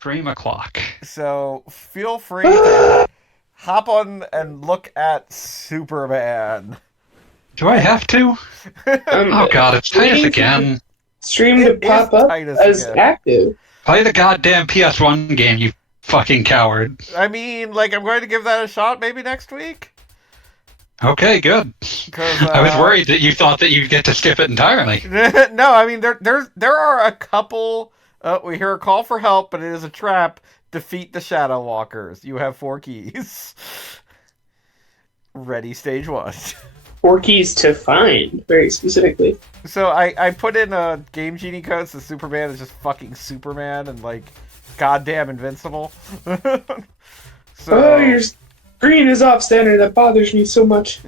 Dream o'clock. So feel free to hop on and look at Superman. Do I have to? I'm Oh god, it's Titus waiting for the again. stream to It is pop up Titus as again. active. Play the goddamn PS1 game, you fucking coward. I mean, like, I'm going to give that a shot maybe next week. Okay, good. Because I was worried that you thought that you'd get to skip it entirely. no, I mean there are a couple. We hear a call for help, but it is a trap. Defeat the Shadow Walkers. You have 4 keys. Ready, stage 1. 4 keys to find, very specifically. So I put in a Game Genie code so Superman is just fucking Superman and like goddamn invincible. So Oh, your screen is off standard. That bothers me so much.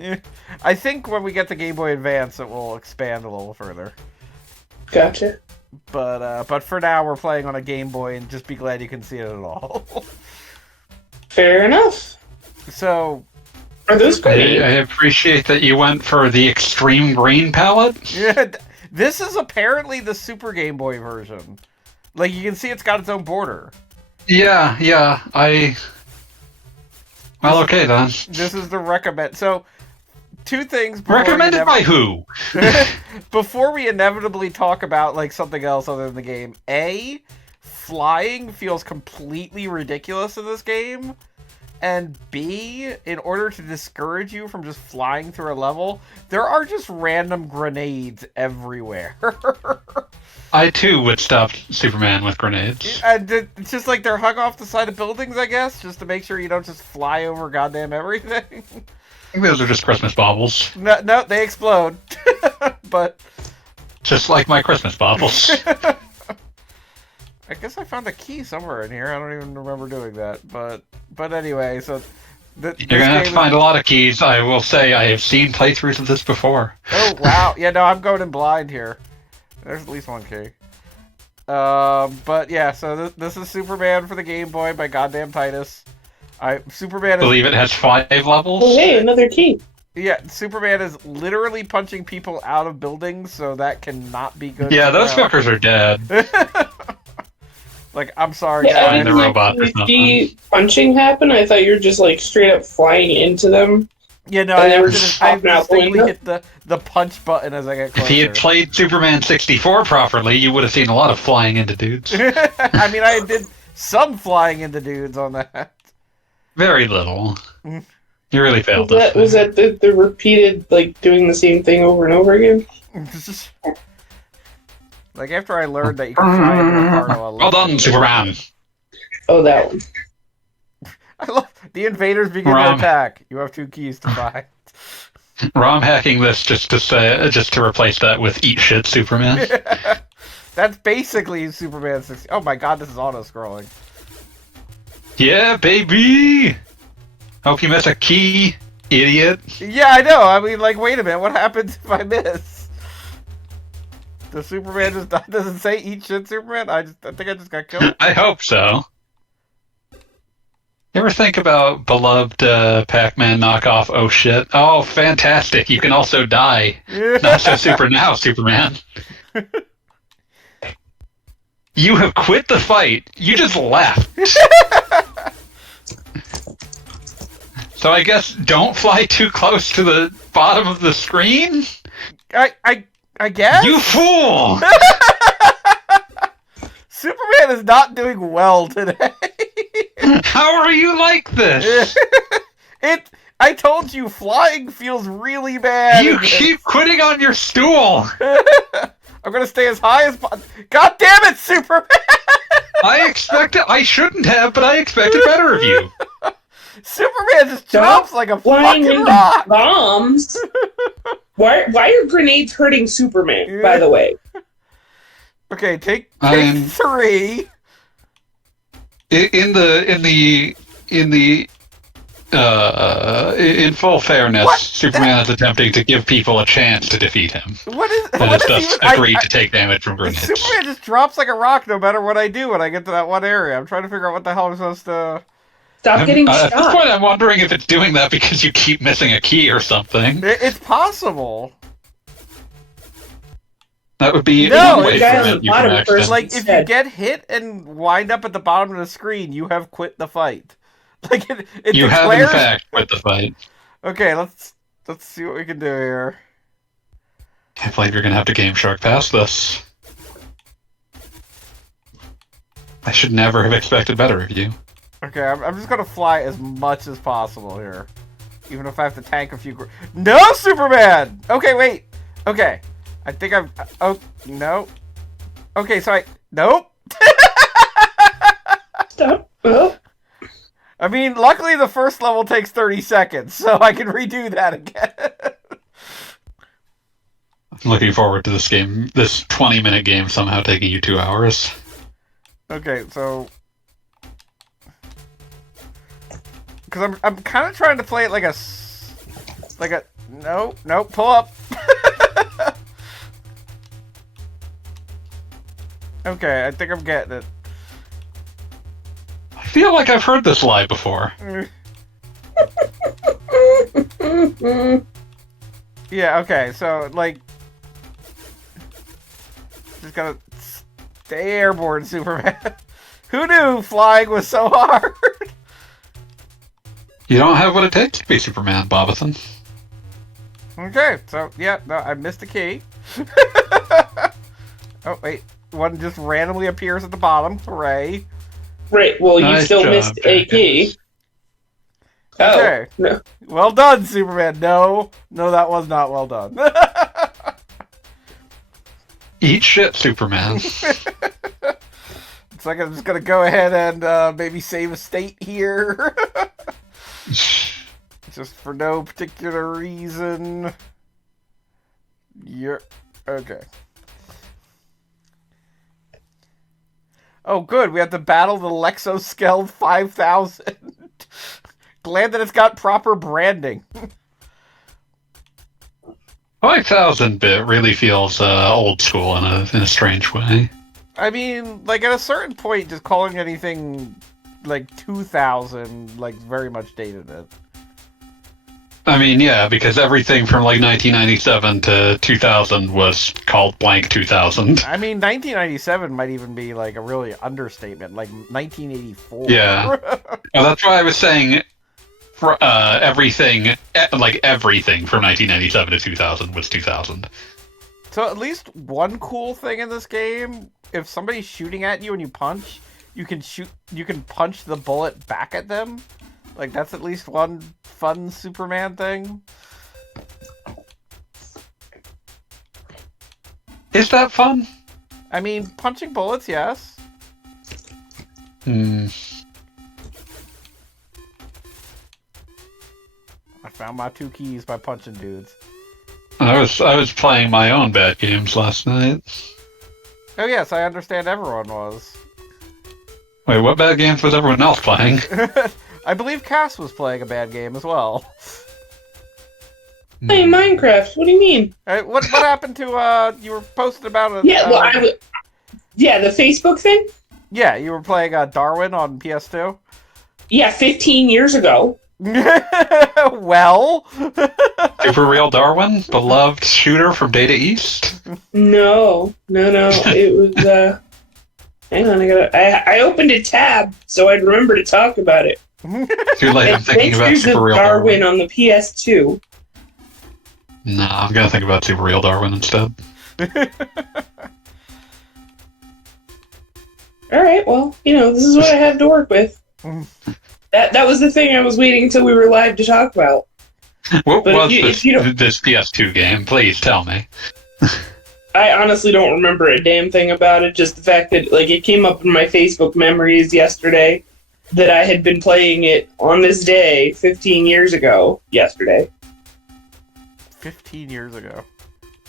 I think when we get to Game Boy Advance, it will expand a little further. Gotcha. But for now, we're playing on a Game Boy, and just be glad you can see it at all. Fair enough. So, Are those I great? appreciate that you went for the extreme green palette. yeah, this is apparently the Super Game Boy version. Like, you can see it's got its own border. Yeah, well, okay then. This is the recommend. So, 2 things. Before Recommended by who? before we inevitably talk about like something else other than the game. A, flying feels completely ridiculous in this game. And B, in order to discourage you from just flying through a level, there are just random grenades everywhere. I too would stop Superman with grenades. And it's just like they're hung off the side of buildings, I guess, just to make sure you don't just fly over goddamn everything. I think those are just Christmas baubles. No, they explode. But Just like my Christmas baubles. I guess I found a key somewhere in here. I don't even remember doing that. But anyway, so You're gonna have to find a lot of keys. I will say I have seen playthroughs of this before. Oh wow! Yeah, no, I'm going in blind here. There's at least 1 key. But yeah, so this is Superman for the Game Boy by goddamn Titus. Superman I is believe it has 5 levels. Oh, hey, another key. yeah, Superman is literally punching people out of buildings, so that cannot be good. Yeah, for those now. fuckers are dead. Like, I'm sorry, Yeah, I guys. the didn't robot or actually see punching happen. I thought you were just like straight up flying into them. Yeah, no, And I they have were to, just I popping out the distinctly window? hit the punch button as I get closer. If he had played Superman 64 properly, you would have seen a lot of flying into dudes. I mean, I did some flying into dudes on that. Very little. You really failed Was that the repeated, like, doing the same thing over and over again? Like, after I learned that you can fly into a car to a Well done, Superman. Oh, that one. I love the invaders begin to Rom. attack. You have 2 keys to find. ROM hacking this just to replace that with eat shit Superman. That's basically Superman 60. Oh my god, this is auto-scrolling. Yeah, baby. Hope you miss a key, idiot. Yeah, I know. I mean, like, wait a minute. What happens if I miss? The Superman just doesn't say eat shit Superman? I think I just got killed. I hope so. You ever think about beloved Pac-Man knockoff? Oh shit! Oh, fantastic! You can also die. Not so super now, Superman. You have quit the fight. You just left. So I guess don't fly too close to the bottom of the screen. I guess? You fool! Superman is not doing well today. How are you like this? I told you, flying feels really bad. You keep quitting on your stool. I'm gonna stay as high as possible. God damn it, Superman! I shouldn't have, but I expected better of you. Superman just drops like a Flying fucking into rock. bombs. Why are grenades hurting Superman, by the way? Okay, take I'm- 3. In full fairness, What? Superman is attempting to give people a chance to defeat him. What is? And What is is thus even? agreed to take damage from grenades. Superman just drops like a rock no matter what I do when I get to that one area. I'm trying to figure out what the hell I'm supposed to. Stop getting At this shot. point, I'm wondering if it's doing that because you keep missing a key or something. It's possible. That would be No, one way it's- to guy on prevent the you from bottom accident. first. Like, if you Said- get hit and wind up at the bottom of the screen, you have quit the fight. Like, it You have, declares... in fact, quit the fight. Okay, let's see what we can do here. Can't believe you're going to have to Game Shark past this. I should never have expected better of you. Okay, I'm just gonna fly as much as possible here. Even if I have to tank a few... No, Superman! Okay, wait. Okay. I think I've... Oh, no. Okay, so Nope! Stop. Oh. I mean, luckily the first level takes 30 seconds, so I can redo that again. I'm looking forward to this game, this 20-minute game somehow taking you 2 hours. Okay, so... Because I'm kind of trying to play it like a... No, pull up. Okay, I think I'm getting it. I feel like I've heard this lie before. Yeah, okay, so, like... Just gotta stay airborne, Superman. Who knew flying was so hard? You don't have what it takes to be Superman, Bobathan. Okay, so, yeah, no, I missed a key. Oh, wait. One just randomly appears at the bottom. Hooray. Right, well, you Nice still job, missed a key. Okay. Oh, no. Well done, Superman. No, that was not well done. Eat shit, Superman. It's like I'm just gonna go ahead and maybe save a state here. Just for no particular reason. You're... Okay. Oh, good. We have to battle the Lexoskeld 5000. Glad that it's got proper branding. 5000-bit really feels old school in a strange way. I mean, like, at a certain point, just calling anything, like, 2000, like, very much dated it. I mean, yeah, because everything from like 1997 to 2000 was called blank 2000. I mean, 1997 might even be, like, a really understatement, like 1984. Yeah. Well, that's why I was saying everything, like everything from 1997 to 2000 was 2000. So at least one cool thing in this game, if somebody's shooting at you and you punch, you can punch the bullet back at them. Like, that's at least one fun Superman thing. Is that fun? I mean, punching bullets, yes. Hmm. I found my 2 keys by punching dudes. I was playing my own bad games last night. Oh yes, I understand everyone was. Wait, what bad games was everyone else playing? I believe Cass was playing a bad game as well. Playing Minecraft. What do you mean? What happened to you were posting about a Yeah, well, the Facebook thing? yeah, you were playing Darwin on PS2? Yeah, 15 years ago. Well, Super Real Darwin, beloved shooter from Data East. No. It was, hang on, I opened a tab so I'd remember to talk about it. Too late, I'm thinking about Adventures Super of Real Darwin Darwin. on the PS2. Nah, I'm gonna think about Super Real Darwin instead. Alright, well, this is what I have to work with. That was the thing I was waiting until we were live to talk about. What But was if you don't- this PS2 game? Please tell me. I honestly don't remember a damn thing about it, just the fact that, like, it came up in my Facebook memories yesterday that I had been playing it on this day 15 years ago yesterday. 15 years ago.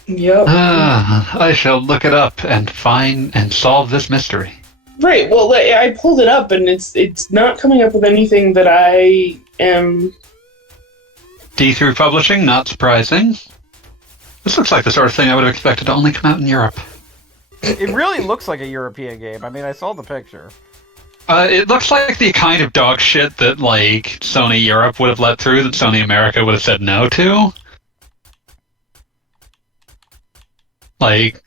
Yep. I shall look it up and find and solve this mystery. Right, well, I pulled it up, and it's not coming up with anything that I am... D3 Publishing, not surprising. This looks like the sort of thing I would have expected to only come out in Europe. It really looks like a European game. I mean, I saw the picture. It looks like the kind of dog shit that, like, Sony Europe would have let through that Sony America would have said no to. Like,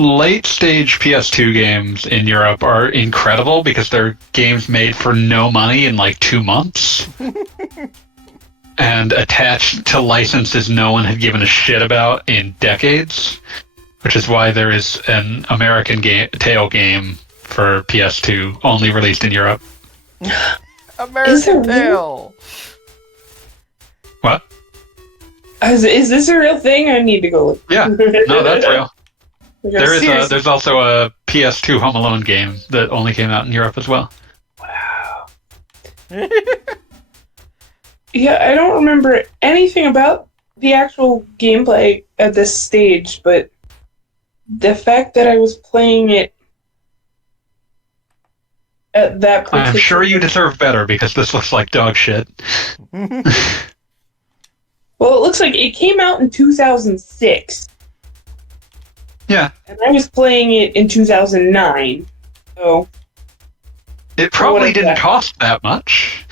late stage PS2 games in Europe are incredible because they're games made for no money in like 2 months and attached to licenses no one had given a shit about in decades, which is why there is an American Tale game for PS2 only released in Europe. American Tail. What? Is this a real thing? I need to go look. Yeah, no, that's real. Like, There's also a PS2 Home Alone game that only came out in Europe as well. Wow. Yeah, I don't remember anything about the actual gameplay at this stage, but the fact that I was playing it at that particular... I'm sure you deserve better because this looks like dog shit. Well, it looks like it came out in 2006. Yeah. And I was playing it in 2009. So... It probably didn't cost that much.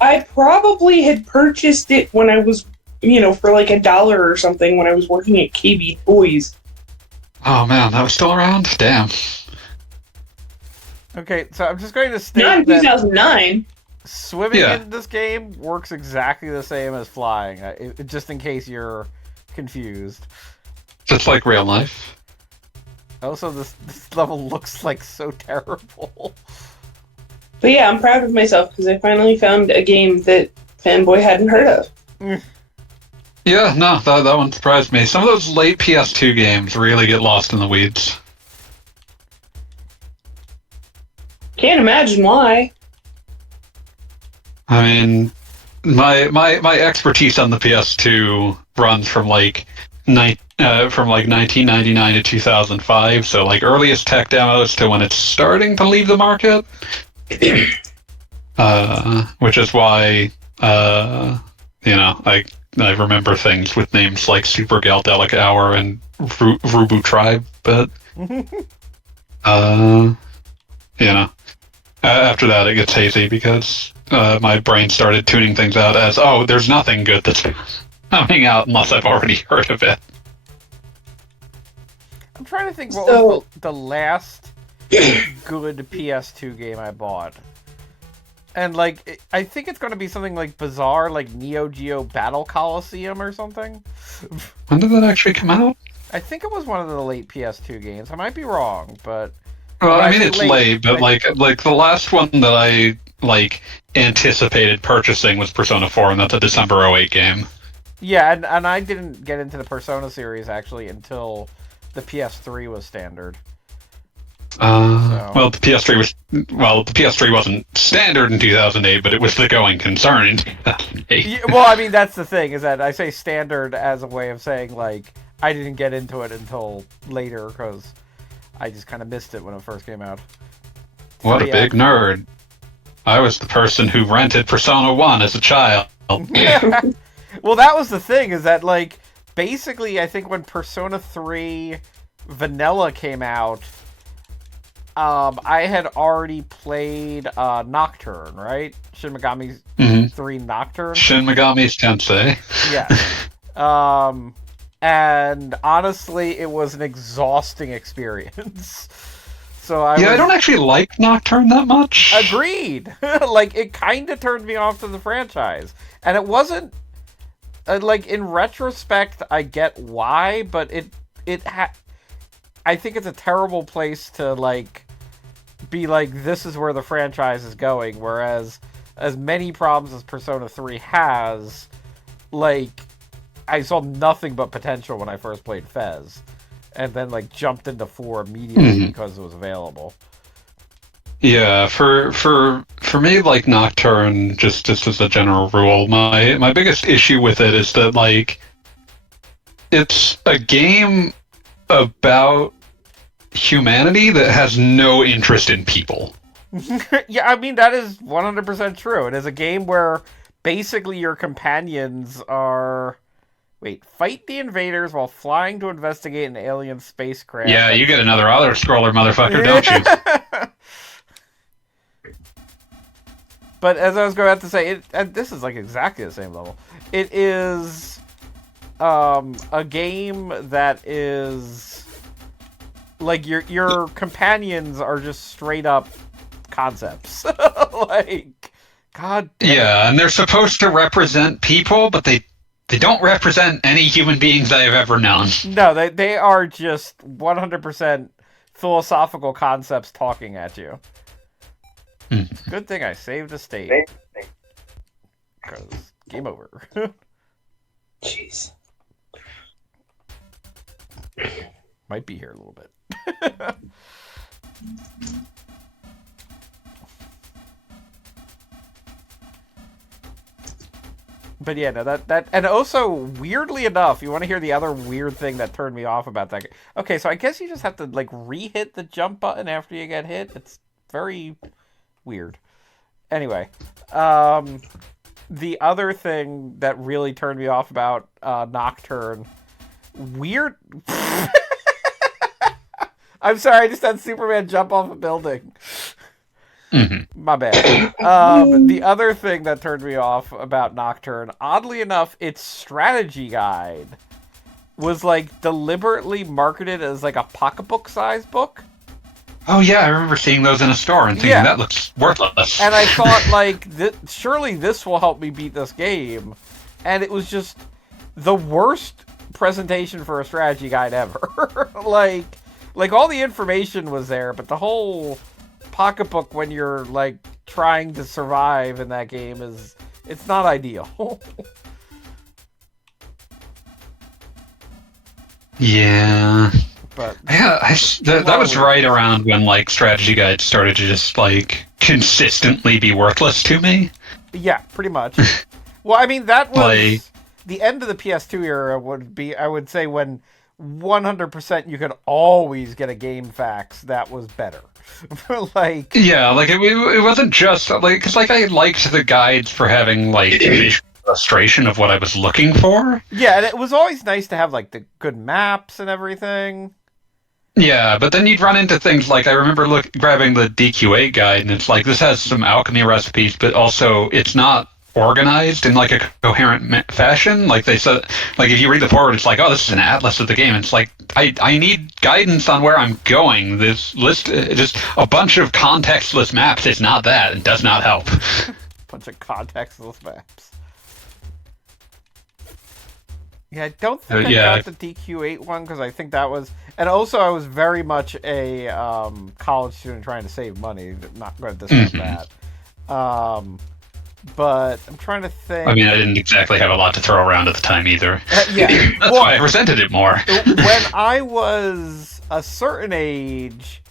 I probably had purchased it when I was, for like $1 or something when I was working at KB Toys. Oh man, that was still around? Damn. Okay, so I'm just going to state Not in 2009. Swimming in this game works exactly the same as flying, just in case you're confused. Just like real life. Also, this level looks like so terrible. But yeah, I'm proud of myself because I finally found a game that Fanboy hadn't heard of. Yeah, no, that one surprised me. Some of those late PS2 games really get lost in the weeds. Can't imagine why. I mean, my expertise on the PS2 runs from like 1999 to 2005, so like earliest tech demos to when it's starting to leave the market. Which is why I remember things with names like Super Galdelic Hour and Rubu Tribe, but after that it gets hazy because my brain started tuning things out as, oh, there's nothing good that's coming out unless I've already heard of it. I'm trying to think what was the last good PS2 game I bought. And, like, I think it's going to be something, like, bizarre, like Neo Geo Battle Coliseum or something. When did that actually come out? I think it was one of the late PS2 games. I might be wrong, but... Well, I mean, it's late, but, like the last one that I, anticipated purchasing was Persona 4, and that's a December 08 game. Yeah, and I didn't get into the Persona series, actually, until the PS3 was standard. Well, the PS3 wasn't standard in 2008, but it was the going concern in 2008. Yeah, well, I mean, that's the thing, is that I say standard as a way of saying, like, I didn't get into it until later, because I just kind of missed it when it first came out. What a big nerd. I was the person who rented Persona 1 as a child. Well, that was the thing, is that, like, basically, I think when Persona 3 Vanilla came out, I had already played Nocturne, right? Shin Megami 3 Nocturne? Shin Megami's Tensei. Yeah. And honestly, it was an exhausting experience. So I don't actually like Nocturne that much. Agreed. Like, it kind of turned me off to the franchise. And it wasn't... like, in retrospect, I get why, but I think it's a terrible place to, like, be like, this is where the franchise is going, whereas as many problems as Persona 3 has, like, I saw nothing but potential when I first played Fez, and then, like, jumped into 4 immediately because it was available. Yeah, for me, like, Nocturne, just as a general rule, my biggest issue with it is that, like, it's a game about humanity that has no interest in people. Yeah, I mean, that is 100% true. It is a game where basically your companions are... fight the invaders while flying to investigate an alien spacecraft. Yeah, you get another auto-scroller, motherfucker, don't you? But as I was going to say, and this is, like, exactly the same level. It is a game that is Like your companions are just straight up concepts. Like, god damn it. Yeah, and they're supposed to represent people, but they don't represent any human beings I've ever known. No, they are just 100% philosophical concepts talking at you. Good thing I saved the state. Because game over. Jeez. Might be here a little bit. But yeah, no, that and also weirdly enough, you want to hear the other weird thing that turned me off about that. Okay, so I guess you just have to like re-hit the jump button after you get hit. It's very weird. Anyway, the other thing that really turned me off about Nocturne, weird. I'm sorry, I just had Superman jump off a building. My bad. The other thing that turned me off about Nocturne, oddly enough, its strategy guide was like deliberately marketed as like a pocketbook size book. Oh yeah, I remember seeing those in a store and thinking that looks worthless. And I thought like, surely this will help me beat this game. And it was just the worst presentation for a strategy guide ever. like all the information was there, but the whole pocketbook when you're like trying to survive in that game it's not ideal. Yeah. But yeah, that was right around when like strategy guides started to just like consistently be worthless to me. Yeah, pretty much. Well, I mean that was like, the end of the PS2 era would be, I would say, when 100% you could always get a game facts that was better. Like, yeah, like it wasn't just like, because like I liked the guides for having like visual illustration of what I was looking for. Yeah, and it was always nice to have like the good maps and everything. Yeah, but then you'd run into things like, I remember grabbing the DQ8 guide, and it's like, this has some alchemy recipes, but also it's not organized in like a coherent fashion. Like they said, like if you read the forward, it's like, oh, this is an atlas of the game. It's like, I need guidance on where I'm going. This list, just a bunch of contextless maps, is not that. It does not help. Bunch of contextless maps. Yeah, I don't think I got the DQ8 one, because I think that was... And also, I was very much a college student trying to save money. Not going to discuss that. But I'm trying to think... I mean, I didn't exactly have a lot to throw around at the time either. Yeah. That's why I resented it more. When I was a certain age,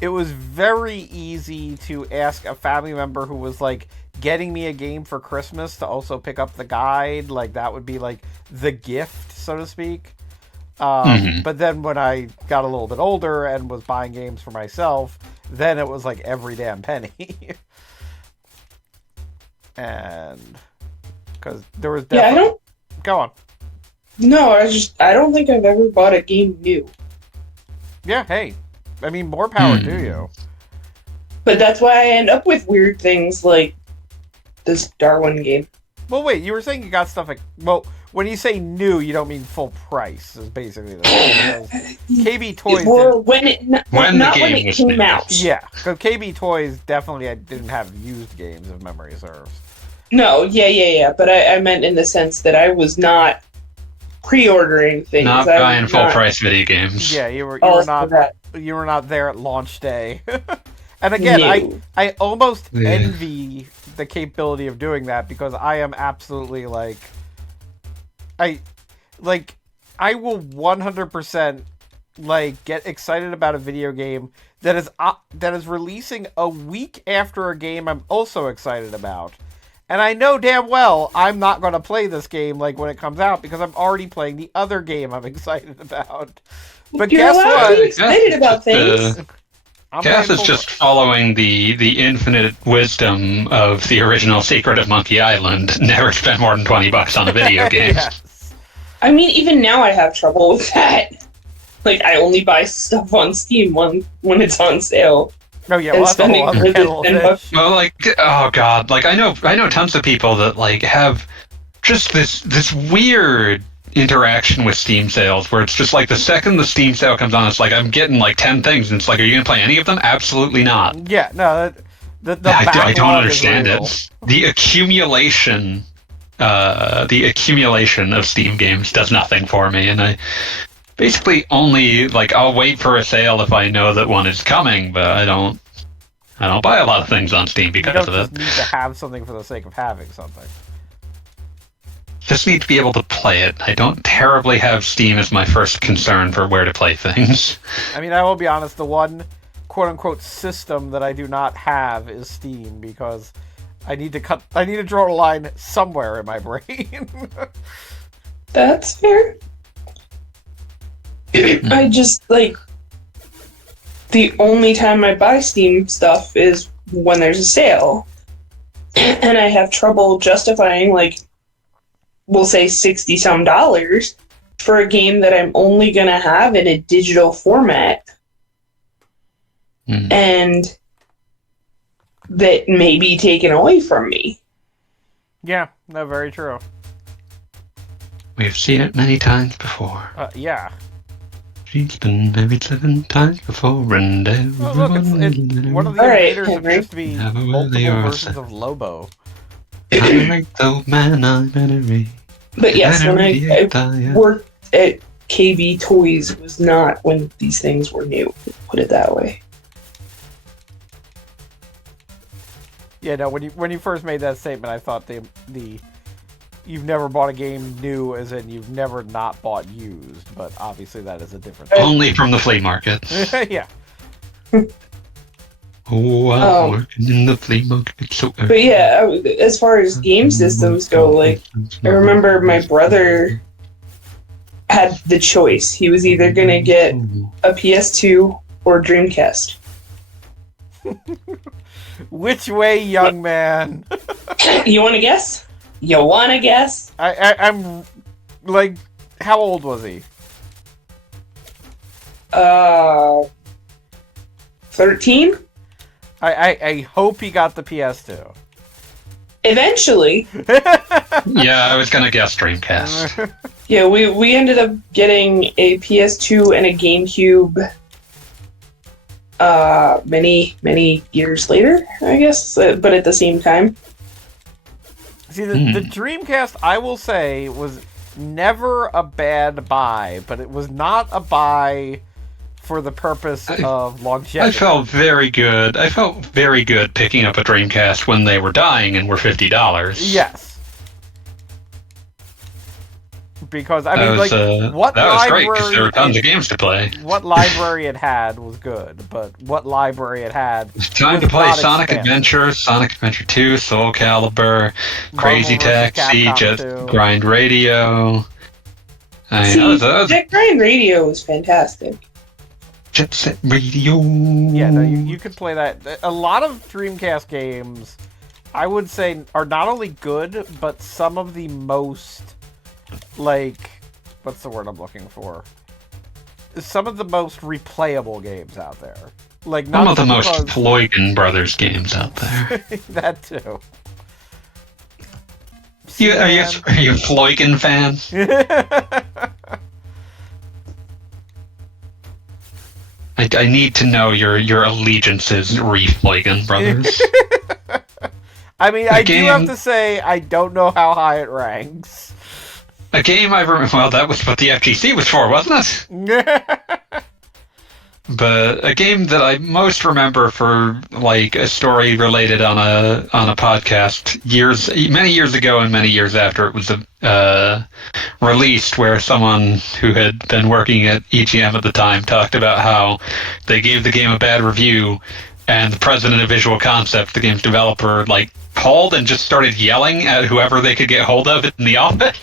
it was very easy to ask a family member who was, like, getting me a game for Christmas to also pick up the guide. Like, that would be, like, the gift, so to speak. But then when I got a little bit older and was buying games for myself, then it was, like, every damn penny. And... because there was definitely... Yeah, I don't... Go on. No, I don't think I've ever bought a game new. Yeah, hey. I mean, more power to you. But that's why I end up with weird things like this Darwin game. Well, wait, you were saying you got stuff like... Well, when you say new, you don't mean full price, is basically the thing. KB Toys... Well, when it came out. Yeah, because KB Toys definitely didn't have used games, if memory serves. No, yeah. But I meant in the sense that I was not pre-ordering things. Not buying full-price video games. Yeah, you were not there at launch day. And again, No. I almost envy the capability of doing that, because I am absolutely like... I will 100% like get excited about a video game that is releasing a week after a game I'm also excited about. And I know damn well I'm not going to play this game like when it comes out, because I'm already playing the other game I'm excited about. But guess what? To be excited about things. Cass is just following the infinite wisdom of the original Secret of Monkey Island. Never spend more than $20 on a video game. Yes. I mean, even now I have trouble with that. Like, I only buy stuff on Steam when it's on sale. Oh yeah, well, that's a whole other kettle of fish. Well, like, oh god, like I know tons of people that like have just this weird interaction with Steam sales where it's just like the second the Steam sale comes on, it's like I'm getting like 10 things, and it's like, are you gonna play any of them? Absolutely not. Yeah, no, the I don't backlog understand is real. it. The accumulation of Steam games does nothing for me, and I basically only like I'll wait for a sale if I know that one is coming, but I don't buy a lot of things on Steam You because don't of just it. need to have something for the sake of having something. Just need to be able to play it. I don't terribly have Steam as my first concern for where to play things. I mean, I will be honest, the one quote-unquote system that I do not have is Steam, because I need to draw a line somewhere in my brain. That's fair. I just, like, the only time I buy Steam stuff is when there's a sale. And I have trouble justifying, like, we'll say $60-some for a game that I'm only going to have in a digital format. And that may be taken away from me. Yeah, no, very true. We've seen it many times before. Yeah. She's been married 7 times before, and Well, look, one of the All right, invaders Henry. appears to be Have a worthy multiple or versions a- of Lobo. I'm a old man, I'm an But yes, when I worked at KB Toys was not when these things were new. Put it that way. Yeah, no, when you first made that statement, I thought the you've never bought a game new, as in you've never not bought used, but obviously that is a different thing. Only from the flea market. Yeah. Oh, I'm working in the flea market so early. But yeah, as far as game systems go, like, I remember my brother had the choice. He was either going to get a PS2 or Dreamcast. Which way, young man? You want to guess? You want to guess? I'm like, how old was he? 13? I hope he got the PS2. Eventually. Yeah, I was gonna guess Dreamcast. Yeah, we ended up getting a PS2 and a GameCube many years later, I guess, but at the same time. See, the Dreamcast, I will say, was never a bad buy, but it was not a buy for the purpose of longevity. I felt very good. I felt very good picking up a Dreamcast when they were dying and were $50. Yes. Because, I mean, what that was great, library... because there were tons of games to play. What library it had was good, but what library it had It's time was to play not Sonic expansive. Adventure, Sonic Adventure 2, Soul Calibur, Crazy Marvel vs. Taxi, Capcom Jet 2. Grind Radio. See, Jet Grind Radio was fantastic. Jet Set Radio. Yeah, no, you could play that. A lot of Dreamcast games, I would say, are not only good, but some of the most, like, what's the word I'm looking for? Some of the most replayable games out there. Like, not Some of the most because- Floygan Brothers games out there. That too. Are you a Floygan fan? I need to know your allegiances, Floygan Brothers. I mean, I do game- have to say, I don't know how high it ranks. A game I remember. Well, that was what the FGC was for, wasn't it? But a game that I most remember for like a story related on a podcast many years ago and many years after it was released, where someone who had been working at EGM at the time talked about how they gave the game a bad review, and the president of Visual Concept, the game's developer, like called and just started yelling at whoever they could get hold of in the office.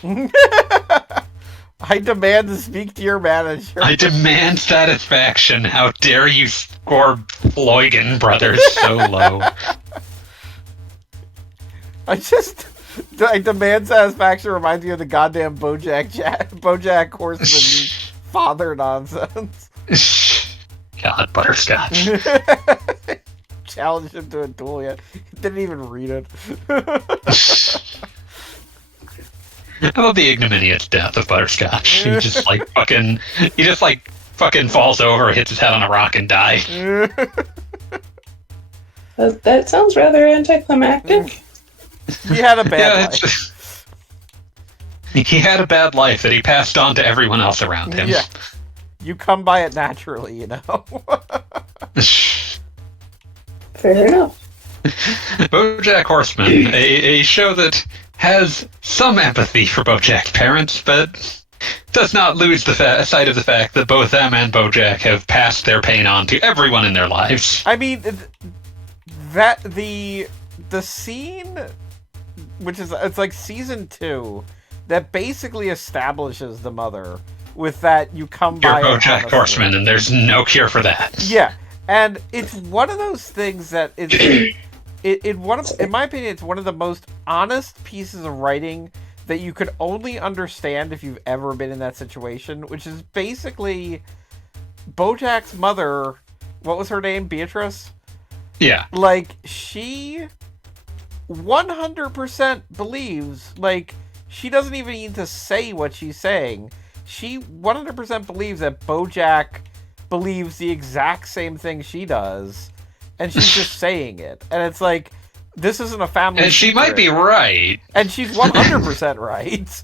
I demand to speak to your manager. I demand satisfaction. How dare you score Floygan Brothers so low? I demand satisfaction reminds me of the goddamn BoJack Horseman father nonsense. God, butterscotch. Challenged him to a duel yet. He didn't even read it. I love the ignominious death of Butterscotch. He just fucking falls over, hits his head on a rock, and dies. That sounds rather anticlimactic. He had a bad life. He had a bad life that he passed on to everyone else around him. Yeah. You come by it naturally, you know? Fair enough. BoJack Horseman, a show that has some empathy for Bojack's parents, but does not lose the sight of the fact that both them and Bojack have passed their pain on to everyone in their lives. I mean, that the scene, which is, it's like season 2, that basically establishes the mother with that you come by You're BoJack Horseman, and there's no cure for that. Yeah, and it's one of those things that is, in my opinion, it's one of the most honest pieces of writing that you could only understand if you've ever been in that situation, which is basically BoJack's mother. What was her name? Beatrice? Yeah. Like, she 100% believes, like, she doesn't even need to say what she's saying. She 100% believes that BoJack believes the exact same thing she does, and she's just saying it. And it's like, this isn't a family And she secret. might be right. And she's 100% right.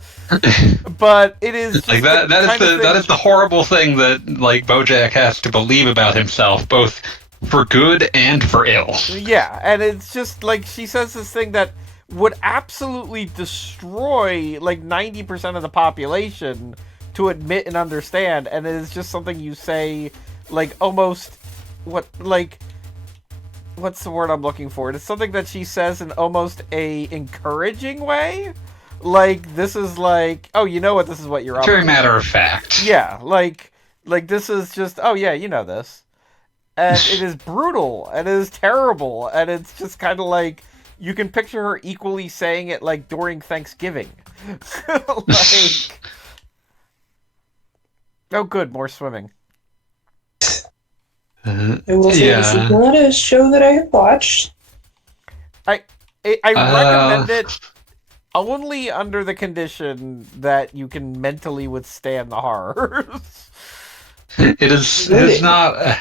But it is just like that is the horrible thing that like BoJack has to believe about himself, both for good and for ill. Yeah, and it's just like she says this thing that would absolutely destroy like 90% of the population to admit and understand, and it is just something you say like almost what's the word I'm looking for? It's something that she says in almost a encouraging way. Like, this is like, oh, you know what, this is what you're up Very to. matter of fact. Yeah, like this is just, oh yeah, you know this. And it is brutal, and it is terrible, and it's just kind of like, you can picture her equally saying it like during Thanksgiving. Like, oh good, more swimming. I will say this is not a show that I have watched. I recommend it only under the condition that you can mentally withstand the horrors. It is not a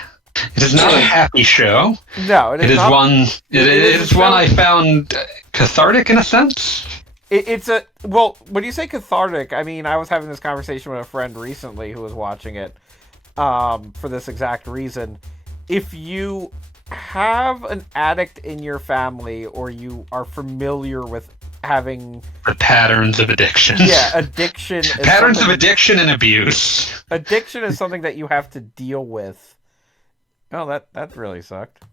happy show. No, it is not. It is one I found cathartic in a sense. It's a, well, when you say cathartic, I mean, I was having this conversation with a friend recently who was watching it for this exact reason. If you have an addict in your family, or you are familiar with having the patterns of addiction. Yeah, addiction. Patterns of addiction and abuse. Addiction is something that you have to deal with. Oh, that really sucked.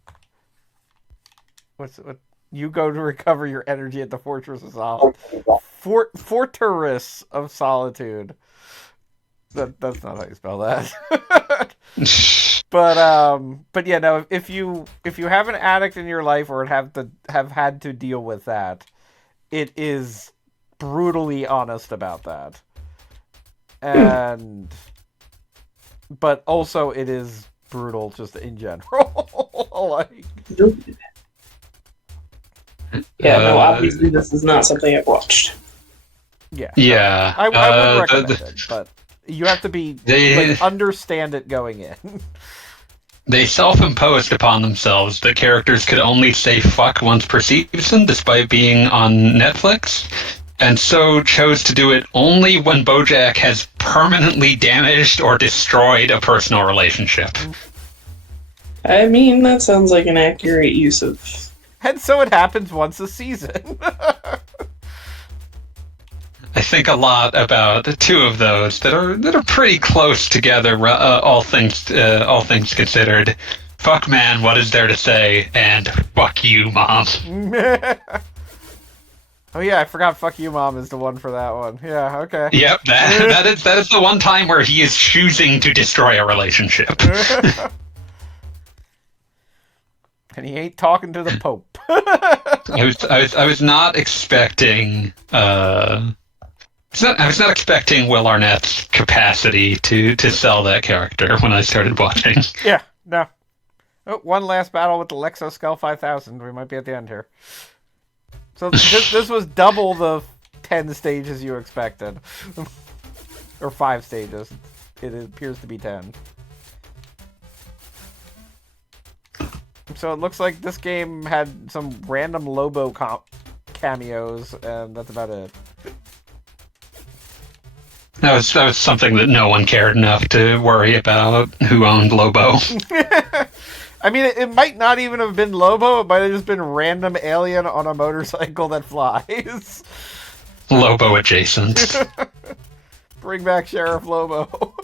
What? You go to recover your energy at the Fortress of Solitude. Fortress of Solitude. That's not how you spell that. But yeah, no. If you have an addict in your life, or have had to deal with that, it is brutally honest about that. But also it is brutal just in general. Like, yeah, no, obviously this is not something I've watched. Yeah. I would recommend it, but you have to be understand it going in. They self-imposed upon themselves that characters could only say fuck once per season, despite being on Netflix, and so chose to do it only when BoJack has permanently damaged or destroyed a personal relationship. I mean, that sounds like an accurate use of... And so it happens once a season. I think a lot about the two of those that are pretty close together. All things considered. Fuck man, what is there to say? And fuck you, mom. Oh yeah, I forgot. Fuck you, mom is the one for that one. Yeah, okay. Yep, that is the one time where he is choosing to destroy a relationship. And he ain't talking to the Pope. I was not expecting. I was not expecting Will Arnett's capacity to sell that character when I started watching. Yeah, no. Oh, one last battle with the Lexoskull 5000. We might be at the end here. So this was double the 10 stages you expected. Or 5 stages. It appears to be 10. So it looks like this game had some random Lobo cameos, and that's about it. That was something that no one cared enough to worry about who owned Lobo. I mean, it might not even have been Lobo. It might have just been random alien on a motorcycle that flies. Lobo adjacent. Bring back Sheriff Lobo.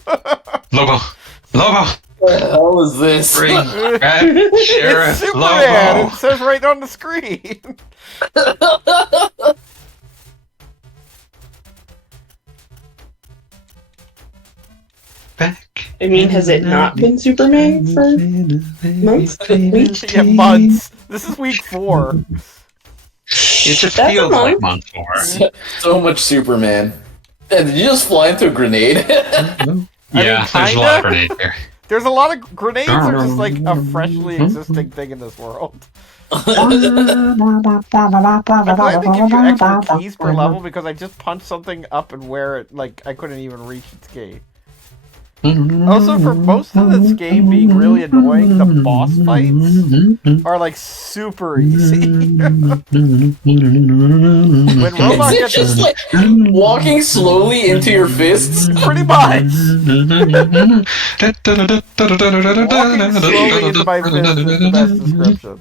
Lobo. Lobo. What the hell is this? Bring back Sheriff It's Superman. Lobo. It says right on the screen. Back. I mean, has it not been Superman for months? Weeks? Yeah, months. This is week 4. It just That's feels a month. like month 4. So much Superman. And did you just fly into a grenade? Yeah, there's a lot of grenades here. There's a lot of grenades are just like a freshly existing thing in this world. I'm glad they give you extra keys per level because I just punched something up and where it like I couldn't even reach its gate. Also, for most of this game being really annoying, the boss fights are like super easy. When Robot Is it gets just like walking slowly into your fists? pretty much walking slowly into my fist is the best description.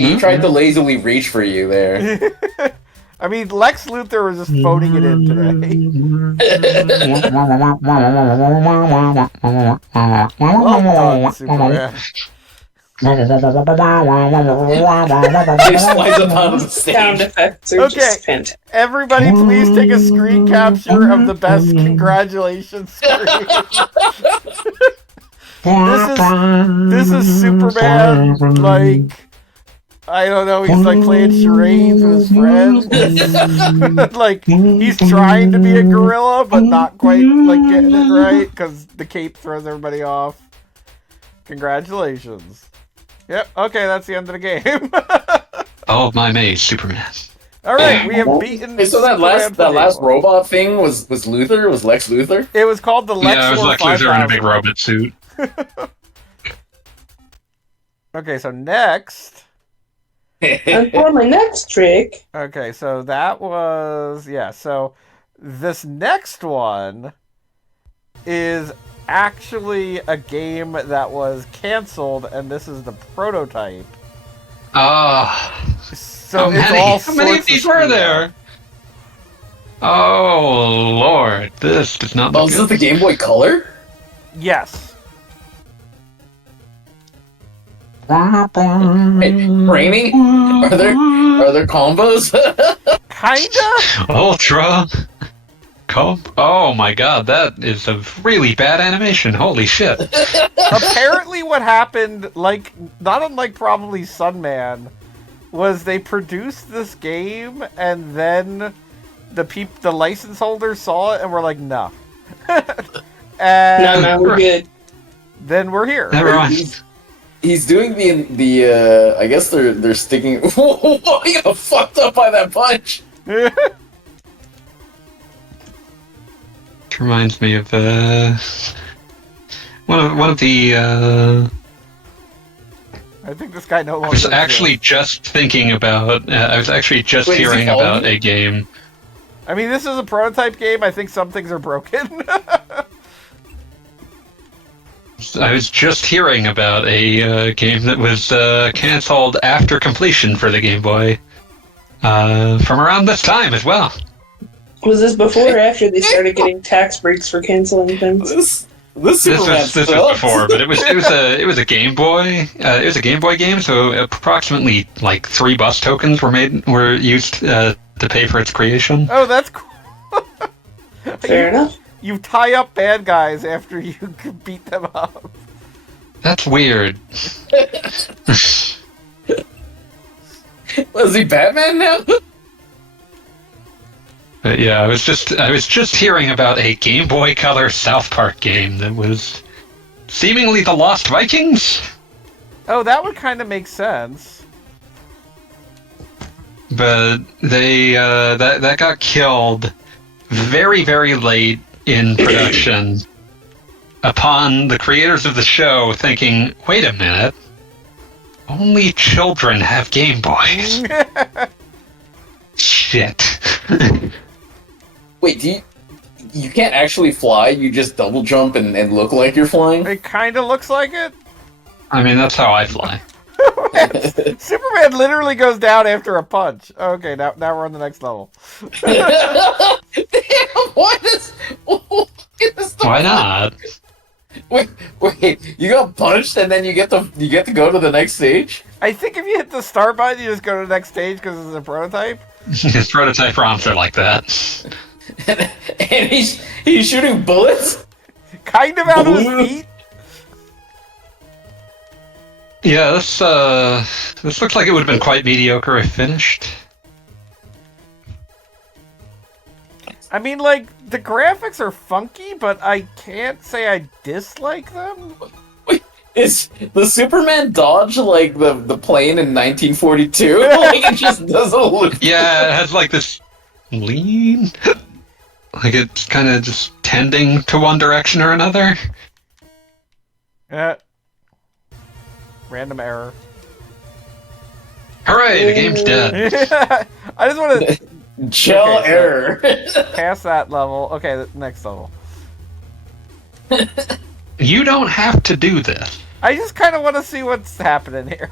He tried to lazily reach for you there. I mean, Lex Luthor was just phoning it in today. Well done, Superman. He slides up out of the Sound stage. effects are Okay. just fantastic. Everybody, please take a screen capture of the best congratulations screen. This is Superman, like, I don't know, he's like playing charades with his friends. Like, he's trying to be a gorilla, but not quite, like, getting it right, because the cape throws everybody off. Congratulations. Yep, okay, that's the end of the game. Oh, my maze, Superman. Alright, we have beaten Hey, so that Superman for last Game Boy. robot thing was Luthor? Was Lex Luthor? It was called the Lex Yeah, it was Lex Luthor in a big 5000. robot suit. Okay, so next... And for my next trick, Okay, so that was... Yeah, so this next one is actually a game that was canceled, and this is the prototype. Ah. So it's all How many of sorts these screwed were up. there? Oh, Lord. This does not Oh, look is this good. the Game Boy Color? Yes. Hey, Rainy? Are there combos? Kinda? Ultra. Oh my god, that is a really bad animation. Holy shit. Apparently what happened, like, not unlike probably Sunman, was they produced this game, and then the license holders saw it and were like, no. And no, we're good. then we're here. Never mind. He's doing the I guess they're sticking. Whoa, he got fucked up by that punch. It reminds me of one of the I think this guy no I longer was actually just thinking about I was actually just Wait, is he hearing following about you? a game. I mean, this is a prototype game. I think some things are broken. I was just hearing about a game that was canceled after completion for the Game Boy from around this time as well. Was this before or after they started getting tax breaks for canceling things? This This Superman was sucks. before, but it was a Game Boy. It was a Game Boy game, so approximately like 3 bus tokens were used to pay for its creation. Oh, that's cool. Fair enough. You tie up bad guys after you beat them up. That's weird. Was he Batman now? But yeah, I was just hearing about a Game Boy Color South Park game that was seemingly the Lost Vikings. Oh, that would kind of make sense. but they that got killed very, very late in production. Upon the creators of the show thinking, wait a minute, only children have Game Boys. Shit. Wait, you can't actually fly? You just double jump and look like you're flying? It kind of looks like it. I mean, that's how I fly. Superman literally goes down after a punch. Okay, now we're on the next level. Damn, Why not? Wait, you got punched and then you get to go to the next stage? I think if you hit the start button, you just go to the next stage because it's a prototype. His prototype prompts are like that. And he's shooting bullets? Kind of out of his feet. Yeah, this looks like it would have been quite mediocre if finished. I mean, like, the graphics are funky, but I can't say I dislike them. Wait, is the Superman dodge like the plane in 1942? Like, it just doesn't look... Yeah, it has like this lean. Like it's kind of just tending to one direction or another. Random error. Hooray, the game's dead. I just want to Gel Okay, so- error. pass that level. Okay, the next level. You don't have to do this. I just kind of want to see what's happening here.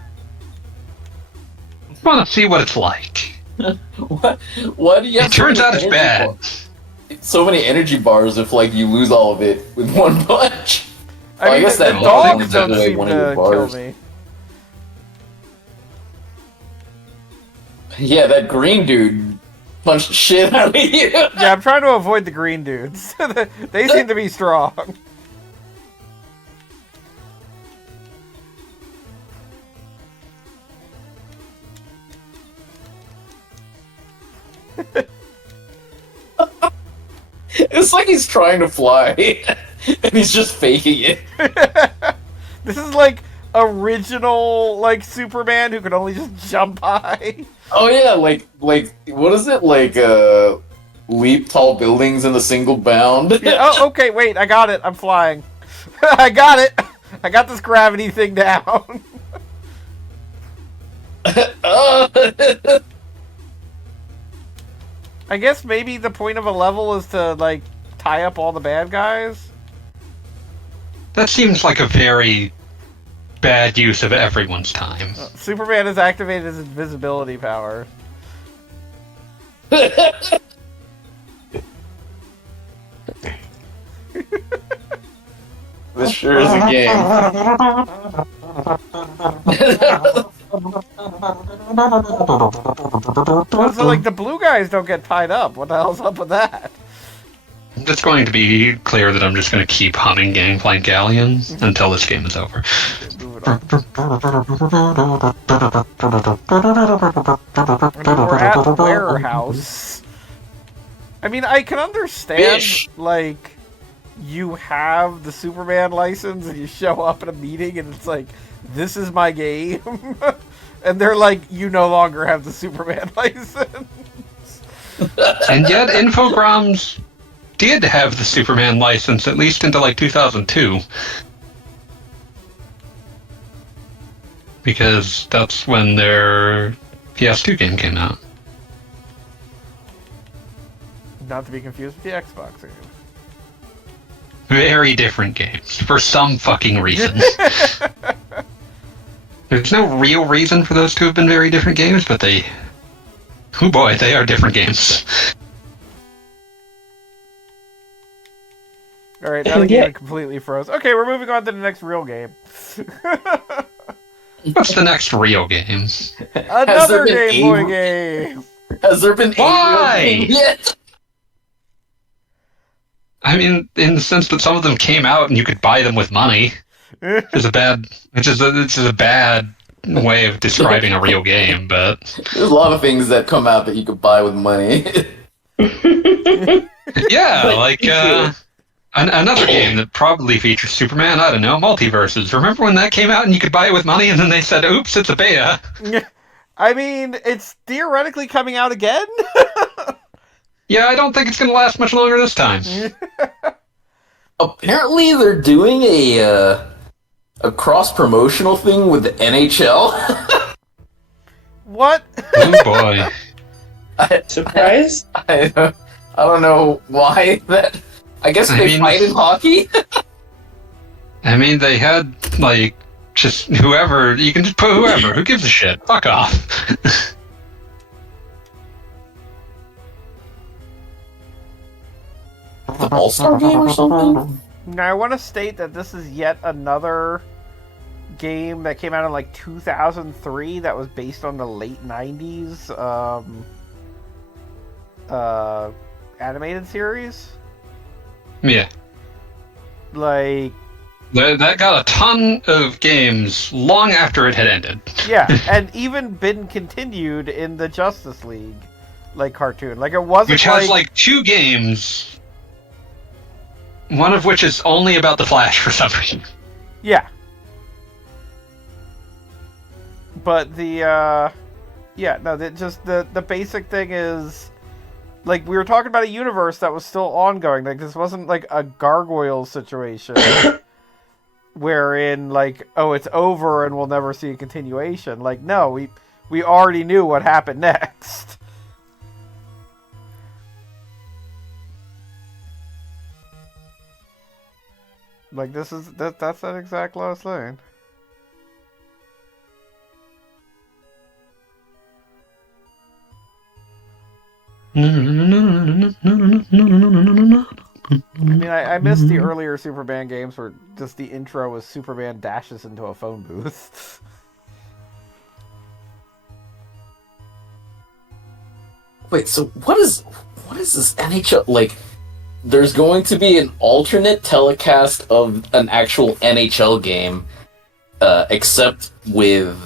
I want to see what it's like. Why do you have It turns so out many it's energy bad. so many energy bars if like you lose all of it with one punch? I I mean, guess the that dogs takes don't away seem one of your to kill bars. me. Yeah, that green dude punched the shit out of you. Yeah, I'm trying to avoid the green dudes. They seem to be strong. It's like he's trying to fly, and he's just faking it. This is like original, like, Superman who can only just jump high. Oh yeah, like what is it? Like leap tall buildings in a single bound. Yeah, oh, okay, wait, I got it. I'm flying. I got it. I got this gravity thing down. I guess maybe the point of a level is to, like, tie up all the bad guys. That seems like a very bad use of everyone's time. Superman has activated his invisibility power. This sure is a game. So, like, the blue guys don't get tied up. What the hell's up with that? It's going to be clear that I'm just going to keep humming Gangplank Galleon until this game is over. Move it on. We're at the warehouse. I mean, I can understand, Fish. like, you have the Superman license and you show up at a meeting and it's like, this is my game. And they're like, you no longer have the Superman license. And yet, Infogrames did have the Superman license at least into like 2002. Because that's when their PS2 game came out. Not to be confused with the Xbox game. Very different games, for some fucking reason. There's no real reason for those to have been very different games, but they... Oh boy, they are different games. Alright, now the game completely froze. Okay, we're moving on to the next real game. What's the next real game? Another been Game Boy a- game! Has there been Why? a real game yet? I mean, in the sense that some of them came out and you could buy them with money. Which is a bad way of describing a real game, but There's a lot of things that come out that you could buy with money. yeah, like another game that probably features Superman. I don't know, Multiverses. Remember when that came out and you could buy it with money, and then they said, "Oops, it's a beta." I mean, it's theoretically coming out again. Yeah, I don't think it's going to last much longer this time. Apparently, they're doing a cross-promotional thing with the NHL. What? Oh boy. Surprise? I don't know why that... I guess they fight in hockey? I mean, they had, like, just whoever. You can just put whoever. Who gives a shit? Fuck off. The All-Star game or something? Now, I want to state that this is yet another game that came out in like 2003 that was based on the late 90s animated series. Yeah. Like, That got a ton of games long after it had ended. yeah, and even been continued in the Justice League, like, cartoon. Like, it wasn't Which has, like, 2 games, one of which is only about the Flash for some reason. Yeah. But the, the basic thing is, like, we were talking about a universe that was still ongoing. Like, this wasn't, like, a gargoyle situation wherein, like, oh, it's over and we'll never see a continuation. Like, no, we already knew what happened next. Like, that's that exact last line. I mean, I missed the earlier Superman games where just the intro was Superman dashes into a phone booth. Wait, so what is this NHL, like, there's going to be an alternate telecast of an actual NHL game, except with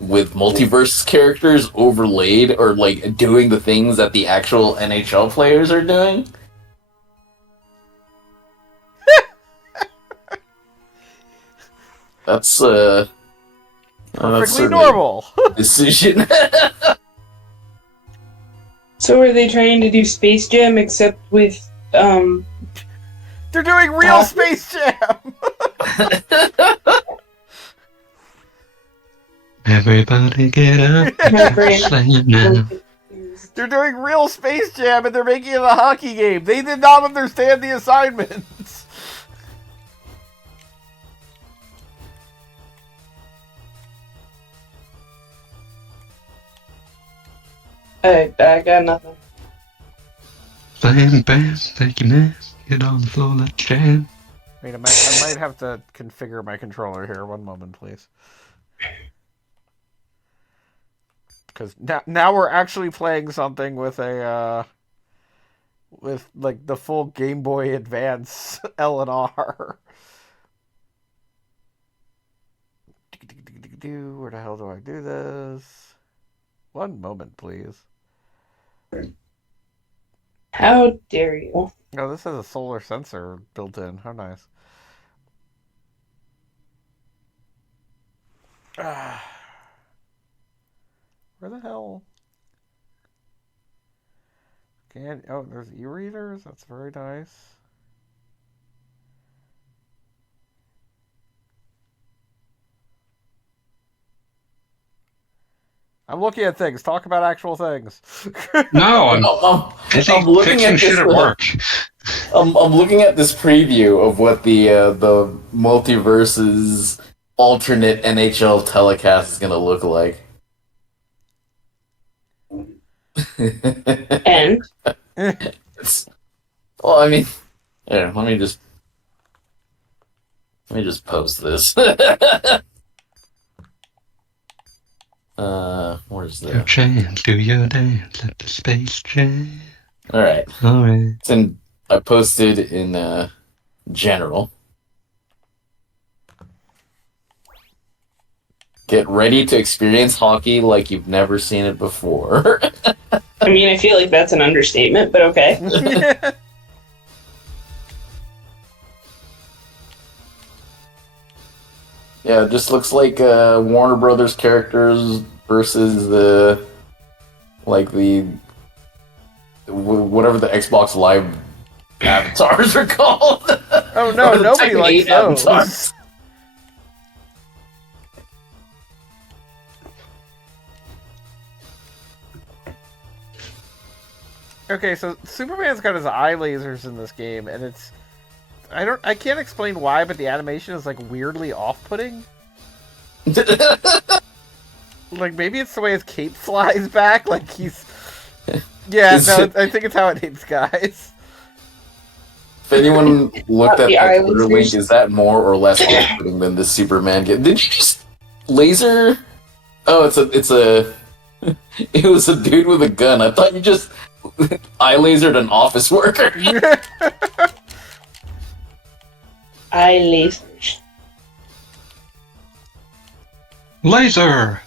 multiverse characters overlaid, or, like, doing the things that the actual NHL players are doing? That's, Perfectly normal. Decision. So are they trying to do Space Jam except with, They're doing real Space Jam! Everybody get up. Slam now. They're doing real Space Jam and they're making it a hockey game. They did not understand the assignments. I got nothing. Slam, bam, take your man. Get on the floor, let's jam. Wait, I might have to configure my controller here. One moment, please. Because now we're actually playing something with a with, like, the full Game Boy Advance L and R. Where the hell do I do this? One moment, please. How dare you? Oh, this has a solar sensor built in. How nice. Where the hell? Oh, there's e-readers? That's very nice. I'm looking at things. Talk about actual things. No, I'm looking fixing at shit this. at work. I'm looking at this preview of what the multiverse's alternate NHL telecast is gonna look like. And Well, I mean, here, let me just post this. Where's Your the? chance, do your dance at the Space Jam. All right, Alright. I posted in general. Get ready to experience hockey like you've never seen it before. I mean, I feel like that's an understatement, but okay. Yeah, it just looks like Warner Brothers characters versus whatever the Xbox Live avatars are called. Oh no, Or the nobody Tekken likes 8 those. avatars. Okay, so Superman's got his eye lasers in this game, and I can't explain why, but the animation is like weirdly off-putting. Like maybe it's the way his cape flies back, like he's. Yeah, I think it's how it hits guys. If anyone looked at The that eye Twitter lasers. link, is that more or less off-putting than the Superman game? Did you just laser? Oh, it was a dude with a gun. I thought you just eye lasered an office worker. Eye lasers. Laser.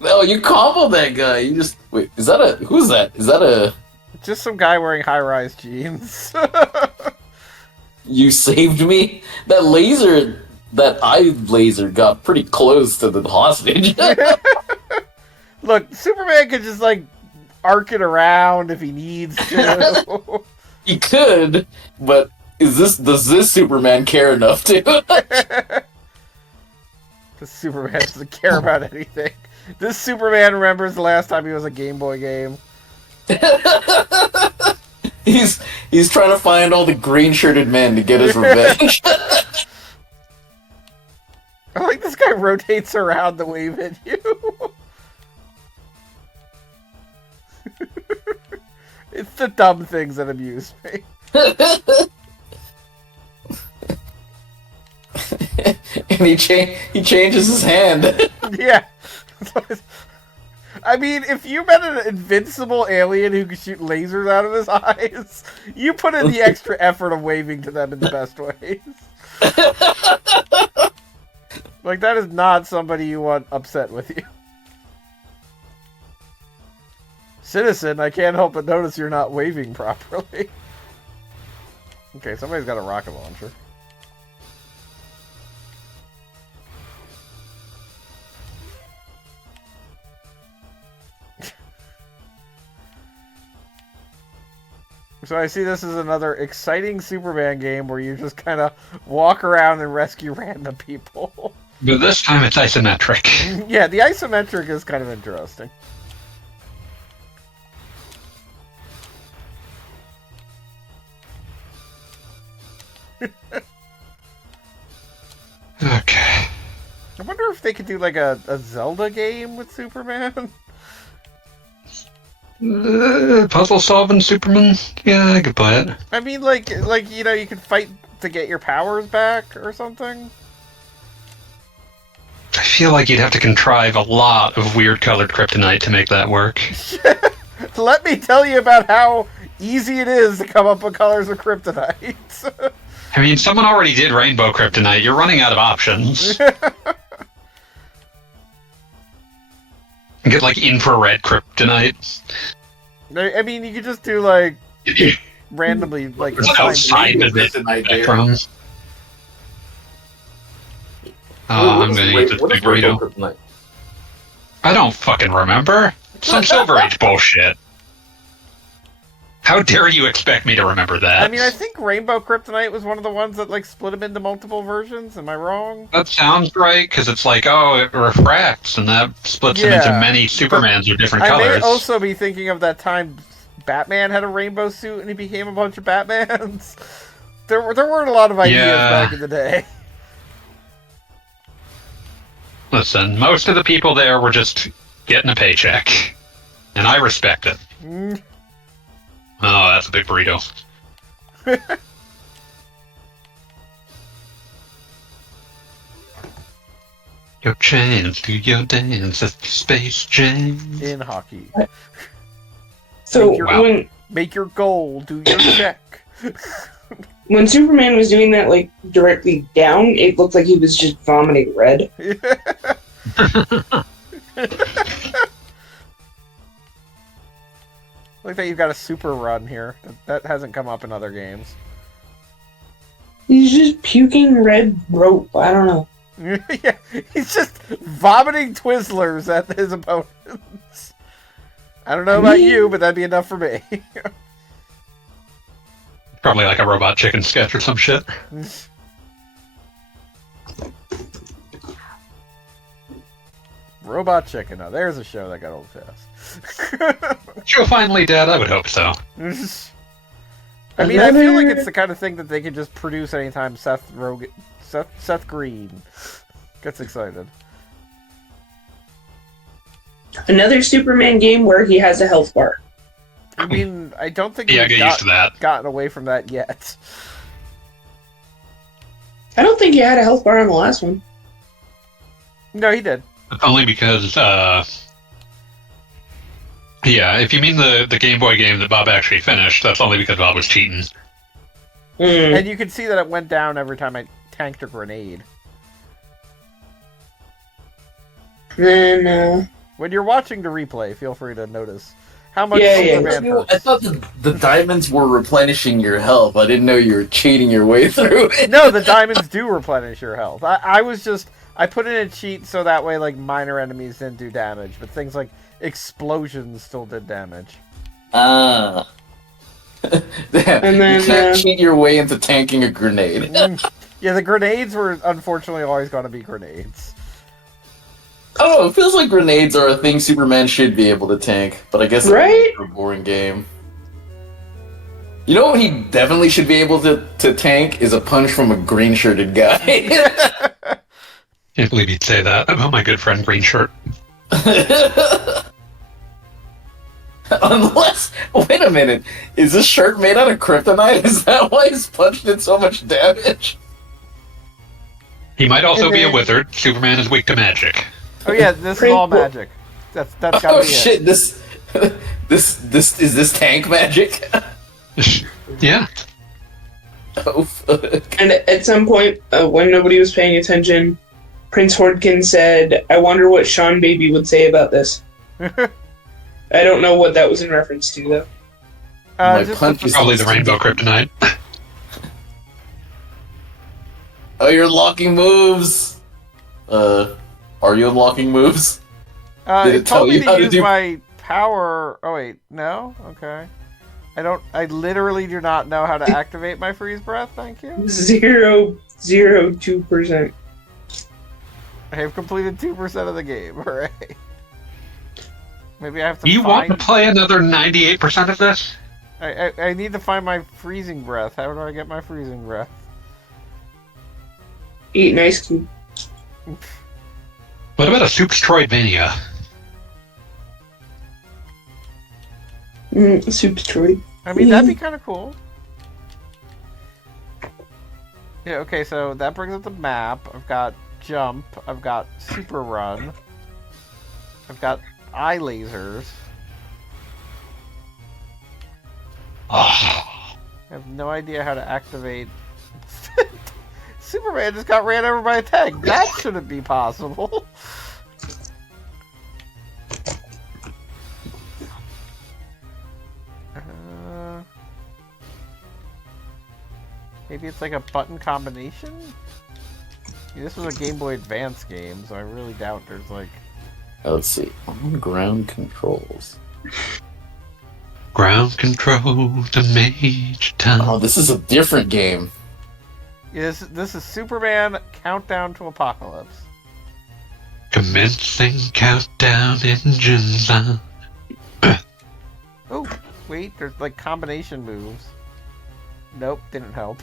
No, you combo that guy. You just wait. Who's that? Is that a? Just some guy wearing high-rise jeans. You saved me. That eye laser got pretty close to the hostage. Look, Superman could just like arc it around if he needs to. He could, but does this Superman care enough to? Because Superman doesn't care about anything. This Superman remembers the last time he was a Game Boy game. He's trying to find all the green-shirted men to get his revenge. I like this guy rotates around to wave at you. It's the dumb things that amuse me. And he changes his hand. Yeah. I mean, if you met an invincible alien who could shoot lasers out of his eyes, you put in the extra effort of waving to them in the best ways. Like, that is not somebody you want upset with you. Citizen, I can't help but notice you're not waving properly. Okay, somebody's got a rocket launcher. So I see this as another exciting Superman game where you just kind of walk around and rescue random people. But this time it's isometric. Yeah, the isometric is kind of interesting. Okay. I wonder if they could do like a Zelda game with Superman. Puzzle solving Superman? Yeah, I could buy it. I mean, like you know, you could fight to get your powers back or something. I feel like you'd have to contrive a lot of weird colored kryptonite to make that work. Let me tell you about how easy it is to come up with colors of kryptonite. I mean, someone already did rainbow kryptonite. You're running out of options. Get like infrared kryptonite. I mean, you could just do like randomly like It's outside of it. Spectrum. I'm gonna eat this big burrito. I don't fucking remember. Some Silver Age bullshit. How dare you expect me to remember that? I mean, I think Rainbow Kryptonite was one of the ones that like split them into multiple versions. Am I wrong? That sounds right, because it's like, oh, it refracts, and that splits them into many Supermans with different I colors. may also be thinking of that time Batman had a rainbow suit and he became a bunch of Batmans. There weren't a lot of ideas back in the day. Listen, most of the people there were just getting a paycheck, and I respect it. Mm. Oh, that's a big burrito. Your chance, do your dance at the Space Jam. In hockey. So Wow. Make your goal, do your check. when Superman was doing that, like directly down, it looked like he was just vomiting red. Like that you've got a super run here. That hasn't come up in other games. He's just puking red rope. I don't know. Yeah, he's just vomiting Twizzlers at his opponents. I don't know about you, but that'd be enough for me. Probably like a Robot Chicken sketch or some shit. Robot Chicken. Now, there's a show that got old fast. Show finally dead? I would hope so. I mean, I feel like it's the kind of thing that they could just produce anytime Seth Green gets excited. Another Superman game where he has a health bar. I mean, I don't think Yeah, we've get used to that. gotten away from that yet. I don't think he had a health bar on the last one. No, he did. Only because, yeah, if you mean the Game Boy game that Bob actually finished, that's only because Bob was cheating. And you can see that it went down every time I tanked a grenade. Then, When you're watching the replay, feel free to notice how much Yeah, Superman hurts. I thought the diamonds were replenishing your health. I didn't know you were cheating your way through it. No, the diamonds do replenish your health. I put in a cheat so that way, like, minor enemies didn't do damage, but things like explosions still did damage. Ah. Damn, And then, you can't cheat your way into tanking a grenade. Yeah, the grenades were unfortunately always going to be grenades. Oh, it feels like grenades are a thing Superman should be able to tank, but I guess Right? it's a boring game. You know what he definitely should be able to tank is a punch from a green-shirted guy. Can't believe you'd say that about my good friend Green Shirt. Unless, wait a minute, is this shirt made out of kryptonite? Is that why he's punched in so much damage? He might also And be a then- wizard. Superman is weak to magic. Oh yeah, this is all magic. That's gotta Oh be shit! it. This tank magic. Yeah. Oh fuck! and at some point, when nobody was paying attention, Prince Hordkin said, "I wonder what Sean Baby would say about this." I don't know what that was in reference to, though. My Just punch the- is- Probably the rainbow kryptonite. Oh, you're unlocking moves. Are you unlocking moves? Did it it tell told me you how to to use do- my power. Oh wait, no. Okay. I literally do not know how to activate my freeze breath. Thank you. 0.02%. I have completed 2% of the game. Hooray! Maybe I have to. You want to play another 98% of this? I need to find my freezing breath. How do I get my freezing breath? Eat an ice cube. What about a Soup's Troidmania? Soup's Troy. I mean, that'd be kind of cool. Yeah, okay, so that brings up the map. I've got jump. I've got super run. I've got eye lasers. Oh, I have no idea how to activate... Superman just got ran over by a tank. That shouldn't be possible. Maybe it's like a button combination? Yeah, this was a Game Boy Advance game, so I really doubt there's like... Let's see. On ground controls. ground control to Major Tom. Oh, this is a different game. Yeah, this is Superman Countdown to Apocalypse. Commencing countdown engines on. Oh, wait, there's like combination moves. Nope, didn't help.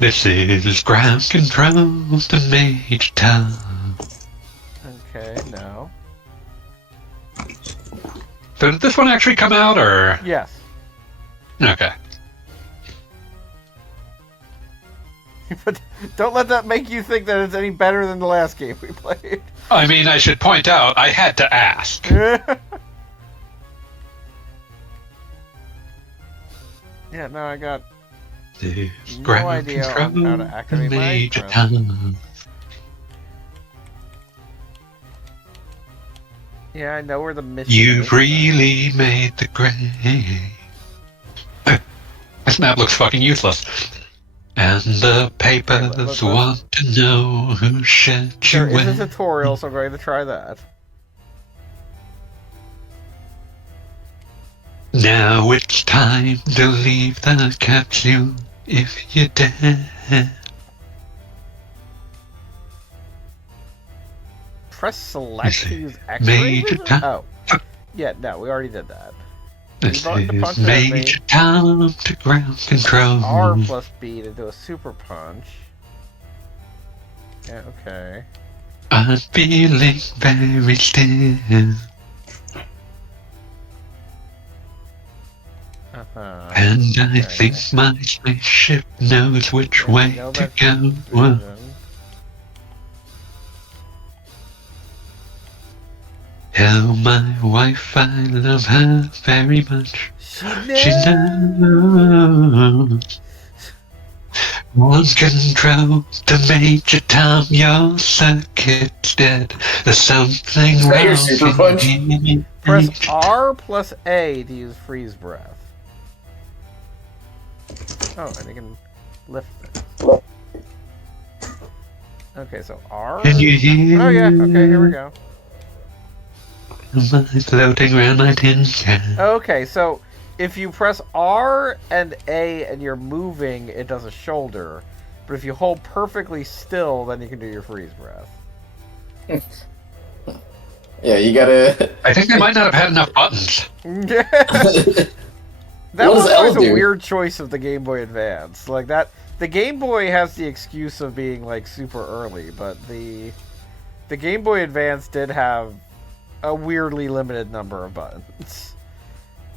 This is ground control to Major Tom. Okay, no. So did this one actually come out, or? Yes. Okay. But don't let that make you think that it's any better than the last game we played. I mean, I should point out, I had to ask. Yeah, no, I got This no ground idea on control how to activate to my Major breath. Tom. Yeah, I know where the mission You've is. really made the grade. This map looks fucking useless. And the papers let's- want to know who sent you There is a when. tutorial, so I'm going to try that. Now it's time to leave the capsule if you dare. Press select to use X-ray Major vision? time. Oh. Yeah, no, we already did that. This button to punch is an enemy. Major Tom to ground control. R plus B to do a super punch. Yeah, okay. I'm feeling very still. Uh-huh. And I Okay. think my spaceship knows which Yeah, way no, to that's go. vision. Tell my wife I love her very much. She She knows. One control to Major Tom, your circuit's dead. There's something Is that wrong. your super punch? Press R plus A to use freeze breath. Oh, and you can lift it. Okay, so R. Can you hear? Oh yeah, okay, here we go. Am I floating around my tin can? Okay, so if you press R and A and you're moving, it does a shoulder. But if you hold perfectly still, then you can do your freeze breath. Yeah, you gotta. I think they might not have had enough buttons. That What was does always L a do? weird choice of the Game Boy Advance. Like that, the Game Boy has the excuse of being like super early, but the Game Boy Advance did have a weirdly limited number of buttons.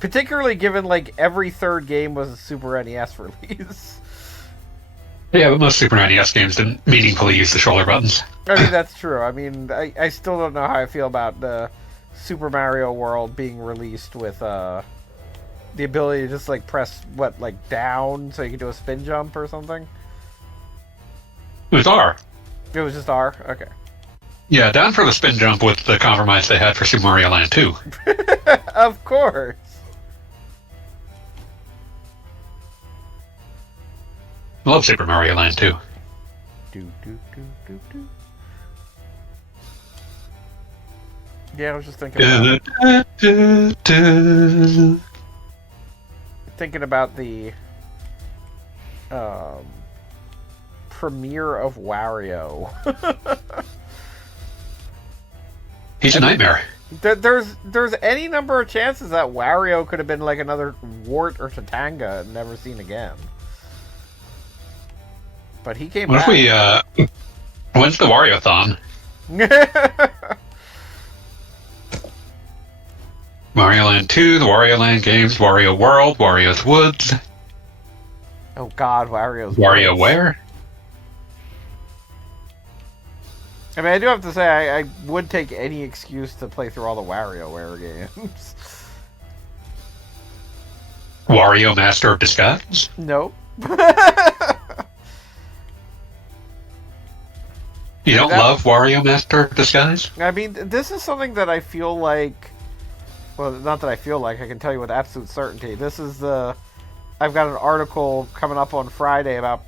Particularly given like every third game was a Super NES release. Yeah, but most Super NES games didn't meaningfully use the shoulder buttons. I mean, that's true. I mean, I still don't know how I feel about the Super Mario World being released with the ability to just like press like down so you can do a spin jump or something. It was R. It was just R. Okay. Yeah, down for the spin jump with the compromise they had for Super Mario Land 2. Of course. Love Super Mario Land 2. Do. Yeah, I was just thinking about the premiere of Wario. He's a nightmare. There's any number of chances that Wario could have been like another Wart or Tatanga and never seen again. But he came What if back. we, when's the Wario-thon? Mario Land 2, the Wario Land games, Wario World, Wario's Woods, Oh God, Wario's Wario Woods. Where? I mean, I do have to say, I would take any excuse to play through all the WarioWare games. Wario Master of Disguise? Nope. You don't That- love Wario Master of Disguise? I mean, this is something that I feel like... Well, not that I feel like, I can tell you with absolute certainty. This is the... I've got an article coming up on Friday about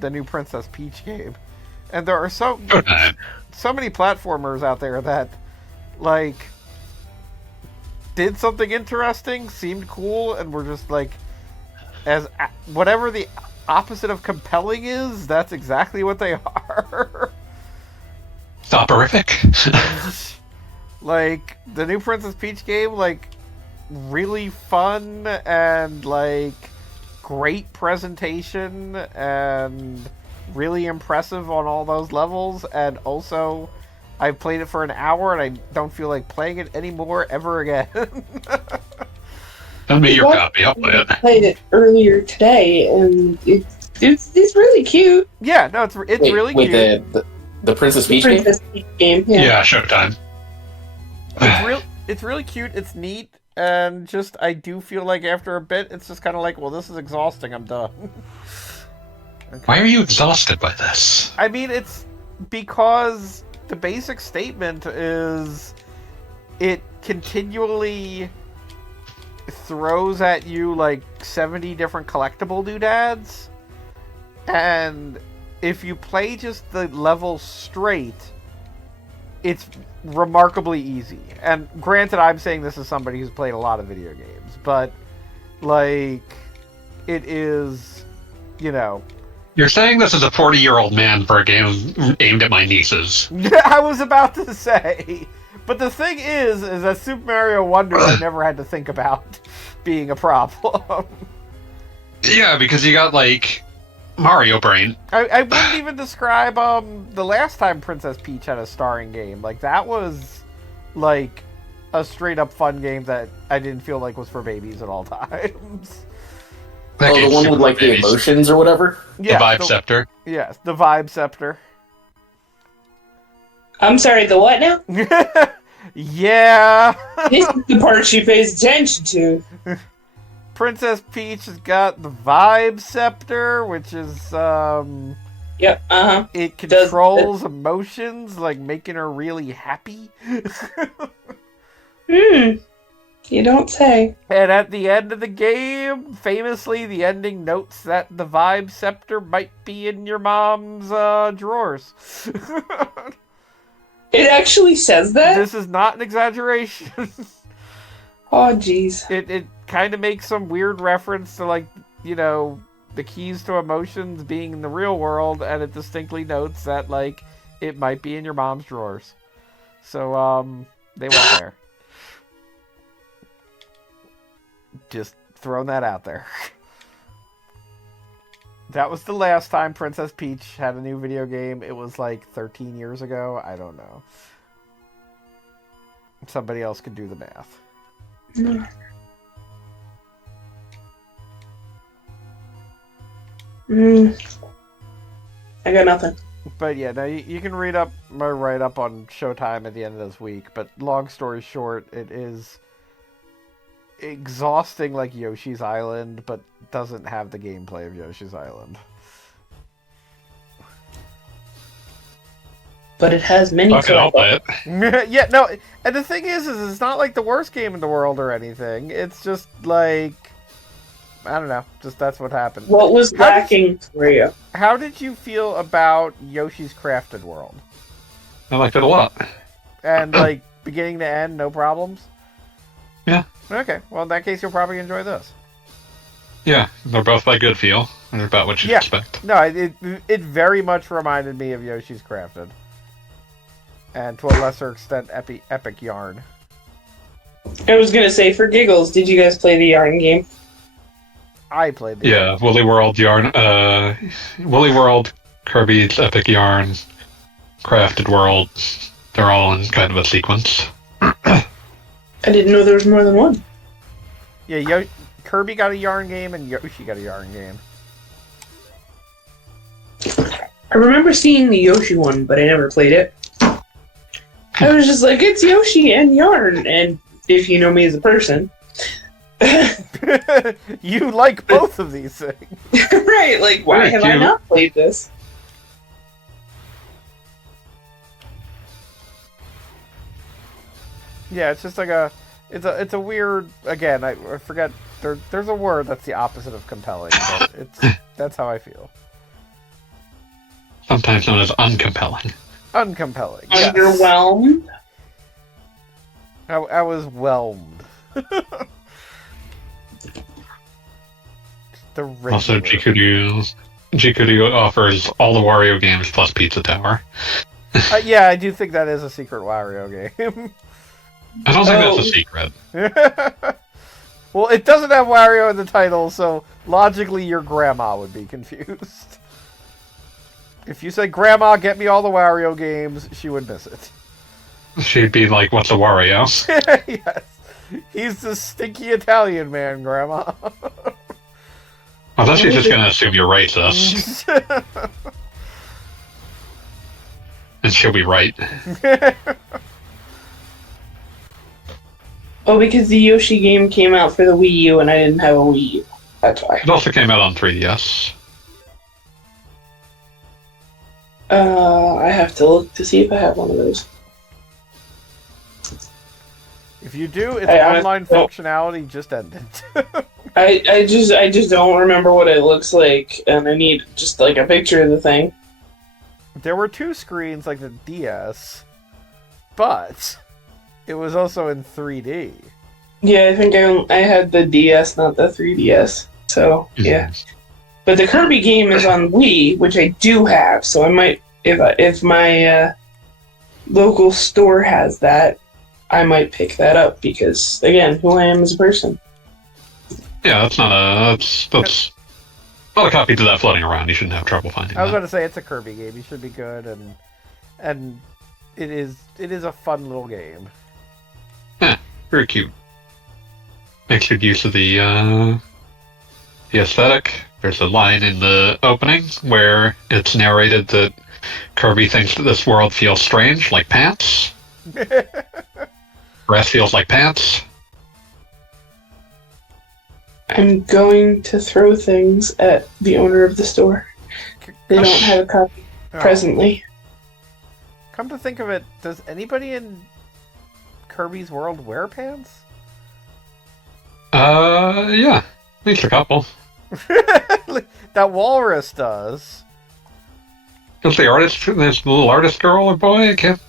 the new Princess Peach game. And there are so many platformers out there that, like, did something interesting, seemed cool, and were just, like, whatever the opposite of compelling is, that's exactly what they are. Soporific? Like, the new Princess Peach game, like, really fun and, like, great presentation and really impressive on all those levels. And also, I've played it for an hour and I don't feel like playing it anymore ever again. Send me your What? copy, I'll play it. I played it earlier today, and it's really cute. Yeah, no, it's really wait, cute. the Princess Peach game? Princess Peach game. Yeah, Showtime. It's really cute. It's neat, and just I do feel like after a bit, it's just kind of like, well, this is exhausting. I'm done. Why are you exhausted by this? I mean, it's because the basic statement is it continually throws at you like 70 different collectible doodads, And if you play just the level straight, it's remarkably easy. And granted, I'm saying this as somebody who's played a lot of video games, but like, it is, you know. You're saying this is a 40-year-old man for a game aimed at my nieces. I was about to say. But the thing is that Super Mario Wonder I never had to think about being a problem. Yeah, because you got, like, Mario Brain. I wouldn't even describe the last time Princess Peach had a starring game. Like, that was, like, a straight-up fun game that I didn't feel like was for babies at all times. That Oh, the game's one super with, like, the babies. emotions or whatever? The Vibe Scepter. Yes, the Vibe Scepter. I'm sorry, the what now? Yeah! This is the part she pays attention to. Princess Peach has got the Vibe Scepter, which is, Yep, uh-huh. it controls emotions, like making her really happy. You don't say. And at the end of the game, famously, the ending notes that the Vibe Scepter might be in your mom's drawers. It actually says that? This is not an exaggeration. Oh, jeez. It kind of makes some weird reference to, like, you know, the keys to emotions being in the real world, and it distinctly notes that, like, it might be in your mom's drawers. So, they went there. Just throwing that out there. That was the last time Princess Peach had a new video game. It was like 13 years ago. I don't know. Somebody else could do the math. I got nothing. But yeah, now you can read up my write-up on Showtime at the end of this week. But long story short, it is exhausting like Yoshi's Island, but doesn't have the gameplay of Yoshi's Island. But it has many Fuck it, I'll play it. Yeah, no, and the thing is it's not like the worst game in the world or anything. It's just like, I don't know, just that's what happened. What was lacking for you? How did you feel about Yoshi's Crafted World? I liked it a lot. And like beginning to end, no problems? Yeah. Okay, well in that case you'll probably enjoy this. Yeah, they're both by good feel. They're about what you'd expect. No, it very much reminded me of Yoshi's Crafted. And to a lesser extent, Epic Yarn. I was gonna say, for giggles, did you guys play the yarn game? I played the Yeah, Woolly World Yarn, Woolly World, Kirby's Epic Yarn, Crafted World. They're all in kind of a sequence. I didn't know there was more than one. Yeah, Kirby got a yarn game and Yoshi got a yarn game. I remember seeing the Yoshi one, but I never played it. I was just like, it's Yoshi and yarn, and if you know me as a person. You like both of these things. Right, like, why Very have I cute. not played this? Yeah, it's just like it's a weird, again, I forget, there's a word that's the opposite of compelling, but that's how I feel. Sometimes known as uncompelling. Uncompelling. Yes. Underwhelmed? I was whelmed. The Also, regular. Jikudu offers all the Wario games plus Pizza Tower. Yeah, I do think that is a secret Wario game. I don't think that's a secret. Well, it doesn't have Wario in the title, so logically your grandma would be confused. If you said, Grandma, get me all the Wario games, she would miss it. She'd be like, what's a Wario? Yes. He's the stinky Italian man, Grandma. I thought she's just going to assume you're racist. And she'll be right. Oh, because the Yoshi game came out for the Wii U and I didn't have a Wii U. That's why. It also came out on 3DS. I have to look to see if I have one of those. If you do, its Hey, online functionality just ended. I just don't remember what it looks like, and I need just like a picture of the thing. There were 2 screens like the DS, but it was also in 3D. Yeah, I think I had the DS, not the 3DS. So yeah, but the Kirby game is on Wii, which I do have. So I might, if my local store has that, I might pick that up because again, who I am as a person. Yeah, that's not a copy to that floating around. You shouldn't have trouble finding I was that. going to say it's a Kirby game. You should be good, and it is a fun little game. Yeah, very cute. Makes good use of the aesthetic. There's a line in the opening where it's narrated that Kirby thinks that this world feels strange, like pants. Breath feels like pants. I'm going to throw things at the owner of the store. They don't have a copy presently. Come to think of it, does anybody in Kirby's world wear pants? Yeah. At least a couple. That walrus does. There's the artist, there's the little artist girl or boy, I can't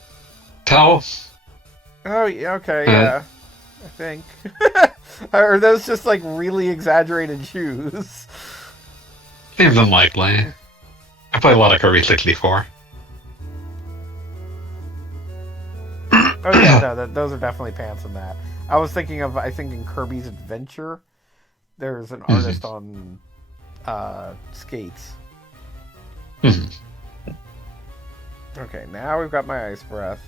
tell. Oh, yeah, okay, yeah. I think. Or are those just like really exaggerated shoes? Seems unlikely. I play a lot of Kirby 64. Oh yeah, no, those are definitely pants in that. I think in Kirby's Adventure, there's an artist on skates. Okay, now we've got my ice breath.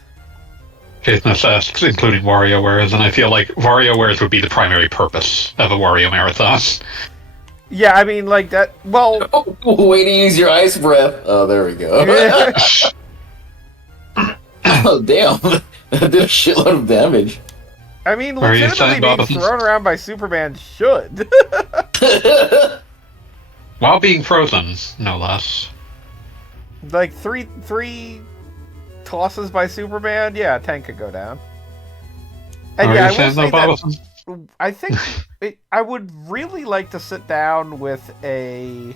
Jason asks, including WarioWares, and I feel like WarioWares would be the primary purpose of a Wario marathon. Yeah, I mean, like that. Well, Way to use your ice breath. Oh, there we go. Oh, damn. That did a shitload of damage. I mean, Are you legitimately saying, being Bob? thrown around by Superman should. While being frozen, no less. Like three tosses by Superman, yeah, a tank could go down. And Are yeah, you I will saying, say though, that Bob? I think I would really like to sit down with a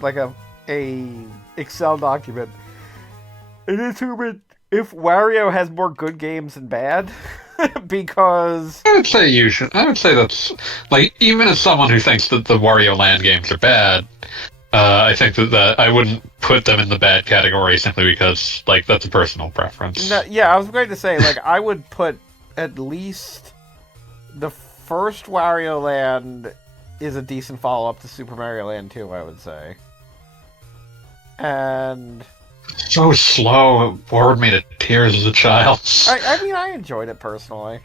like a Excel document and determine if Wario has more good games than bad. Because I would say you should. I would say that's like, even as someone who thinks that the Wario Land games are bad, I think that I wouldn't put them in the bad category simply because, like, that's a personal preference. no, yeah, I was going to say, like, I would put at least the first Wario Land is a decent follow-up to Super Mario Land 2, I would say. And So slow, it bored me to tears as a child. I mean, I enjoyed it personally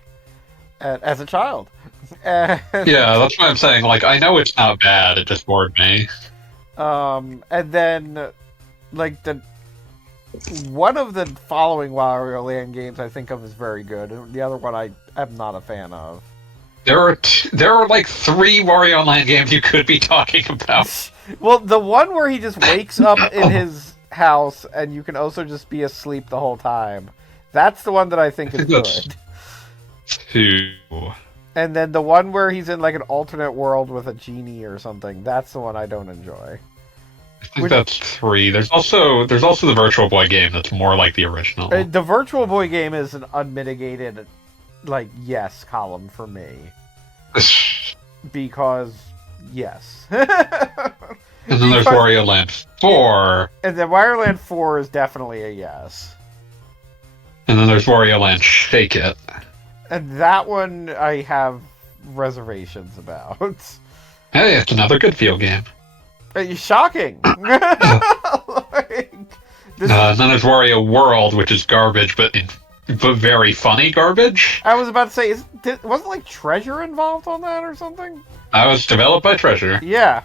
as a child. And, Yeah, that's what I'm saying. Like, I know it's not bad, it just bored me. and then, like, one of the following Wario Land games I think of is very good, and the other one I am not a fan of. There are like 3 Wario Land games you could be talking about. Well, the one where he just wakes up in his house and you can also just be asleep the whole time. That's the one that I think is That's- good. 2. And then the one where he's in like an alternate world with a genie or something. That's the one I don't enjoy. I think that's 3. There's also the Virtual Boy game that's more like the original. The Virtual Boy game is an unmitigated, like, yes column for me. Because, yes. And then there's Wario Land 4. And then Wario Land 4 is definitely a yes. And then there's Wario Land Shake It. And that one I have reservations about. Hey, it's another good feel game. Shocking! Like, And then there's Wario World, which is garbage, but very funny garbage. I was about to say, wasn't like Treasure involved on that or something? That was developed by Treasure. Yeah.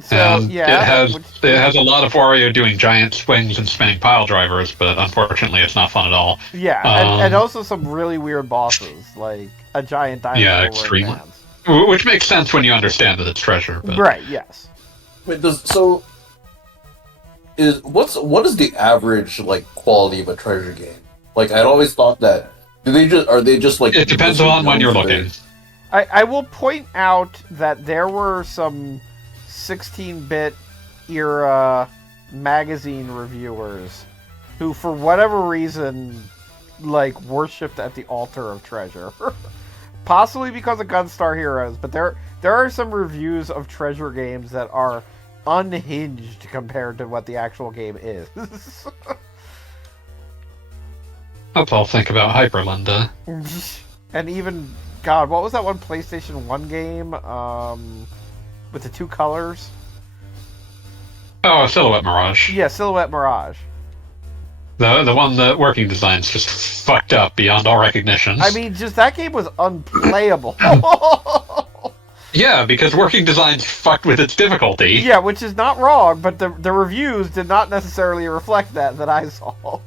So And yeah, it has a lot of Wario doing giant swings and spinning pile drivers, but unfortunately it's not fun at all. yeah, and also some really weird bosses, like a giant dinosaur. Yeah, wearing extremely. pants. Which makes sense when you understand that it's Treasure. But Right. Yes. Wait, what is the average like quality of a treasure game? Like, I'd always thought that are they just like it depends on when you're looking. I will point out that there were some 16-bit era magazine reviewers who, for whatever reason, like, worshipped at the altar of Treasure. Possibly because of Gunstar Heroes, but there are some reviews of Treasure games that are unhinged compared to what the actual game is. I'll think about Hyperlinda. And even, God, what was that one PlayStation 1 game with the 2 colors? Oh, Silhouette Mirage. Yeah, Silhouette Mirage. The one that working design's just fucked up beyond all recognition. I mean, just that game was unplayable. Yeah, because working design's fucked with its difficulty. Yeah, which is not wrong, but the reviews did not necessarily reflect that I saw.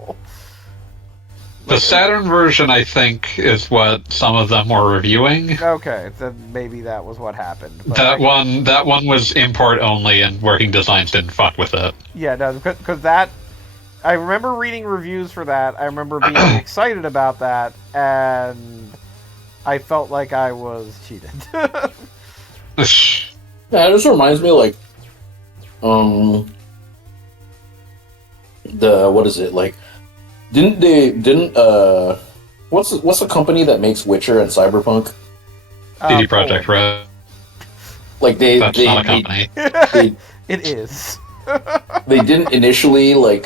The Saturn version, I think, is what some of them were reviewing. Okay, then maybe that was what happened. But That one was import only, and working designs didn't fuck with it. Yeah, no, because that... I remember reading reviews for that. I remember being excited about that, and I felt like I was cheated. Yeah, it just reminds me, like, what is it, like, what's the company that makes Witcher and Cyberpunk? CD Projekt Red. Like, That's not a company. It is. They didn't initially, like,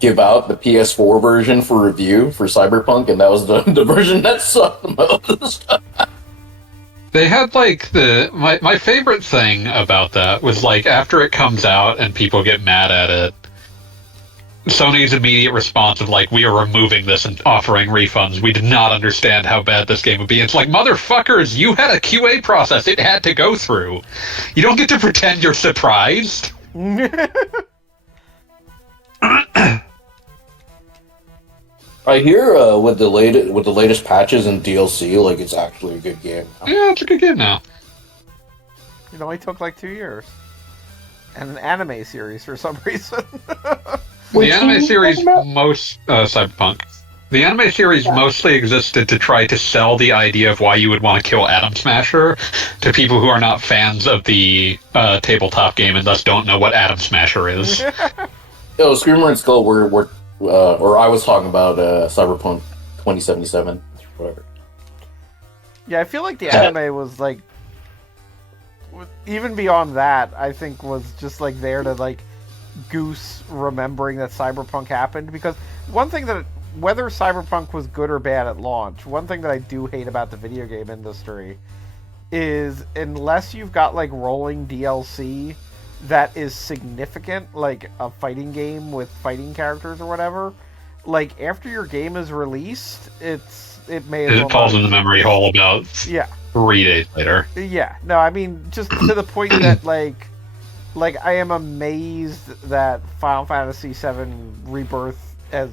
give out the PS4 version for review for Cyberpunk, and that was the version that sucked the most. They had, like, my favorite thing about that was, like, after it comes out and people get mad at it, Sony's immediate response of, like, we are removing this and offering refunds. We did not understand how bad this game would be. It's like, motherfuckers, you had a QA process it had to go through. You don't get to pretend you're surprised. I hear with the latest patches and DLC, like, it's actually a good game. Yeah, it's a good game now. It only took like 2 years. And an anime series for some reason. The anime series Cyberpunk. The anime series mostly existed to try to sell the idea of why you would want to kill Atom Smasher to people who are not fans of the tabletop game and thus don't know what Atom Smasher is. Yo, Screamer and Skull were or I was talking about Cyberpunk 2077, whatever. Yeah, I feel like the anime was like, even beyond that, I think was just like there to like goose remembering that Cyberpunk happened. Because one thing that, whether Cyberpunk was good or bad at launch, one thing that I do hate about the video game industry is unless you've got like rolling DLC that is significant, like a fighting game with fighting characters or whatever, like after your game is released, it may as well falls in the memory hole about 3 days later. Yeah, no, I mean just to the point that like I am amazed that Final Fantasy VII Rebirth and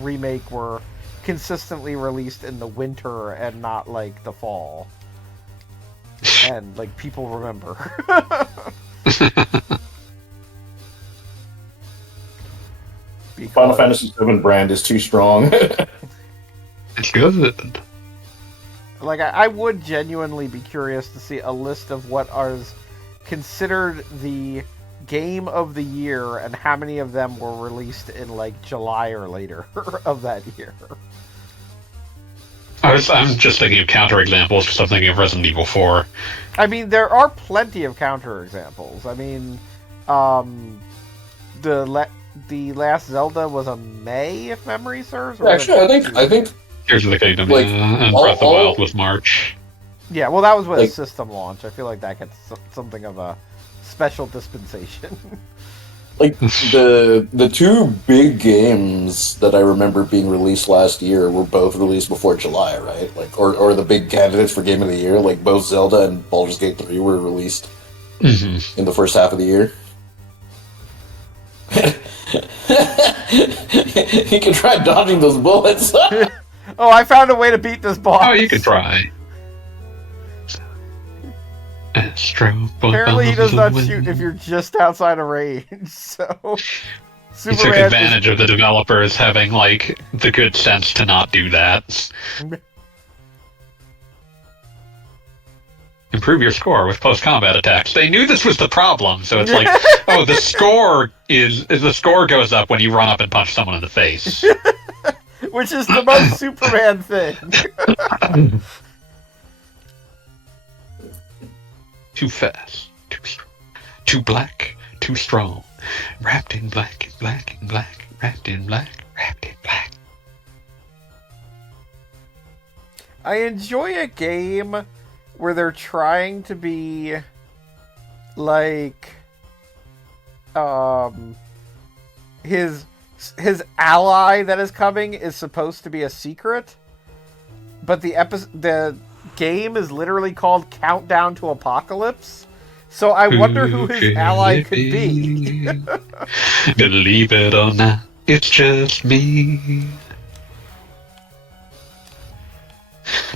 Remake were consistently released in the winter and not like the fall, and like people remember. Final Fantasy VII brand is too strong. It's good. Like, I would genuinely be curious to see a list of what are considered the game of the year and how many of them were released in like July or later of that year. I'm just thinking of counterexamples because I'm thinking of Resident Evil 4. I mean, there are plenty of counterexamples. I mean, the last Zelda was a May, if memory serves. Actually, I think Tears of the Kingdom, like, and Breath of the Wild was March. Yeah, well, that was with like, a system launch. I feel like that gets something of a special dispensation. Like the two big games that I remember being released last year were both released before July, right? Like, or the big candidates for Game of the Year, like both Zelda and Baldur's Gate 3 were released in the first half of the year. You can try dodging those bullets. Oh, I found a way to beat this boss. Oh, you can try. Astro. Apparently, he does not shoot if you're just outside of range. So, He took advantage of the developers having like the good sense to not do that. improve your score with post-combat attacks. They knew this was the problem, so it's like, oh, the score goes up when you run up and punch someone in the face. Which is the most Superman thing. Too fast, too black, too strong. Wrapped in black, black, and black, wrapped in black, wrapped in black. I enjoy a game where they're trying to be like his ally that is coming is supposed to be a secret, but the game is literally called Countdown to Apocalypse. So I wonder who his ally could be. Believe it or not, it's just me.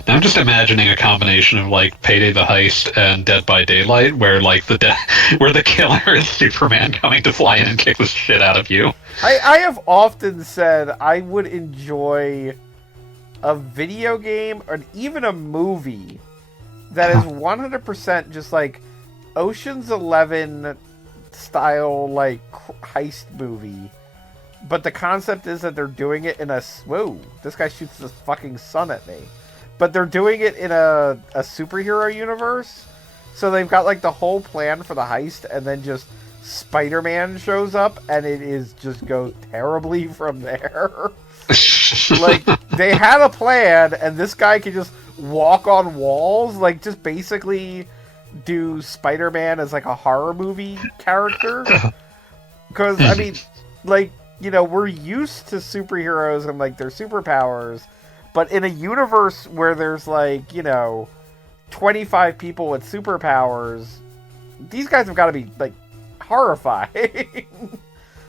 Now I'm just imagining a combination of like Payday the Heist and Dead by Daylight, where like where the killer is Superman coming to fly in and kick the shit out of you. I have often said I would enjoy a video game or even a movie that is 100% just like Ocean's 11 style like heist movie, but the concept is that they're doing it in a whoa, this guy shoots the fucking sun at me. But they're doing it in a superhero universe. So they've got like the whole plan for the heist, and then just Spider-Man shows up, and it is just goes terribly from there. Like, they had a plan, and this guy can just walk on walls, like just basically do Spider-Man as like a horror movie character. Because, I mean, like, you know, we're used to superheroes and like their superpowers. But in a universe where there's, like, you know, 25 people with superpowers, these guys have got to be, like, horrifying.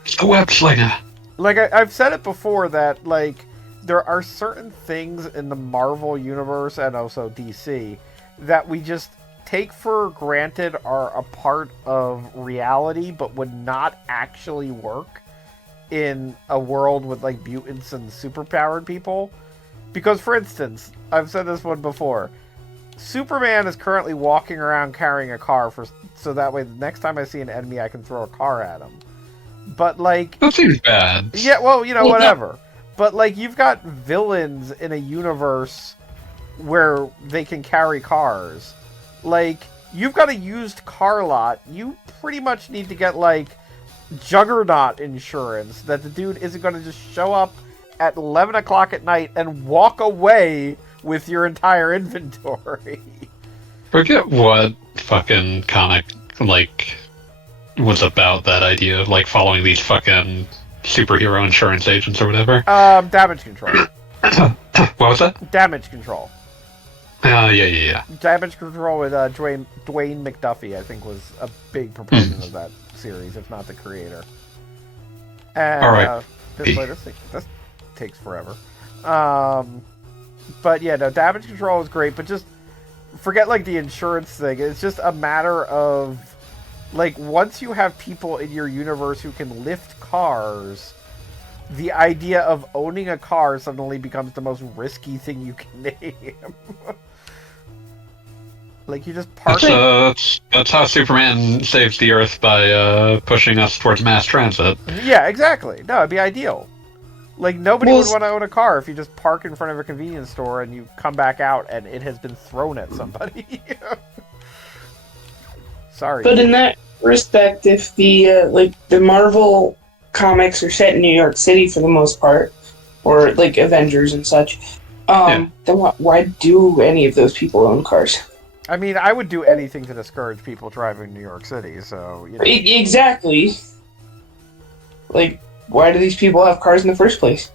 It's the web slinger. Like, I've said it before that, like, there are certain things in the Marvel universe and also DC that we just take for granted are a part of reality but would not actually work in a world with, like, mutants and superpowered people. Because, for instance, I've said this one before, Superman is currently walking around carrying a car so that way the next time I see an enemy I can throw a car at him. But, like... That seems bad. Yeah, well, you know, whatever. But, like, you've got villains in a universe where they can carry cars. Like, you've got a used car lot. You pretty much need to get, like, Juggernaut insurance that the dude isn't going to just show up at 11 o'clock at night and walk away with your entire inventory. Forget what fucking comic, like, was about that idea of, like, following these fucking superhero insurance agents or whatever. Damage Control. What was that? Damage Control. Yeah. Damage Control with Dwayne McDuffie, I think, was a big proponent of that series, if not the creator. And, all right. This takes forever. But yeah, no, Damage Control is great, but just forget like the insurance thing. It's just a matter of like once you have people in your universe who can lift cars, the idea of owning a car suddenly becomes the most risky thing you can name. Like you just park. That's how Superman saves the Earth by pushing us towards mass transit. Yeah, exactly. No, it'd be ideal. Like, nobody would want to own a car if you just park in front of a convenience store and you come back out and it has been thrown at somebody. Sorry. But in that respect, if the Marvel comics are set in New York City for the most part, or like Avengers and such, then why do any of those people own cars? I mean, I would do anything to discourage people driving New York City, so, you know. Exactly. Like, why do these people have cars in the first place?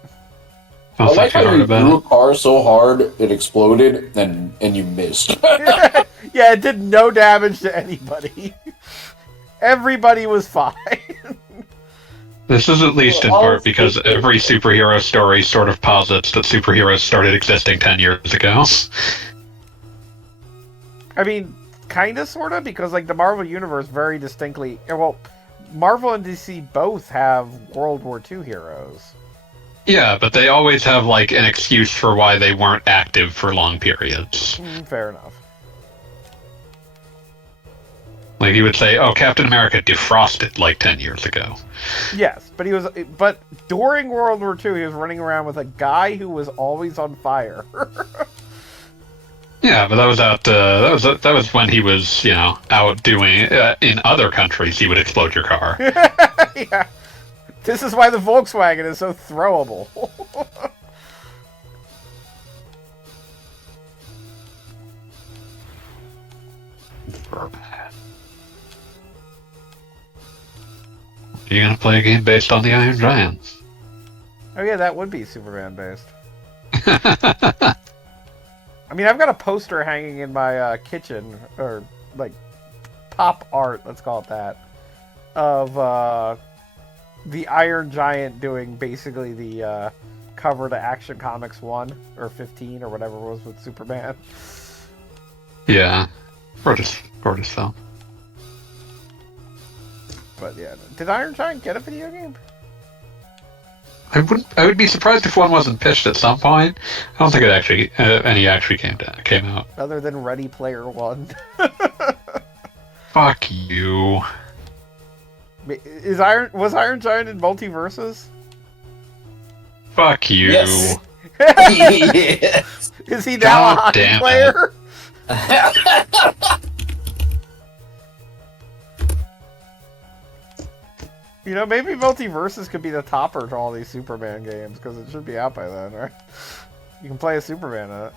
I like how you threw a car so hard it exploded and you missed. Yeah, it did no damage to anybody. Everybody was fine. This is at least in part because every superhero story sort of posits that superheroes started existing 10 years ago. I mean, kinda, sorta, because, like, the Marvel Universe very distinctly... Well, Marvel and DC both have World War II heroes. Yeah, but they always have, like, an excuse for why they weren't active for long periods. Fair enough. Like he would say, "Oh, Captain America defrosted like 10 years ago." Yes, but during World War II, he was running around with a guy who was always on fire. Yeah, but that was that was when he was, out doing in other countries. He would explode your car. Yeah. This is why the Volkswagen is so throwable. Are you gonna play a game based on the Iron Giant? Oh yeah, that would be Superman based. I mean, I've got a poster hanging in my kitchen, or like pop art, let's call it that, of the Iron Giant doing basically the cover to Action Comics 1 or 15 or whatever it was with Superman. Yeah, gorgeous film. But yeah, did Iron Giant get a video game? I would be surprised if one wasn't pitched at some point. I don't think any actually came out. Other than Ready Player One. Fuck you. Was Iron Giant in Multiverses? Fuck you. Yes. Yes. Is he now a God hockey damn it. player? Maybe Multiverses could be the topper to all these Superman games, because it should be out by then, right? You can play a Superman in it.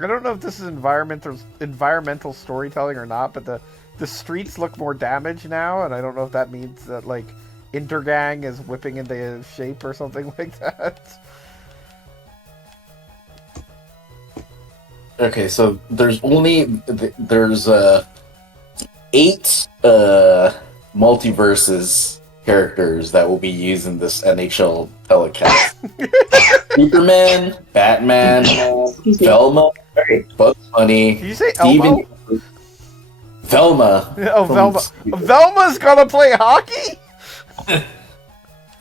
I don't know if this is environmental storytelling or not, but the streets look more damaged now, and I don't know if that means that, like, Intergang is whipping into shape or something like that. Okay, so there's 8 multiverses characters that will be used in this NHL telecast. Superman, Batman, Velma, Bugs Bunny. Did you say Elmo? Velma. Oh, Velma. Velma's gonna play hockey?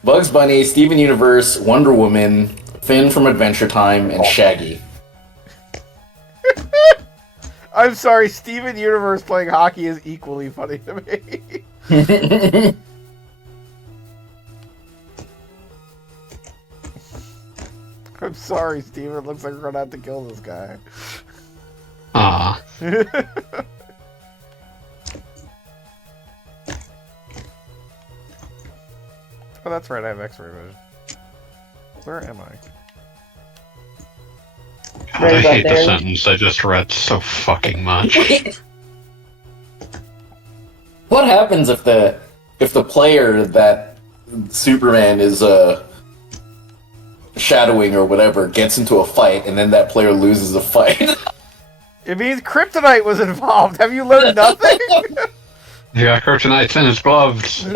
Bugs Bunny, Steven Universe, Wonder Woman, Finn from Adventure Time, and Shaggy. I'm sorry, Steven Universe playing hockey is equally funny to me. I'm sorry, Steven. It looks like we're gonna have to kill this guy. Ah. Oh, that's right, I have X-ray vision. Where am I? God, Right I about hate the there. sentence I just read so fucking much. What happens if the player that Superman is shadowing or whatever gets into a fight and then that player loses the fight? It means kryptonite was involved. Have you learned nothing? He got kryptonite in his gloves.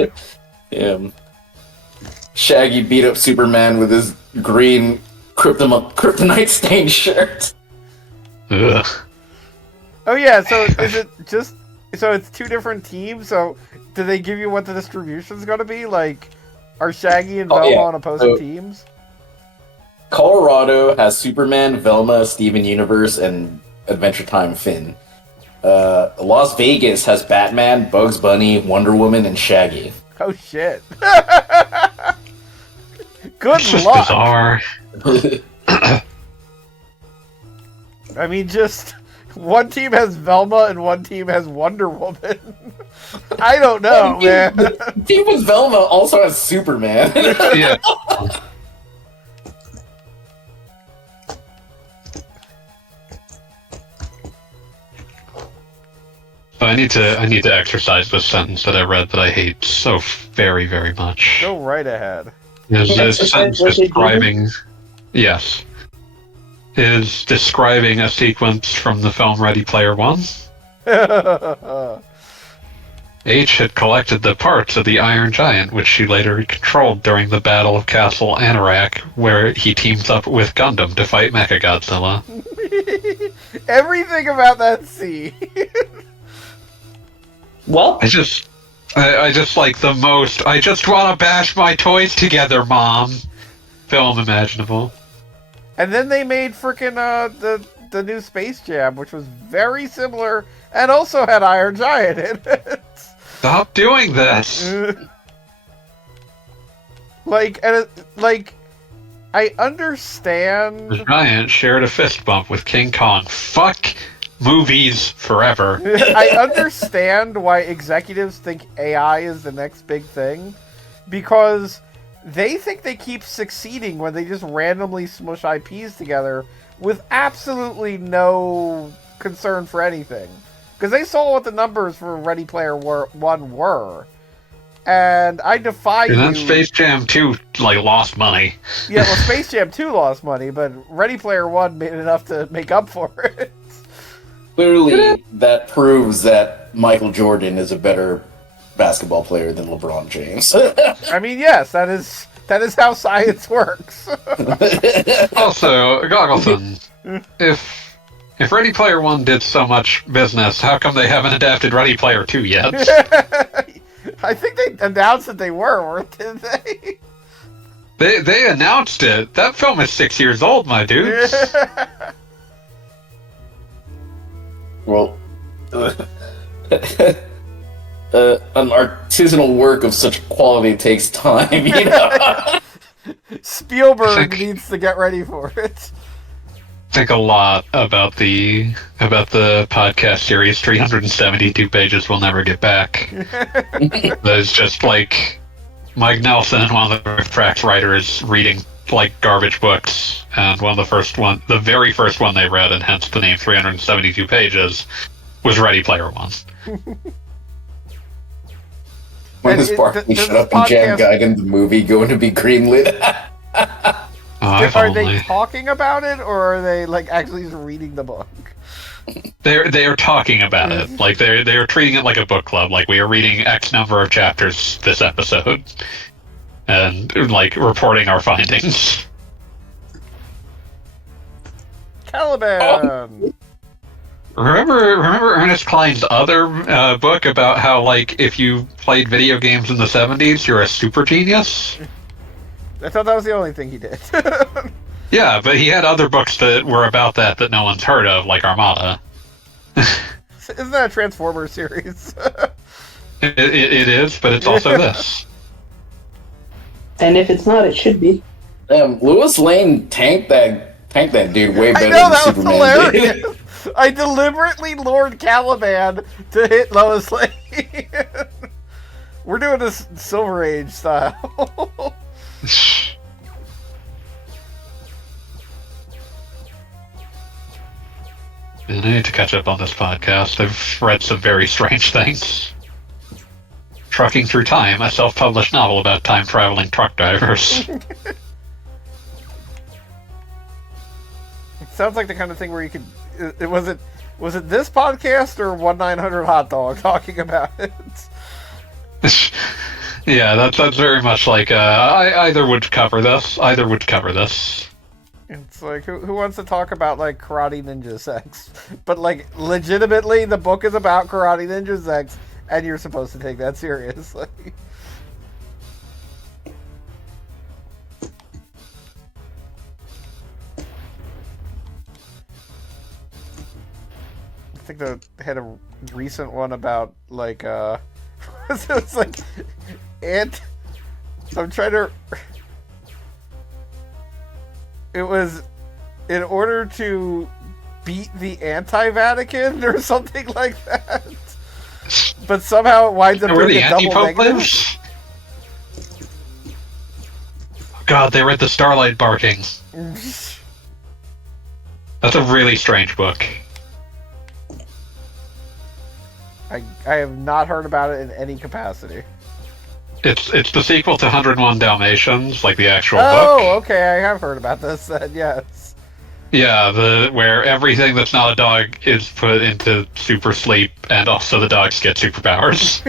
Shaggy beat up Superman with his green kryptonite stained shirt. Ugh. Oh yeah, so is it just... So it's 2 different teams, so do they give you what the distribution's gonna be? Like, are Shaggy and Velma on opposing teams? Colorado has Superman, Velma, Steven Universe, and Adventure Time Finn. Las Vegas has Batman, Bugs Bunny, Wonder Woman, and Shaggy. Oh shit. Good It's just luck! bizarre. I mean, just... One team has Velma and one team has Wonder Woman. I don't know, man. Team with Velma also has Superman. Yeah. But I need to exercise this sentence that I read that I hate so very, very much. Go right ahead. Is this Exercise sentence what they do? describing? Yes. Is describing a sequence from the film Ready Player One. H had collected the parts of the Iron Giant, which she later controlled during the Battle of Castle Anorak, where he teams up with Gundam to fight Mechagodzilla. Everything about that scene. Well, I just like the most. I just want to bash my toys together, Mom. Film imaginable. And then they made frickin' the new Space Jam, which was very similar and also had Iron Giant in it. Stop doing this. I understand. The Giant shared a fist bump with King Kong. Fuck movies forever. I understand why executives think AI is the next big thing, because they think they keep succeeding when they just randomly smush IPs together with absolutely no concern for anything. Because they saw what the numbers for Ready Player One were. And I defy you... And then Space Jam 2, lost money. Yeah, well, Space Jam 2 lost money, but Ready Player One made enough to make up for it. Clearly, that proves that Michael Jordan is a better basketball player than LeBron James. I mean, yes, that is how science works. Also, Goggleton, if Ready Player One did so much business, how come they haven't adapted Ready Player 2 yet? I think they announced that they weren't they? They announced it. That film is 6 years old, my dude. Well, an artisanal work of such quality takes time, you know? Spielberg needs to get ready for it. Think a lot about the podcast series 372 pages we'll never get back. There's just Mike Nelson, one of the tracks writers, reading garbage books, and the very first one they read, and hence the name 372 pages, was Ready Player One. When is Barkley Shut Up and Jam Gaiden the movie going to be greenlit? Are they talking about it, or are they actually just reading the book? They are talking about it. They are treating it like a book club. We are reading X number of chapters this episode, and reporting our findings. Caliban. Remember Ernest Cline's other book about how if you played video games in the 70s, you're a super genius? I thought that was the only thing he did. Yeah, but he had other books that were about that no one's heard of, like Armada. Isn't that a Transformers series? It is, but it's also this. And if it's not, it should be. Lois Lane tanked that dude way better I know, than that Superman was did. hilarious. I deliberately lured Caliban to hit Lois Lane. We're doing this Silver Age style. I need to catch up on this podcast. I've read some very strange things. Trucking Through Time, a self-published novel about time-traveling truck drivers. It sounds like the kind of thing where you could... Was it this podcast or 1-900 Hot Dog talking about it? Yeah, that's very much I either would cover this. It's who wants to talk about karate ninja sex? But legitimately, the book is about karate ninja sex, and you're supposed to take that seriously. I think they had a recent one about it was I'm trying to. It was in order to beat the anti-Vatican or something like that. But somehow it winds up where being the a double anti-pope negative. lives? God, they read the Starlight Barking. That's a really strange book. I have not heard about it in any capacity. It's the sequel to 101 Dalmatians, the actual book. Oh, okay, I have heard about this then, yes. Yeah, where everything that's not a dog is put into super sleep, and also the dogs get superpowers.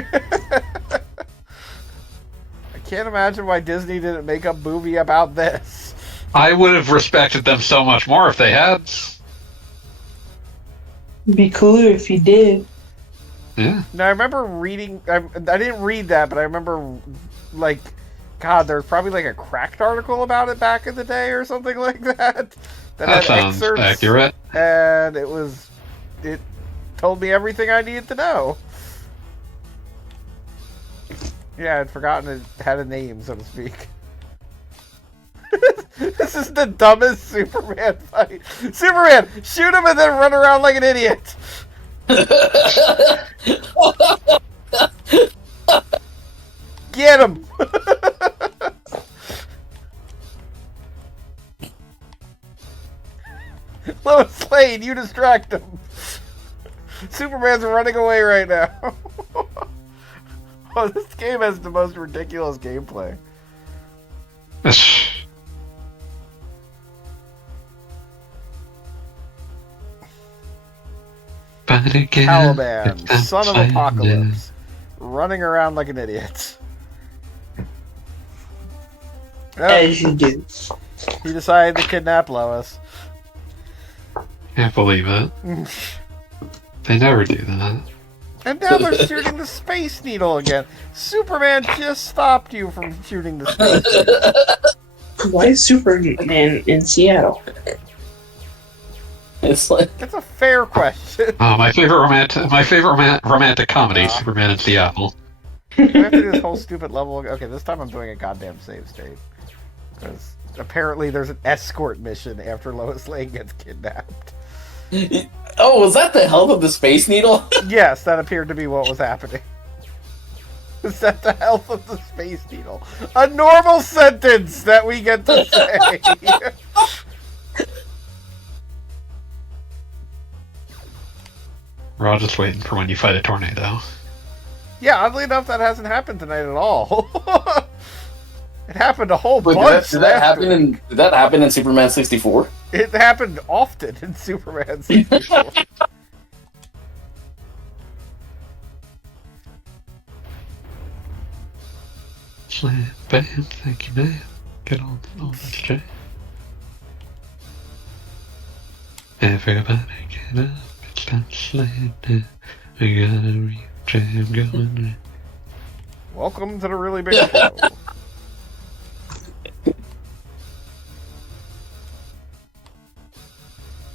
I can't imagine why Disney didn't make a movie about this. I would have respected them so much more if they had. It'd be cooler if you did. Yeah. Now, I remember reading... I didn't read that, but I remember, God, God, there's probably like a Cracked article about it back in the day or something like that. That had sounds excerpts, accurate. And it told me everything I needed to know. Yeah, I'd forgotten it had a name, so to speak. This is the dumbest Superman fight. Superman, shoot him and then run around like an idiot. Get him! Lois Lane, you distract him. Superman's running away right now. Oh, this game has the most ridiculous gameplay. Caliban, son of Apocalypse, running around like an idiot. As you do. He decided to kidnap Lois. Can't believe it. They never do that. And now they're shooting the Space Needle again. Superman just stopped you from shooting the Space Needle. Why is Superman in Seattle? It's like That's a fair question. My favorite romantic comedy, Superman in Seattle. I have to do this whole stupid level. Okay, this time I'm doing a goddamn save state. Because apparently there's an escort mission after Lois Lane gets kidnapped. oh, was that the health of the Space Needle? Yes, that appeared to be what was happening. Is that the health of the Space Needle? A normal sentence that we get to say. We're all just waiting for when you fight a tornado. Yeah, oddly enough, that hasn't happened tonight at all. It happened a whole Wait, bunch. did that happen in Superman 64? It happened often in Superman 64. Slam, bam, thank you, ma'am. Get on the train. Everybody get up, it's time to slam down. We got a real jam going. Welcome to the really big show.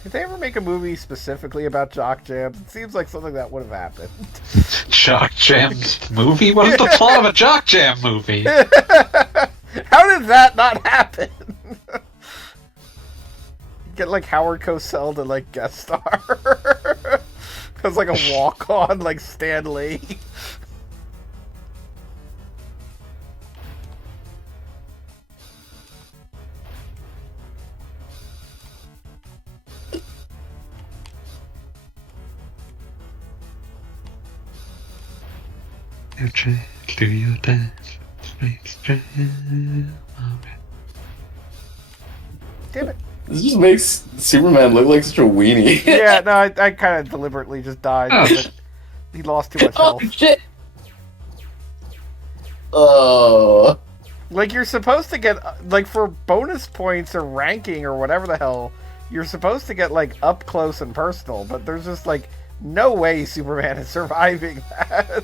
Did they ever make a movie specifically about jock jams? It seems like something that would have happened. Jock Jam's movie? What is the plot of a Jock Jam movie? How did that not happen? Get like Howard Cosell to like guest star as like a walk-on, like Stan Lee. Your chance, do your dance, Space Jam. Okay. Damn it. This just makes Superman look like such a weenie. Yeah, no, I kind of deliberately just died. But he lost too much Oh health. shit! Oh. Like, you're supposed to get, like, for bonus points or ranking or whatever the hell, you're supposed to get, like, up close and personal, but there's just, like, no way Superman is surviving that.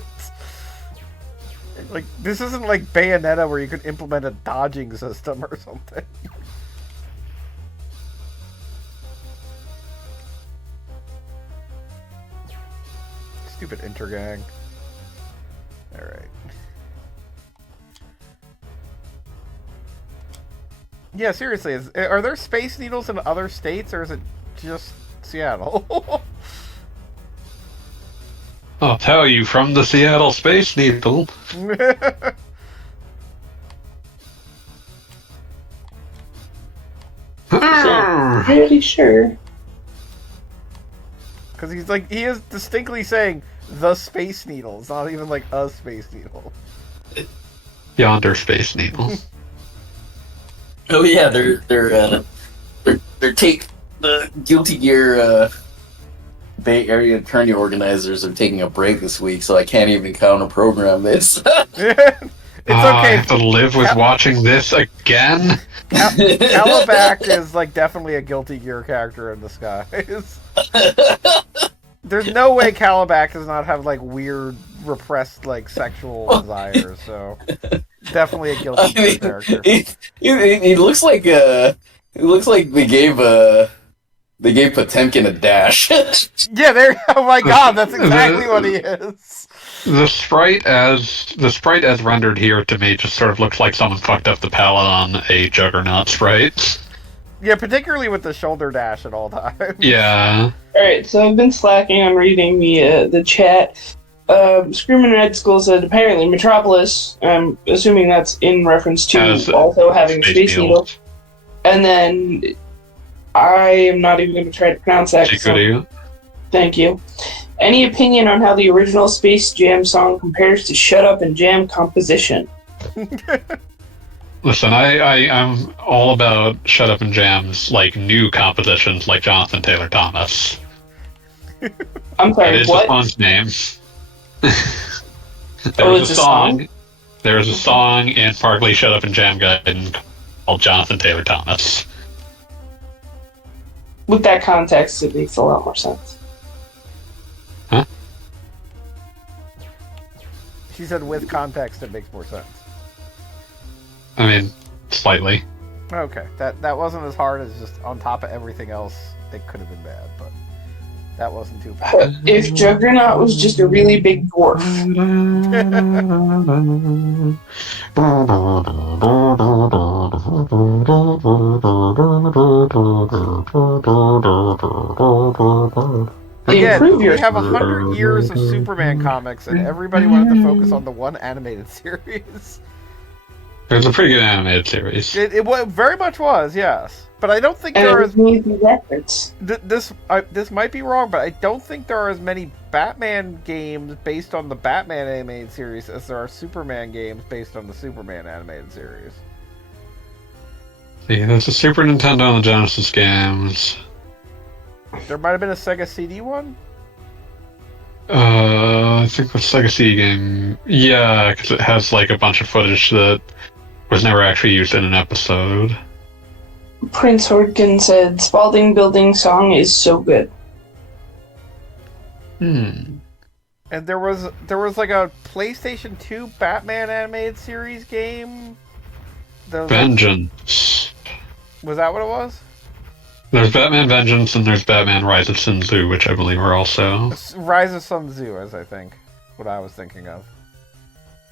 Like, this isn't like Bayonetta where you could implement a dodging system or something. Stupid intergang. Alright. Yeah, seriously, are there Space Needles in other states, or is it just Seattle? I'll tell you from the Seattle Space Needle. Pretty sure. Because he's like, he is distinctly saying the Space Needle. It's not even like a Space Needle. Yonder Space Needle. Oh yeah, they're the Guilty Gear Bay Area attorney organizers are taking a break this week, so I can't even counter program this. It's I okay. have to live with watching this again. Calabac is like definitely a Guilty Gear character in disguise. There's no way Calabac does not have like weird repressed like sexual desires. So definitely a I guilty mean, character. he looks like they gave Potemkin a dash. Yeah, there. Oh my god, that's exactly what he is. The sprite as rendered here to me just sort of looks like someone fucked up the palette on a Juggernaut sprite. Yeah, particularly with the shoulder dash at all times. Yeah. All right, so I've been slacking on reading the chat. Screaming Red Skull said apparently Metropolis. I'm assuming that's in reference to Has also having Space Needle. Needle. And then I am not even going to try to pronounce that. So, thank you. Any opinion on how the original Space Jam song compares to Shut Up and Jam composition? Listen, I'm all about Shut Up and Jam's like new compositions like Jonathan Taylor Thomas. I'm That sorry, is the what? song's name. It's a song? There's a song in Parkley Shut Up and Jam Guide called Jonathan Taylor Thomas. With that context, it makes a lot more sense. Huh? She said with context it makes more sense. I mean, slightly. Okay, that wasn't as hard as just on top of everything else. It could have been bad, but that wasn't too bad. But if Juggernaut was just a really big dwarf, Again, improve we your have 100 years of Superman comics, and everybody wanted to focus on the one animated series. There's a pretty good animated series. It very much was, yes. But I don't think and there are it was movie reference. this might be wrong, but I don't think there are as many Batman games based on the Batman animated series as there are Superman games based on the Superman animated series. Yeah, there's a Super Nintendo and the Genesis games. There might have been a Sega CD one? I think the Sega CD game. Yeah, because it has like a bunch of footage that was never actually used in an episode. Prince Hordkin said, Spalding Building song is so good. And there was like a PlayStation 2 Batman animated series game. Vengeance. Was that what it was? There's Batman Vengeance and there's Batman Rise of Sun Tzu, which I believe are also. Rise of Sun Tzu, as I think, what I was thinking of.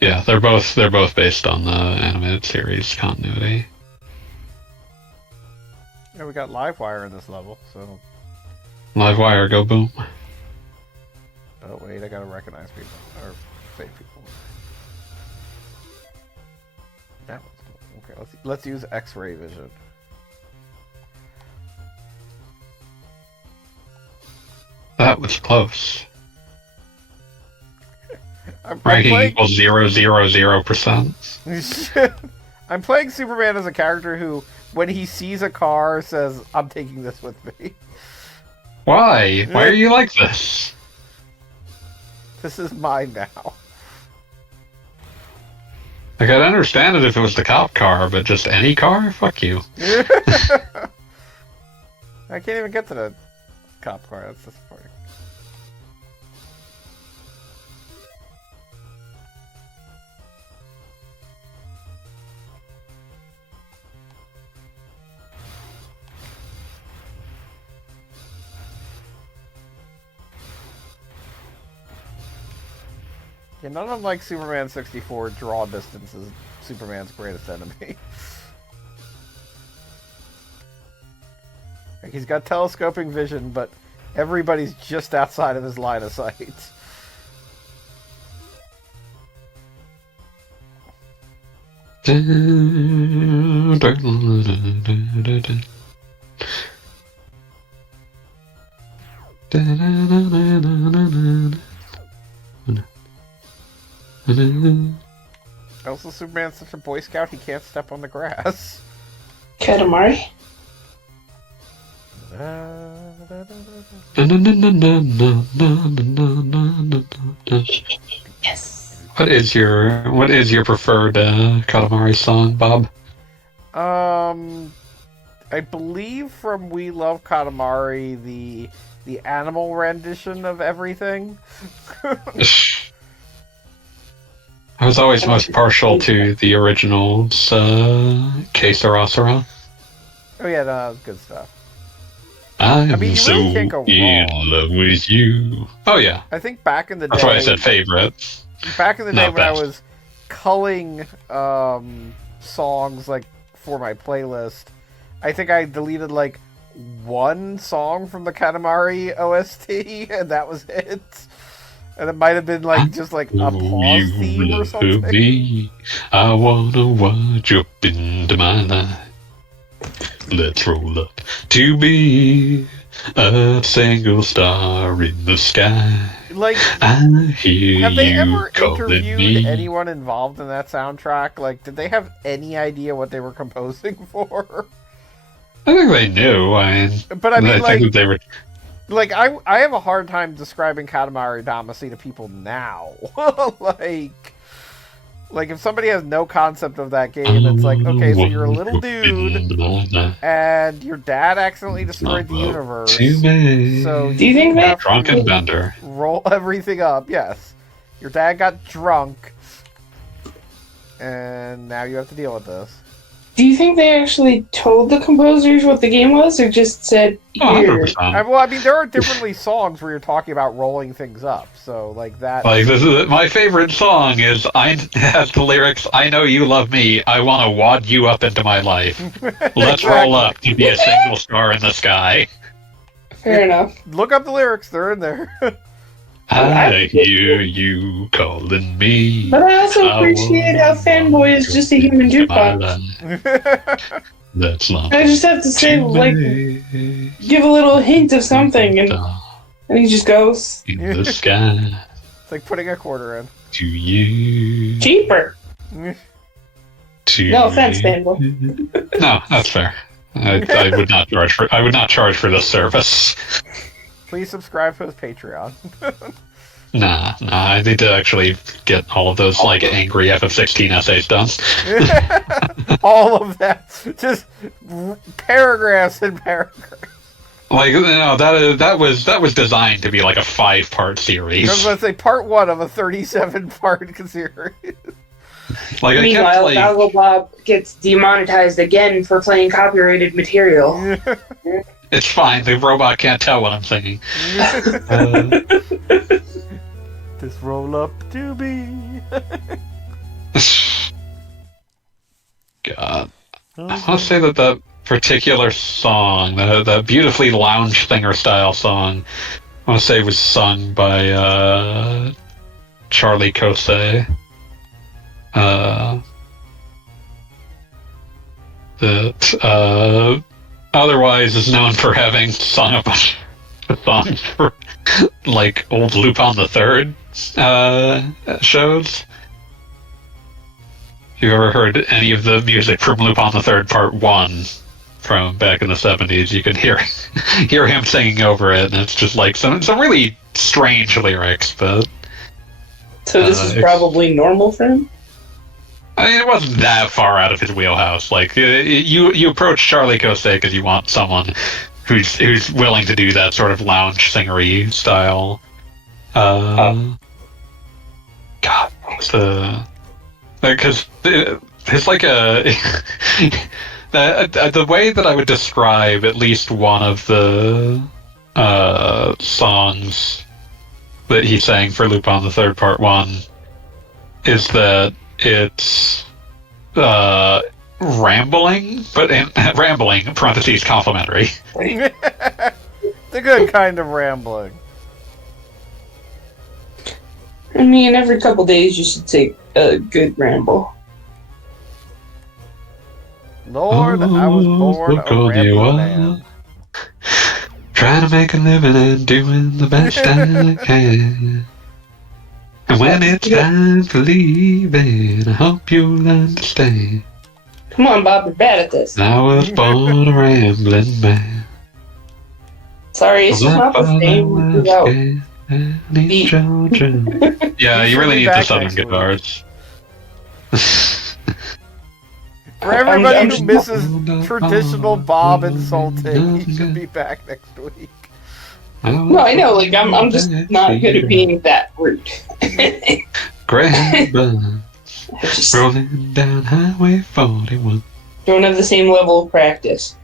Yeah, they're both based on the animated series continuity. Yeah, we got Livewire in this level, so. Livewire, go boom. Oh wait, I gotta recognize people or say people. That was cool. Okay, let's use X-ray vision. That was close. I'm Ranking playing... equals 0.000%. I'm playing Superman as a character who, when he sees a car, says, "I'm taking this with me." Why? Why are you like this? This is mine now. Like, I'd understand it if it was the cop car, but just any car? Fuck you. I can't even get to the cop car. That's disappointing. Yeah, none unlike Superman 64, draw distance is Superman's greatest enemy. Like, he's got telescoping vision, but everybody's just outside of his line of sight. Also, Superman's such a Boy Scout, he can't step on the grass. Katamari? Yes. What is your preferred Katamari song, Bob? I believe from We Love Katamari, the animal rendition of everything. I was always most partial to the originals, Que Sera Sera. Oh yeah, no, that was good stuff. I'm mean, you so really can't go in wrong. love with you. Oh yeah, I think back in the that's day, why I said favorite. back in the day Not when I best. was culling songs like for my playlist, I think I deleted like one song from the Katamari OST, and that was it. And it might have been like just like a pause theme or something. Me. I wanna watch you up into my life. Let's roll up to be a single star in the sky. Like, I hear have they you ever calling interviewed me. anyone involved in that soundtrack? Like, did they have any idea what they were composing for? I think they knew. But I mean, think like, that they were. like I have a hard time describing Katamari Damacy to people now. like if somebody has no concept of that game, it's like, okay, so you're a little dude, and your dad accidentally destroyed the universe. So Do you think they have to Drunken Bender. roll everything up? Yes, your dad got drunk, and now you have to deal with this. Do you think they actually told the composers what the game was, or just said, Oh, "Here"? 100%. Well, I mean, there are differently songs where you're talking about rolling things up, so like that. Like this is my favorite song is I has the lyrics. I know you love me. I want to wad you up into my life. Let's roll up to be a single star in the sky. Fair enough. Look up the lyrics; they're in there. I hear you calling me. But I also I appreciate how wanna Fanboy is just a human into my jukebox. life. That's not. I just have to say, like, give a little hint of something, and he just goes. In the sky It's like putting a quarter in. to you. Cheaper. To No offense, you. Fanboy. No, that's fair. I would not charge for. I would not charge for this service. Please subscribe to his Patreon. Nah. I need to actually get all of those like angry FF16 essays done. All of that, just paragraphs and paragraphs. Like that was designed to be like a 5-part I series. was going to say part 1 of a 37-part series. Like Meanwhile, I kept like Bob gets demonetized again for playing copyrighted material. it's fine. The robot can't tell what I'm singing. Just roll up to be. God, I want to say that particular song, the beautifully lounge singer style song, I want to say was sung by Charlie Kosei. That otherwise is known for having sung a bunch of songs for like old Lupin the Third shows. If you've ever heard any of the music from Lupin the Third Part 1 from back in the 70s, you can hear him singing over it, and it's just like some really strange lyrics, but So this is probably normal for him? I mean, it wasn't that far out of his wheelhouse. Like you approach Charlie Kosei because you want someone who's willing to do that sort of lounge singery style. God, what's the? Because it's like a the way that I would describe at least one of the songs that he sang for Lupin the Third Part 1 is that it's rambling, but rambling parentheses complimentary. The good kind of rambling. I mean, every couple days you should take a good ramble. Lord, I was born a rambling man. Trying to make a living and doing the best I can. And when it's time for leaving, I hope you'll understand. Come on, Bob, you're bad at this. I was born a rambling man. Sorry, it's just not the same without beat. Yeah, you really need the southern guitars. For everybody I'm who just- misses traditional Bob insulting, he should be back next week. No, I know, like, I'm just not good at being that rude. Grandma I just Rolling down Highway 41. don't have the same level of practice.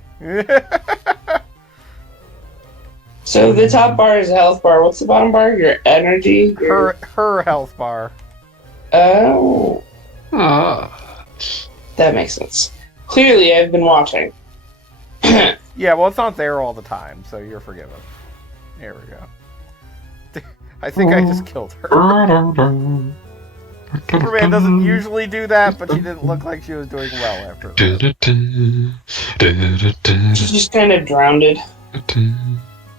So the top bar is a health bar. What's the bottom bar? Your energy? her health bar. Oh, Ah. that makes sense. Clearly, I've been watching. Yeah, well, it's not there all the time, so you're forgiven. There we go. I think I just killed her. Superman doesn't usually do that, but she didn't look like she was doing well after that. She's just kind of drowned.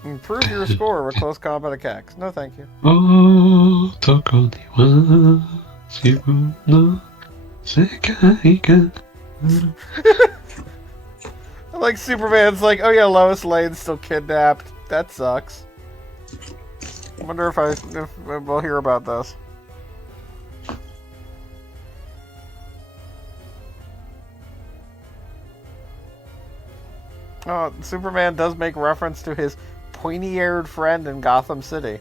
Improve your score with close combat attacks. No, thank you. 男には自分の世界が Like Superman's like, oh yeah, Lois Lane's still kidnapped. That sucks. I wonder if we'll hear about this. Oh, Superman does make reference to his pointy-eared friend in Gotham City.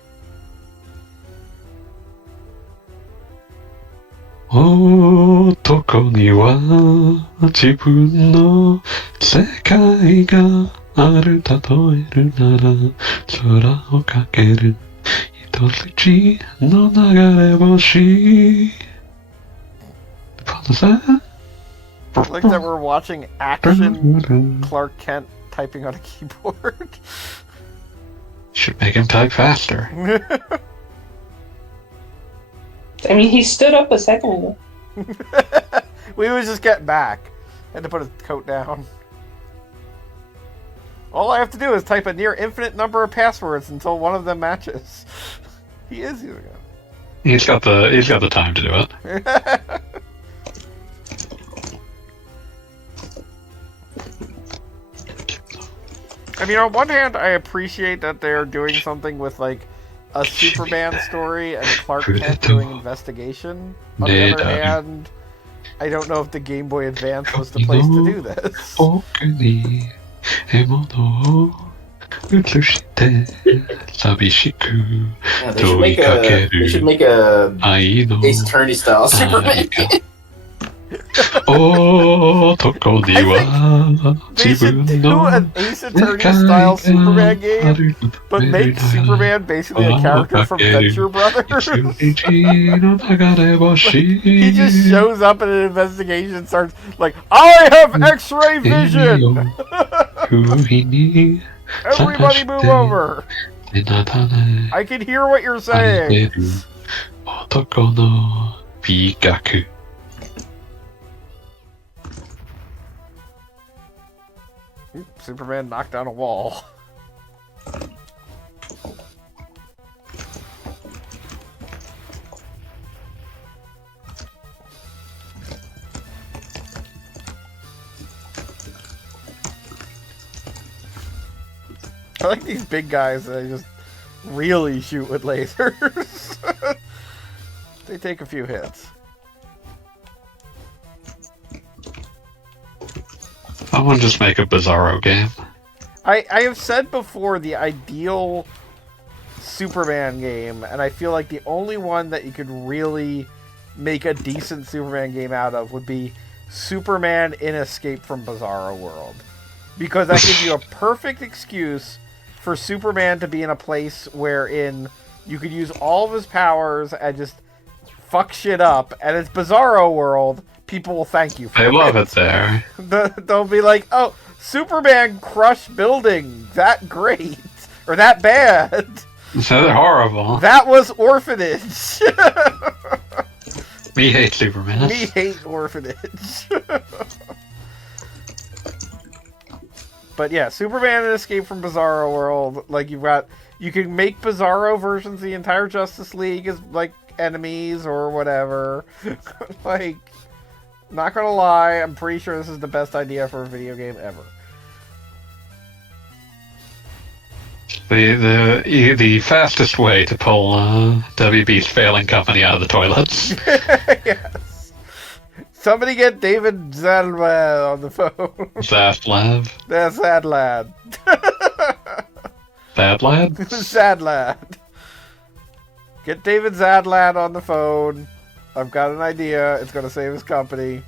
男には自分の世界がある例えるなら空をかける一筋の流れ星 I like that we're watching action Clark Kent typing on a keyboard. Should make him type faster. I mean, he stood up a second ago. We was just getting back. Had to put his coat down. All I have to do is type a near infinite number of passwords until one of them matches. He is using it. He's got the time to do it. I mean, on one hand, I appreciate that they're doing something with, like, a Superman story and Clark Kent doing investigation. On the other hand, I don't know if the Game Boy Advance was the place to do this. Yeah, they should make a Ace Attorney style Superman. They should do an Ace Attorney style Superman game, but make Superman basically a character from Venture Brothers. He just shows up in an investigation and starts like, I have X-ray vision! Everybody move over! I can hear what you're saying! Superman knocked down a wall. I like these big guys that just really shoot with lasers. They take a few hits. I want to just make a Bizarro game. I have said before the ideal Superman game, and I feel like the only one that you could really make a decent Superman game out of would be Superman in Escape from Bizarro World. Because that gives you a perfect excuse for Superman to be in a place wherein you could use all of his powers and just fuck shit up, and it's Bizarro World. People will thank you for it. I love it there. They'll be like, oh, Superman crushed building. That great. Or that bad. So they're horrible. That was Orphanage. Me hate Superman. Me hate Orphanage. But yeah, Superman and Escape from Bizarro World. Like, you can make Bizarro versions of the entire Justice League as, like, enemies or whatever. Like... Not gonna lie, I'm pretty sure this is the best idea for a video game ever. The fastest way to pull WB's failing company out of the toilets. Yes. Somebody get David Zadlad on the phone. Zadlad. That's Zadlad. Zadlad? Zadlad. Get David Zadlad on the phone. I've got an idea. It's gonna save his company.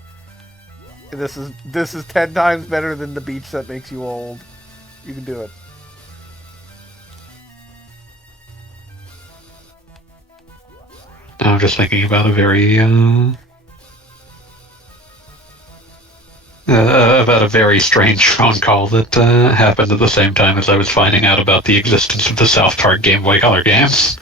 This is 10 times better than the beach that makes you old. You can do it. I'm just thinking about a very strange phone call that happened at the same time as I was finding out about the existence of the South Park Game Boy Color games.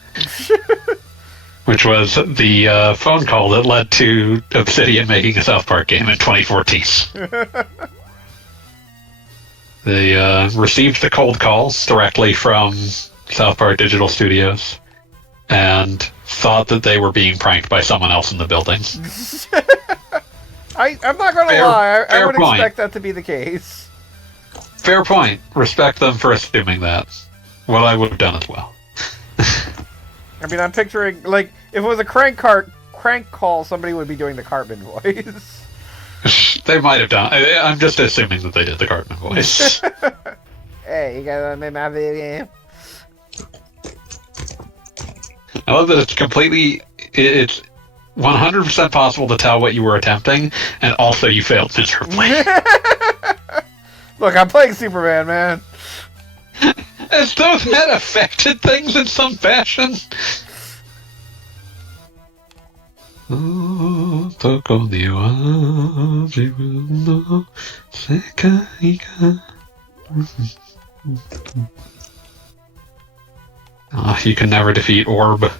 Which was the phone call that led to Obsidian making a South Park game in 2014. They received the cold calls directly from South Park Digital Studios and thought that they were being pranked by someone else in the building. I'm not going to lie. I would point. expect that to be the case. Fair point. Respect them for assuming that. What I would have done as well. I mean, I'm picturing, like, if it was a crank call, somebody would be doing the Cartman voice. They might have done. I'm just assuming that they did the Cartman voice. Hey, you guys want to make my video game? I love that it's 100% possible to tell what you were attempting, and also you failed miserably. Look, I'm playing Superman, man. As though that affected things in some fashion. You can never defeat Orb.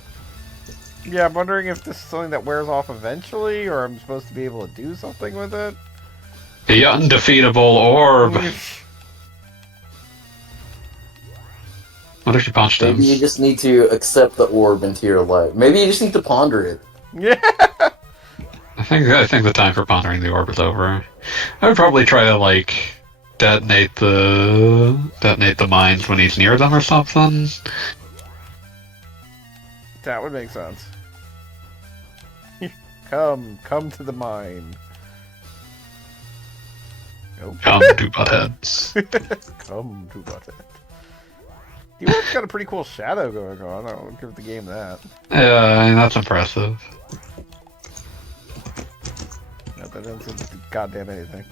Yeah, I'm wondering if this is something that wears off eventually, or I'm supposed to be able to do something with it. The undefeatable Orb. What if you punched him? Maybe you just need to accept the orb into your life. Maybe you just need to ponder it. Yeah. I think the time for pondering the orb is over. I would probably try to like detonate the mines when he's near them or something. That would make sense. Come to the mine. Nope. Come to Butthead. Come to Butthead. D-Web's got a pretty cool shadow going on. I'll give the game that. Yeah, that's impressive. No, that doesn't do goddamn anything.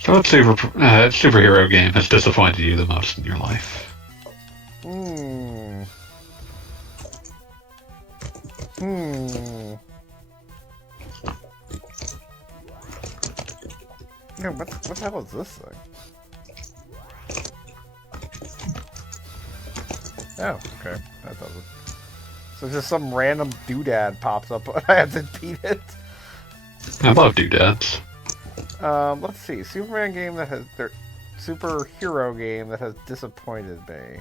So what superhero game has disappointed you the most in your life? Yeah, what the hell is this thing? Oh, okay. That doesn't. So just some random doodad pops up and I have to beat it. I love doodads. Let's see. Superman game that has... superhero game that has disappointed me.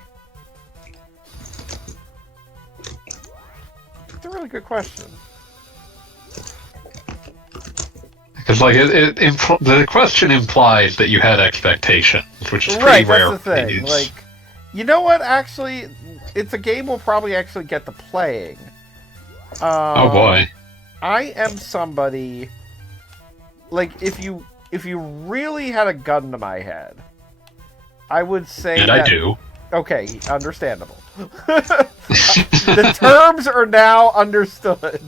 That's a really good question. Because like the question implies that you had expectations, which is pretty rare. That's the thing. Like, you know what? Actually, it's a game we'll probably actually get to playing. Oh boy! I am somebody. Like, if you really had a gun to my head, I would say. And I do. Okay, understandable. The terms are now understood.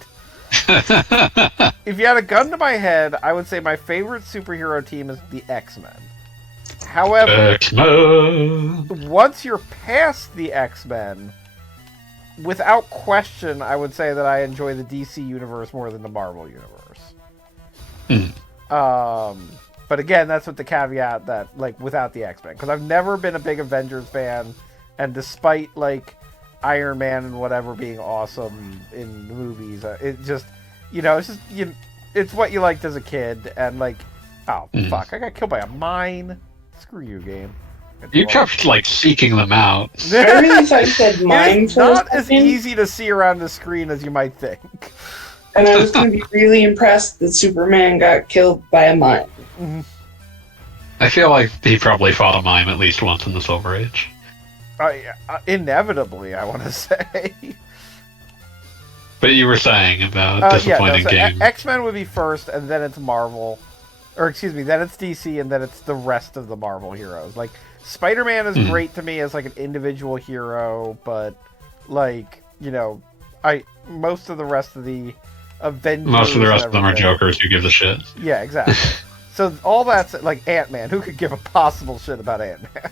If you had a gun to my head, I would say my favorite superhero team is the X-Men. However, X-Men. Once you're past the X-Men, without question, I would say that I enjoy the DC universe more than the Marvel universe. But again, that's with the caveat that, like, without the X-Men, because I've never been a big Avengers fan, and despite, like, Iron Man and whatever being awesome in the movies, it just, it's just, it's what you liked as a kid, and like, oh, fuck, I got killed by a mine. Screw you, game. You kept, like, seeking them out. I really thought you said mine. It's not as easy to see around the screen as you might think. And I was going to be really impressed that Superman got killed by a mine. Mm-hmm. I feel like he probably fought a mime at least once in the Silver Age. Inevitably, I want to say. But you were saying about disappointing game. X-Men would be first, and then it's Marvel. Or, excuse me, then it's DC, and then it's the rest of the Marvel heroes. Like, Spider-Man is great to me as like an individual hero, but like, you know, most of the rest of the Avengers, most of the rest of them are jokers who give a shit. Yeah, exactly. So all that's like Ant-Man. Who could give a possible shit about Ant-Man?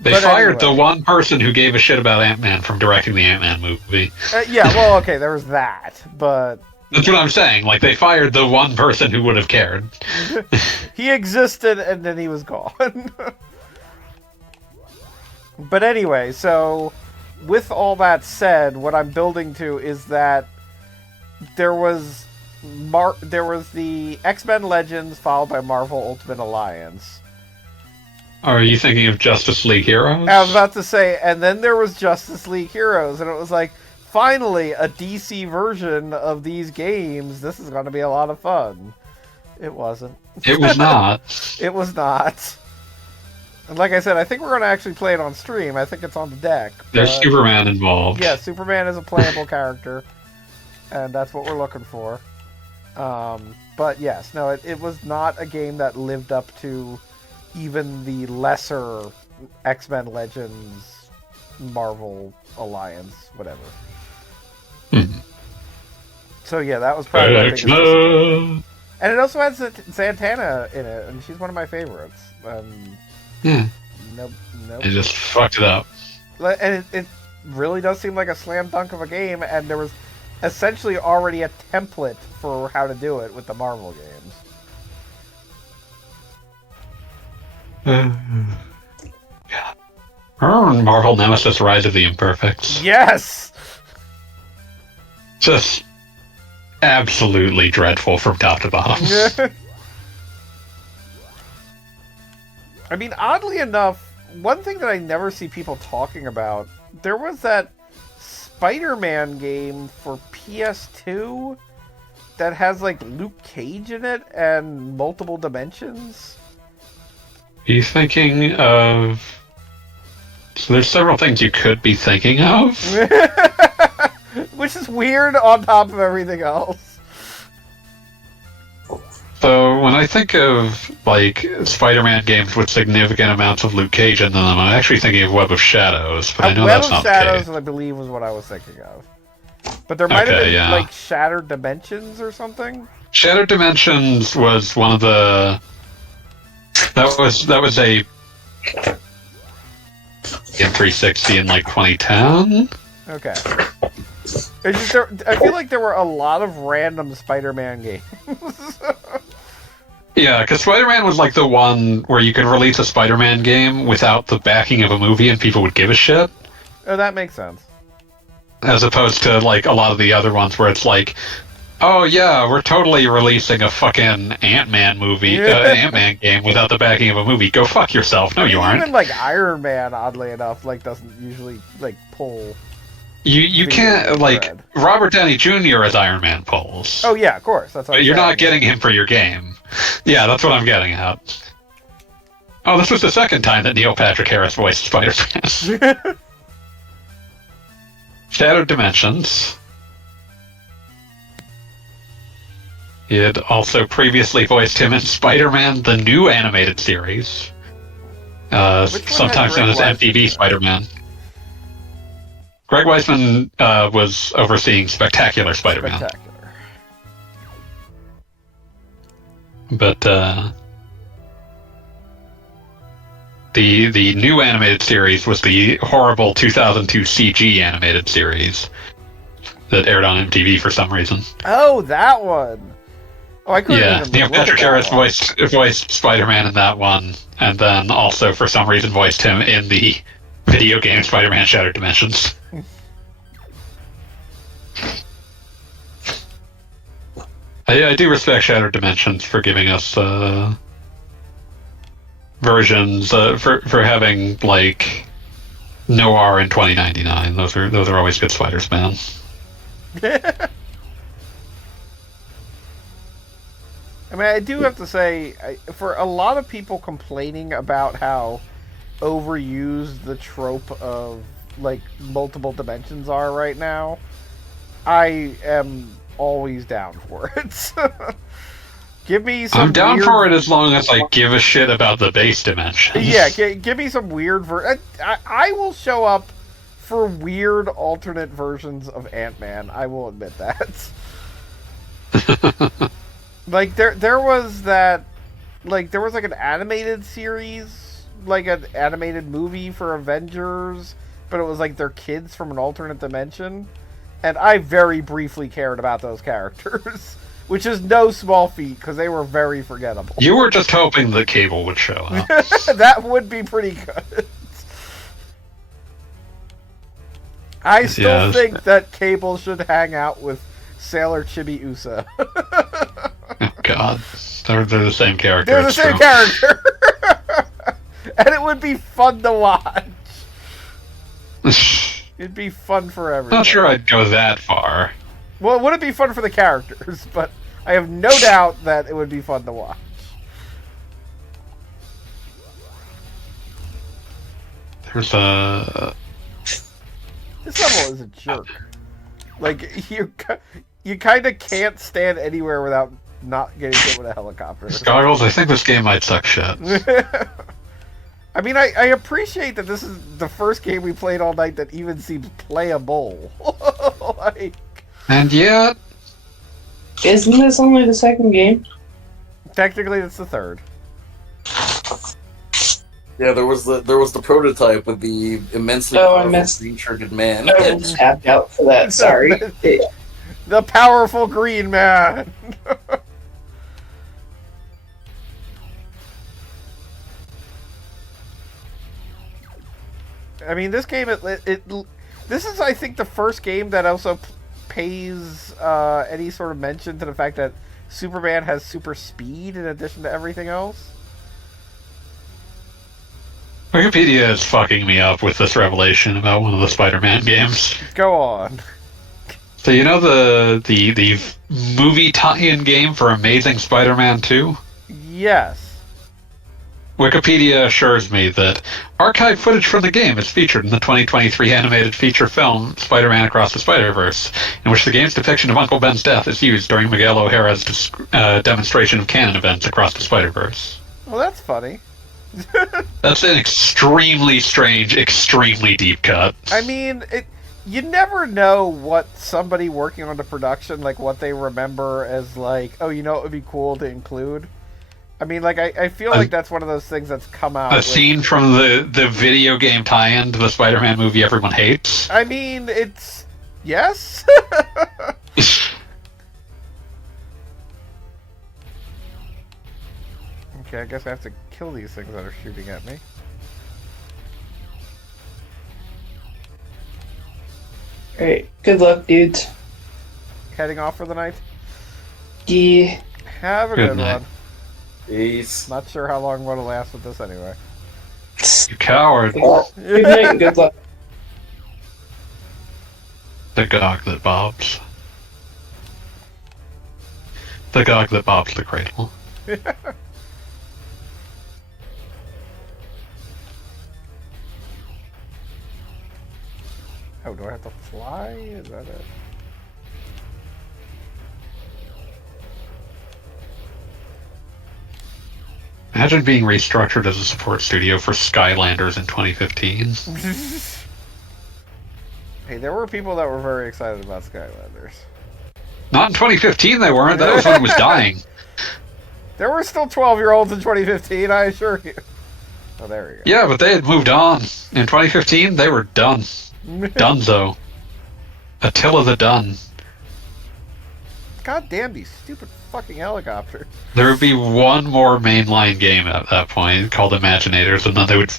They fired the one person who gave a shit about Ant-Man from directing the Ant-Man movie. Yeah, well, okay, there was that, but... That's what I'm saying. Like, they fired the one person who would have cared. He existed, and then he was gone. But anyway, so... with all that said, what I'm building to is that there was the X-Men Legends followed by Marvel Ultimate Alliance. Are you thinking of Justice League Heroes? I was about to say, and then there was Justice League Heroes, and it was like, finally, a DC version of these games. This is going to be a lot of fun. It wasn't. It was not. It was not. And like I said, I think we're going to actually play it on stream. I think it's on the deck. There's Superman involved. Yeah, Superman is a playable character, and that's what we're looking for. But yes, no, it was not a game that lived up to even the lesser X-Men Legends, Marvel Alliance, whatever. So yeah, that was probably my biggest disappointment. And it also has Santana in it, and she's one of my favorites. Nope. They just fucked it up. And it really does seem like a slam dunk of a game, and there was essentially already a template for how to do it with the Marvel games. Yeah. Marvel Nemesis Rise of the Imperfects. Yes! Just absolutely dreadful from top to bottom. I mean, oddly enough, one thing that I never see people talking about, there was that Spider-Man game for PS2 that has, like, Luke Cage in it and multiple dimensions. Are you thinking of... So there's several things you could be thinking of. Which is weird on top of everything else. So when I think of, like, Spider-Man games with significant amounts of Luke Cage in them, I'm actually thinking of Web of Shadows, but I know Web that's of not Shadows, the case. I believe, was what I was thinking of. But there might have been, like, Shattered Dimensions or something? Shattered Dimensions was one of the... That was a... in 360 in, like, 2010? Okay. It's just I feel like there were a lot of random Spider-Man games. Yeah, because Spider-Man was like the one where you could release a Spider-Man game without the backing of a movie and people would give a shit. Oh, that makes sense. As opposed to like a lot of the other ones where it's like, oh yeah, we're totally releasing a fucking Ant-Man movie, Ant-Man game without the backing of a movie. Go fuck yourself. No, you aren't. Even like Iron Man, oddly enough, like doesn't usually like pull. You can't like Robert Downey Jr. as Iron Man pulls. Oh yeah, of course. That's what you're not getting him for your game. Yeah, that's what I'm getting at. Oh, this was the second time that Neil Patrick Harris voiced Spider-Man. Shattered Dimensions. He had also previously voiced him in Spider-Man, the new animated series. Sometimes known as MTV Spider-Man. Greg Weisman was overseeing Spectacular Spider-Man. Spectacular. But the new animated series was the horrible 2002 CG animated series that aired on MTV for some reason. Oh, that one. Oh, I couldn't even Neil look at Patrick that Harris one. voiced Spider-Man in that one, and then also for some reason voiced him in the video game Spider-Man Shattered Dimensions. I do respect Shattered Dimensions for giving us versions for having like Noir in 2099. Those are always good Spider-Man. I mean, I do have to say, for a lot of people complaining about how overused the trope of like multiple dimensions are right now, I am always down for it. Give me some. I'm down weird... for it as long as I give a shit about the base dimension. Yeah, give me some weird. I will show up for weird alternate versions of Ant-Man. I will admit that. Like there was that, like there was like an animated series, like an animated movie for Avengers, but it was like their kids from an alternate dimension, and I very briefly cared about those characters, which is no small feat because they were very forgettable. You were just hoping the Cable would show up. That would be pretty good. I still think that Cable should hang out with Sailor Chibi Uso. Oh God, they're the same character. They're the same character, and it would be fun to watch. It'd be fun for everyone. Not sure I'd go that far. Well, it wouldn't be fun for the characters, but I have no doubt that it would be fun to watch. There's a. This level is a jerk. Like you kind of can't stand anywhere without not getting hit with a helicopter. Goggles, I think this game might suck shit. I mean, I appreciate that this is the first game we played all night that even seems playable. Like, And yet, Isn't this only the second game? technically, it's the third. Yeah, there was the prototype with the immensely Oh, I powerful missed- green-shirted man. I was tapped out for that. Sorry. The powerful green man. I mean, this game, this is, I think, the first game that also pays any sort of mention to the fact that Superman has super speed in addition to everything else. Wikipedia is fucking me up with this revelation about one of the Spider-Man games. Go on. So you know the movie tie-in game for Amazing Spider-Man 2? Yes. Wikipedia assures me that archive footage from the game is featured in the 2023 animated feature film Spider-Man Across the Spider-Verse, in which the game's depiction of Uncle Ben's death is used during Miguel O'Hara's demonstration of canon events across the Spider-Verse. Well, that's funny. That's an extremely strange, extremely deep cut. I mean, you never know what somebody working on the production, like, what they remember as, like, oh, you know, it would be cool to include. I mean, like, I feel like that's one of those things that's come out. A scene from the video game tie-in to the Spider-Man movie everyone hates. I mean, it's... Yes? Okay, I guess I have to kill these things that are shooting at me. Alright, good luck, dudes. Heading off for the night? Yeah. Have a Good good night. one. Peace. Not sure how long we'll last with this anyway. You coward. Good night and good luck. The gog that bobs. The gog that bobs the cradle. Oh, do I have to fly? Is that it? Imagine being restructured as a support studio for Skylanders in 2015. Hey, there were people that were very excited about Skylanders. Not in 2015 they weren't, that was when it was dying. There were still 12-year-olds in 2015, I assure you. Oh, there we go. Yeah, but they had moved on. In 2015, they were done. Dunzo. Attila the Dun. God damn these stupid fucking helicopters. There would be one more mainline game at that point called Imaginators, and then they would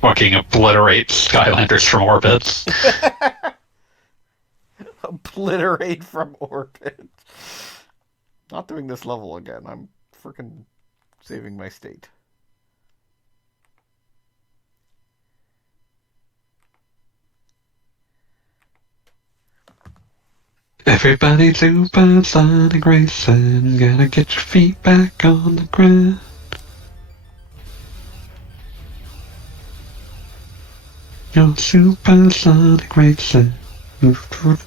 fucking obliterate Skylanders from orbit. Obliterate from orbit. Not doing this level again. I'm freaking saving my state. Everybody supersonic racing, gotta get your feet back on the ground. You're supersonic racing. Sure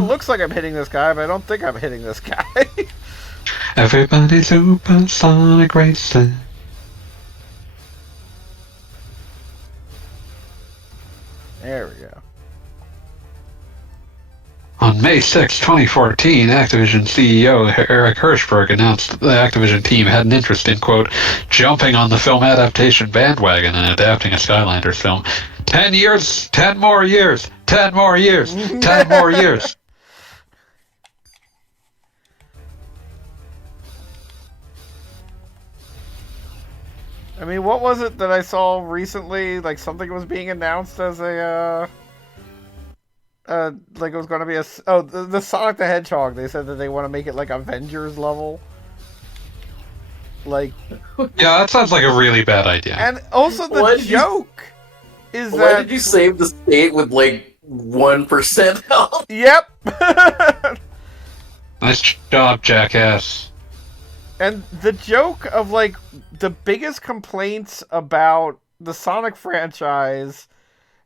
looks like I'm hitting this guy, but I don't think I'm hitting this guy. Everybody supersonic racing. There we go. On May 6, 2014, Activision CEO Eric Hirschberg announced that the Activision team had an interest in, quote, jumping on the film adaptation bandwagon and adapting a Skylanders film. 10 years, 10 more years, 10 more years, 10 more years. I mean, what was it that I saw recently? Like, something was being announced as a, like it was going to be the Sonic the Hedgehog. They said that they want to make it like Avengers level. Like, Yeah, that sounds like a really bad idea. and also the joke is Why that did you save the state with like 1% health? Yep. Nice job, jackass. And the joke of, like, the biggest complaints about the Sonic franchise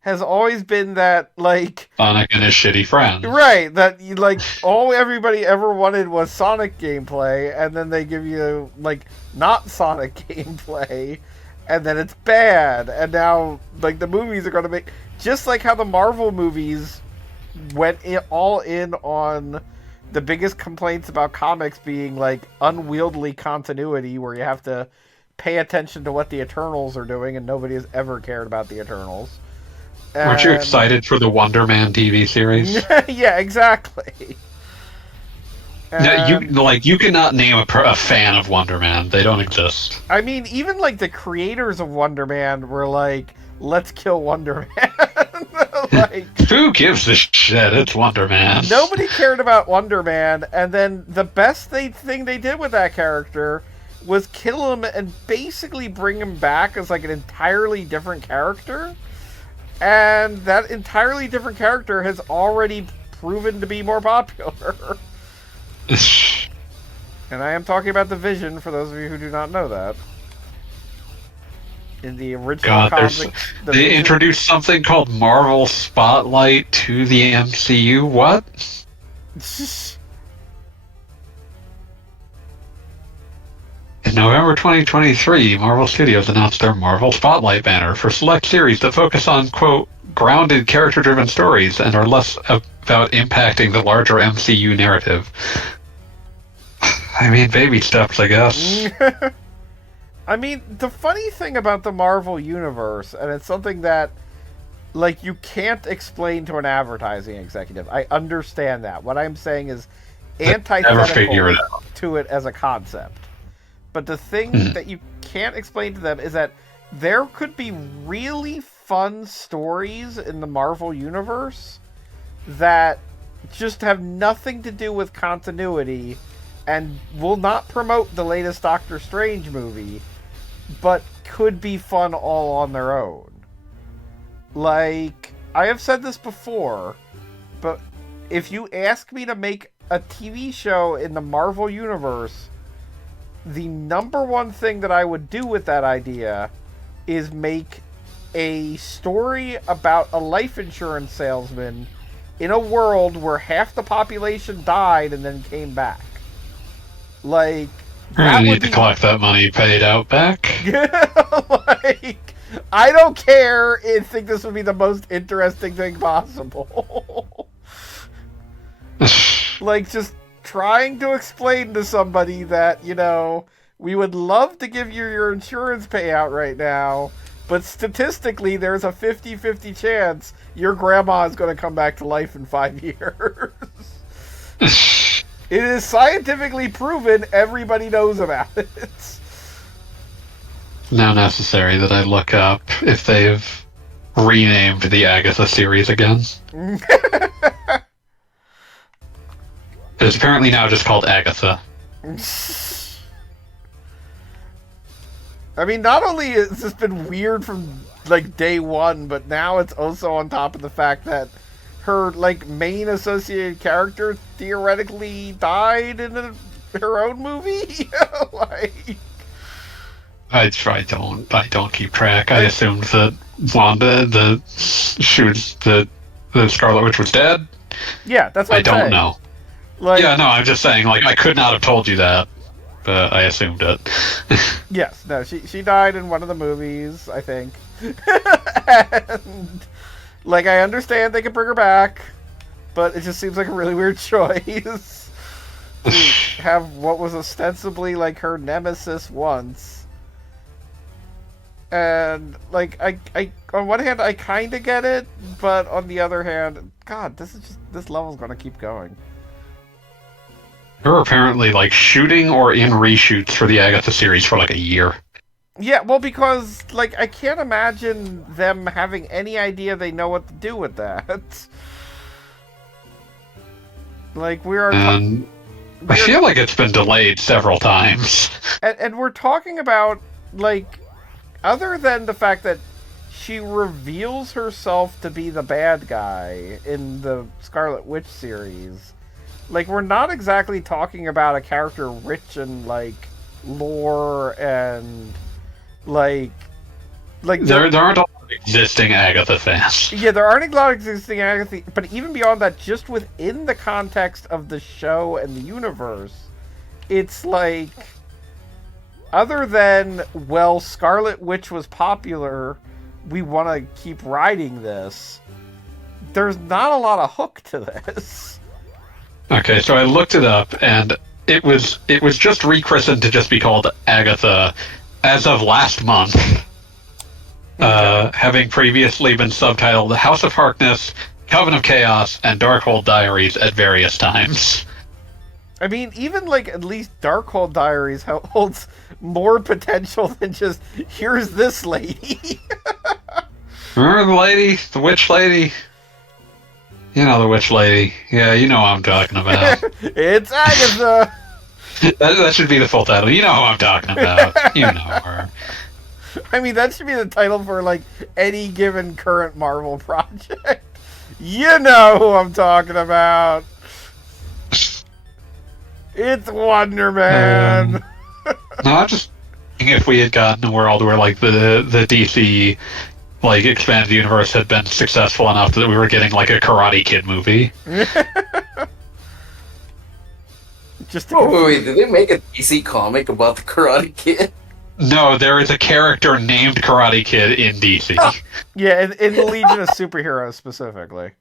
has always been that, like... Sonic and his shitty friends. Right, that, like, all everybody ever wanted was Sonic gameplay, and then they give you, like, not Sonic gameplay, and then it's bad. And now, like, the movies are going to make... Just like how the Marvel movies went all in on... The biggest complaints about comics being, like, unwieldy continuity where you have to pay attention to what the Eternals are doing, and nobody has ever cared about the Eternals. Weren't you excited for the Wonder Man TV series? Yeah, exactly. Yeah, you cannot name a fan of Wonder Man. They don't exist. I mean, even, like, the creators of Wonder Man were like, let's kill Wonder Man. Like, who gives a shit? It's Wonder Man. Nobody cared about Wonder Man, and then the best thing they did with that character was kill him and basically bring him back as, like, an entirely different character. And that entirely different character has already proven to be more popular. And I am talking about the Vision, for those of you who do not know that. In the original comic, they introduced something called Marvel Spotlight to the MCU. What? In November 2023, Marvel Studios announced their Marvel Spotlight banner for select series that focus on, quote, grounded character-driven stories and are less about impacting the larger MCU narrative. I mean, baby steps, I guess. I mean, the funny thing about the Marvel Universe, and it's something that, like, you can't explain to an advertising executive. I understand that. What I'm saying is antithetical to it as a concept. But the thing that you can't explain to them is that there could be really fun stories in the Marvel Universe that just have nothing to do with continuity and will not promote the latest Doctor Strange movie, but could be fun all on their own. Like, I have said this before, but if you ask me to make a TV show in the Marvel Universe, the number one thing that I would do with that idea is make a story about a life insurance salesman in a world where half the population died and then came back. Like, I need to collect that money paid out back. Like, I don't care. I think this would be the most interesting thing possible. Like, just trying to explain to somebody that, you know, we would love to give you your insurance payout right now, but statistically there's a 50-50 chance your grandma is going to come back to life in 5 years. It is scientifically proven. Everybody knows about it. Now necessary that I look up if they've renamed the Agatha series again. It's apparently now just called Agatha. I mean, not only has this been weird from, like, day one, but now it's also on top of the fact that her, like, main associated character theoretically died in her own movie. Like, I don't keep track. I assumed that Wanda, the Scarlet Witch, was dead. Yeah, that's what I don't know. Like, Yeah, no, I'm just saying, like, I could not have told you that, but I assumed it. yes, no, she died in one of the movies, I think. And, like, I understand they could bring her back, but it just seems like a really weird choice to have what was ostensibly like her nemesis once. And like I on one hand I kind of get it, but on the other hand, God, this level's gonna keep going. They were apparently, like, shooting or in reshoots for the Agatha series for, like, a year. Yeah, well, because like I can't imagine them having any idea they know what to do with that. Like we are, And I feel like it's been delayed several times. and we're talking about like, other than the fact that she reveals herself to be the bad guy in the Scarlet Witch series, like we're not exactly talking about a character rich in like lore and like There aren't a lot of existing Agatha fans. yeah, there aren't a lot of existing Agatha, but even beyond that, just within the context of the show and the universe, it's like, other than, well, Scarlet Witch was popular, we want to keep riding this, there's not a lot of hook to this. Okay, so I looked it up, and it was just rechristened to just be called Agatha as of last month. Having previously been subtitled The House of Harkness, Coven of Chaos, and Darkhold Diaries at various times. I mean, even like at least Darkhold Diaries holds more potential than just, here's this lady. Remember the lady? The witch lady? You know the witch lady. Yeah, you know what I'm talking about. It's Agatha! that should be the full title. You know who I'm talking about. You know her. I mean, that should be the title for, like, any given current Marvel project. You know who I'm talking about. It's Wonder Man. No, I'm just thinking if we had gotten a world where, like, the DC, like, expanded universe had been successful enough that we were getting, like, a Karate Kid movie. Just wait, did they make a DC comic about the Karate Kid? No, there is a character named Karate Kid in DC. Yeah, in the Legion of Superheroes specifically.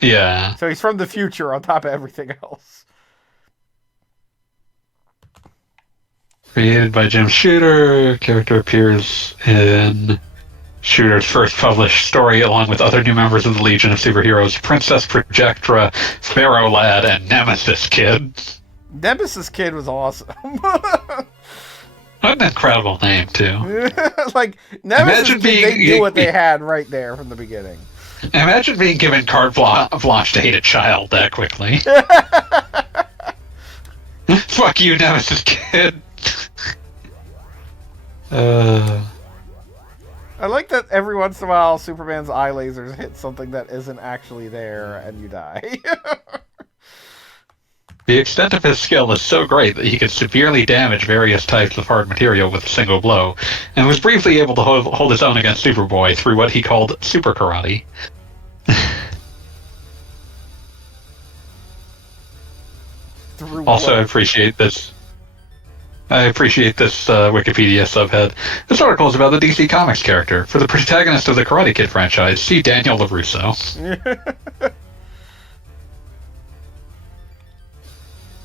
Yeah. So he's from the future on top of everything else. Created by Jim Shooter, character appears in Shooter's first published story along with other new members of the Legion of Superheroes, Princess Projectra, Pharaoh Lad, and Nemesis Kid. Nemesis Kid was awesome. What an incredible name, too. Like, Nemesis Imagine Kid, they being- knew what they had right there from the beginning. Imagine being given carte blanche to hate a child that quickly. Fuck you, Nemesis Kid. I like that every once in a while Superman's eye lasers hit something that isn't actually there and you die. The extent of his skill is so great that he could severely damage various types of hard material with a single blow, and was briefly able to hold his own against Superboy through what he called super karate. Also, I appreciate this Wikipedia subhead. This article is about the DC Comics character. For the protagonist of the Karate Kid franchise, see Daniel LaRusso.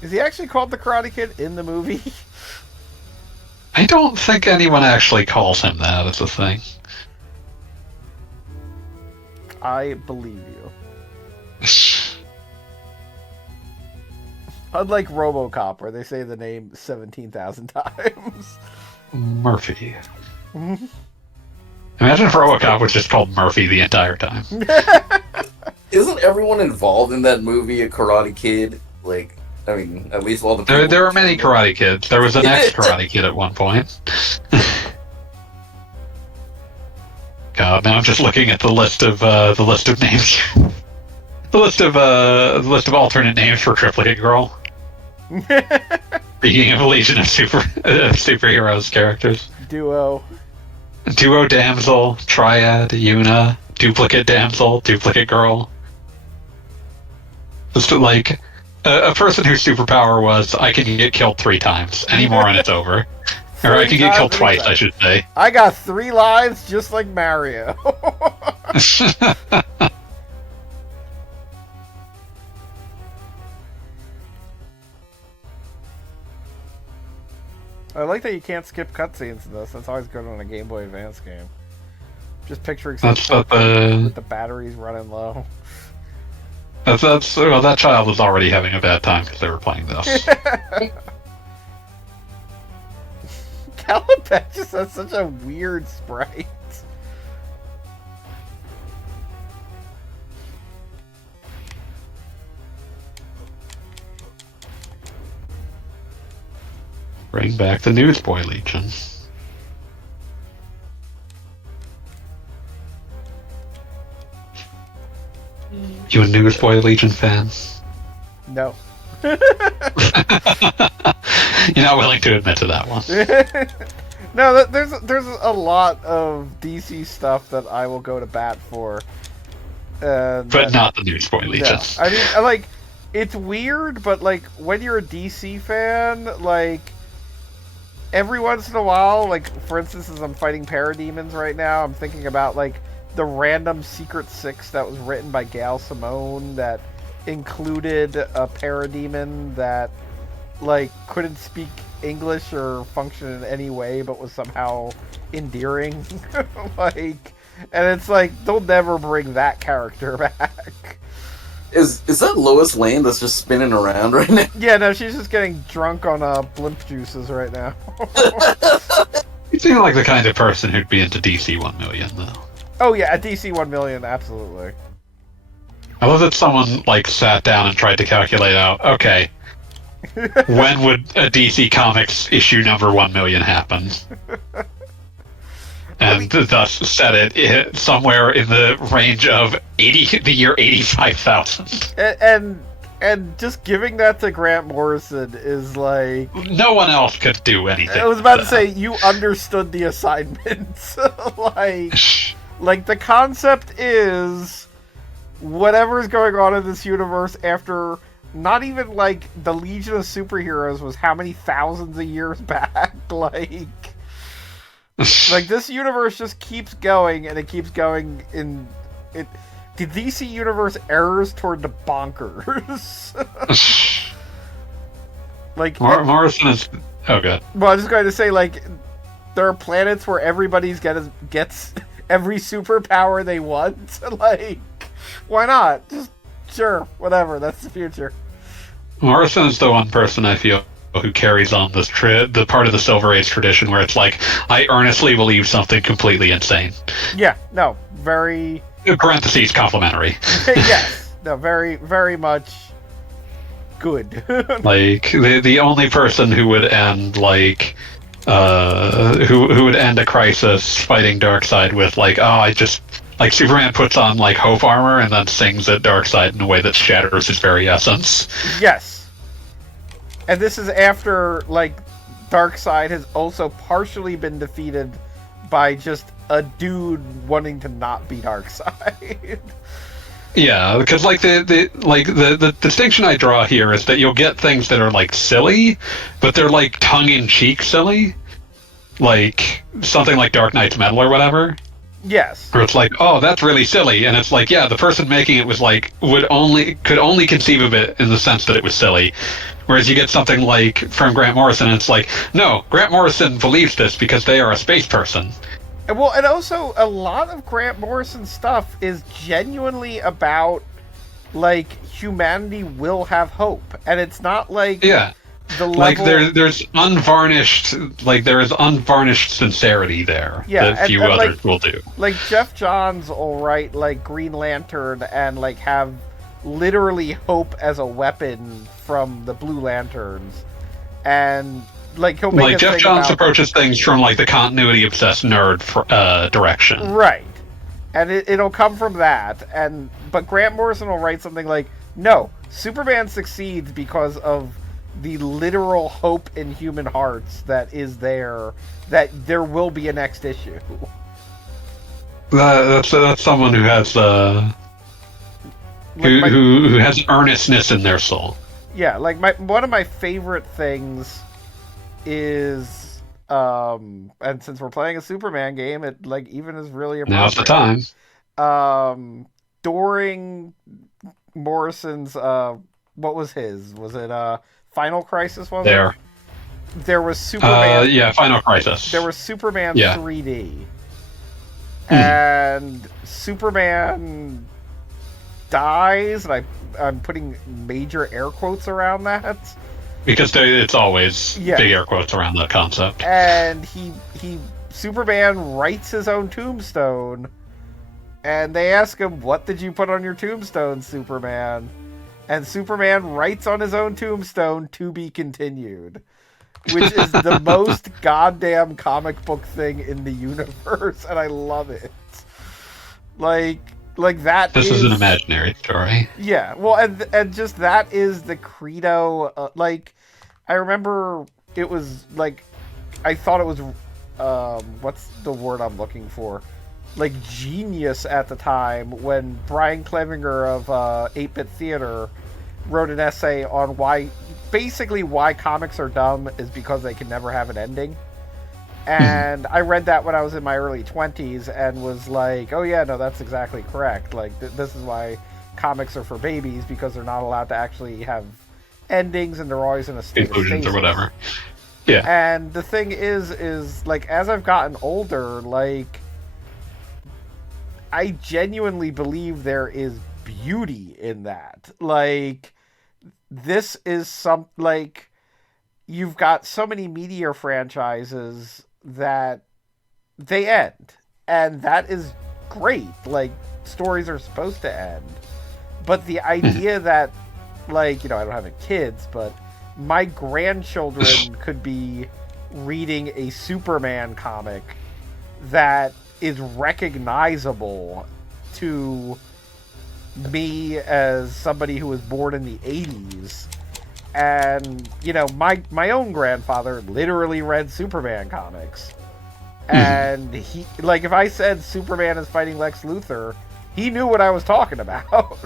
Is he actually called the Karate Kid in the movie? I don't think anyone actually calls him that as a thing. I believe you. Unlike RoboCop, where they say the name 17,000 times. Murphy. Imagine if RoboCop was just called Murphy the entire time. Isn't everyone involved in that movie a Karate Kid? Like, I mean, at least all the people. There are many Karate Kids. There was an ex-Karate Kid at one point. God, now I'm just looking at the list of names. the list of alternate names for Triplicate Girl. Speaking of Legion of superheroes characters. Duo Damsel, Triad, Yuna, Duplicate Damsel, Duplicate Girl. Just like a person whose superpower was I can get killed 3 times. Any more and it's over. Or I can get killed twice, I should say. I got 3 lives just like Mario. I like that you can't skip cutscenes in this. That's always good on a Game Boy Advance game. Just picturing with the batteries running low. Well, that child was already having a bad time because they were playing this. Calabash just has such a weird sprite. Bring back the Newsboy Legion. You a Newsboy Legion fan? No. You're not willing to admit to that one. No, there's a lot of DC stuff that I will go to bat for. But not the Newsboy Legion. No. I mean, it's weird, but, like, when you're a DC fan, like, every once in a while, like, for instance, as I'm fighting parademons right now, I'm thinking about, like, the random Secret Six that was written by Gail Simone that included a parademon that, like, couldn't speak English or function in any way, but was somehow endearing. Like, and it's like, they'll never bring that character back. Is that Lois Lane that's just spinning around right now? Yeah, no, she's just getting drunk on blimp juices right now. You seem like the kind of person who'd be into DC 1 million, though. Oh yeah, a DC 1 million, absolutely. I love that someone, like, sat down and tried to calculate out, okay, when would a DC Comics issue number 1 million happen? And thus set it somewhere in the range of the year 85,000. And just giving that to Grant Morrison is like... No one else could do anything. I was about to say, you understood the assignment. Like, the concept is whatever's going on in this universe after not even, like, the Legion of Superheroes was how many thousands of years back? Like, this universe just keeps going, and it keeps going in... The DC universe errs toward the bonkers. Like... Morrison is... Oh, God. Well, I was just going to say, like, there are planets where everybody's gets every superpower they want. Like, why not? Just, sure, whatever, that's the future. Morrison is the one person I feel who carries on this the part of the Silver Age tradition where it's like, I earnestly believe something completely insane. Yeah, no, very... Parentheses, complimentary. Yes, no, very, very much good. Like, the only person who would end, like... who would end a crisis fighting Darkseid with, like, like, Superman puts on, like, hope armor and then sings at Darkseid in a way that shatters his very essence. Yes. And this is after, like, Darkseid has also partially been defeated by just a dude wanting to not be Darkseid. Yeah, because, like, the distinction I draw here is that you'll get things that are, like, silly, but they're, like, tongue-in-cheek silly. Like, something like Dark Knight's Metal or whatever. Yes. Where it's like, oh, that's really silly, and it's like, yeah, the person making it was, like, could only conceive of it in the sense that it was silly. Whereas you get something like, from Grant Morrison, and it's like, no, Grant Morrison believes this because they are a space person. Well, and also, a lot of Grant Morrison stuff is genuinely about, like, humanity will have hope. And it's not like... Yeah. The level... Like, there's unvarnished... Like, there is unvarnished sincerity there that few others like, will do. Like, Jeff Johns will write, like, Green Lantern and, like, have literally hope as a weapon from the Blue Lanterns. And... Like, he'll make like Jeff Johns approaches things from, like, the continuity-obsessed nerd direction. Right. And it'll come from that. But Grant Morrison will write something like, no, Superman succeeds because of the literal hope in human hearts that is there, that there will be a next issue. That's someone who has who has earnestness in their soul. yeah, like one of my favorite things is and since we're playing a Superman game, it like even is really Now's the appropriate. time. During Morrison's what was his? Was it Final Crisis was There. it? There was Superman. Yeah, Final Crisis. There was Superman Yeah. 3D. And Superman dies, and I'm putting major air quotes around that. Because it's always Yeah. big air quotes around that concept. And Superman writes his own tombstone, and they ask him, "What did you put on your tombstone, Superman?" And Superman writes on his own tombstone, "To be continued," which is the most goddamn comic book thing in the universe, and I love it. Like that. This is an imaginary story. Yeah, well, and just that is the credo. Like, I remember it was like, I thought it was, what's the word I'm looking for? Like genius at the time when Brian Clevenger of 8-Bit Theater wrote an essay on why comics are dumb is because they can never have an ending. And I read that when I was in my early 20s and was like, oh yeah, no, that's exactly correct. Like, this is why comics are for babies, because they're not allowed to actually have endings and they're always in a state of Conclusions or stasis. whatever. Yeah. And the thing is like, as I've gotten older, like, I genuinely believe there is beauty in that. Like, this is like, you've got so many media franchises that they end, and that is great. Like, stories are supposed to end, but the idea that, like, I don't have any kids, but my grandchildren could be reading a Superman comic that is recognizable to me as somebody who was born in the 80s. And, my own grandfather literally read Superman comics. And he, like, if I said Superman is fighting Lex Luthor, he knew what I was talking about.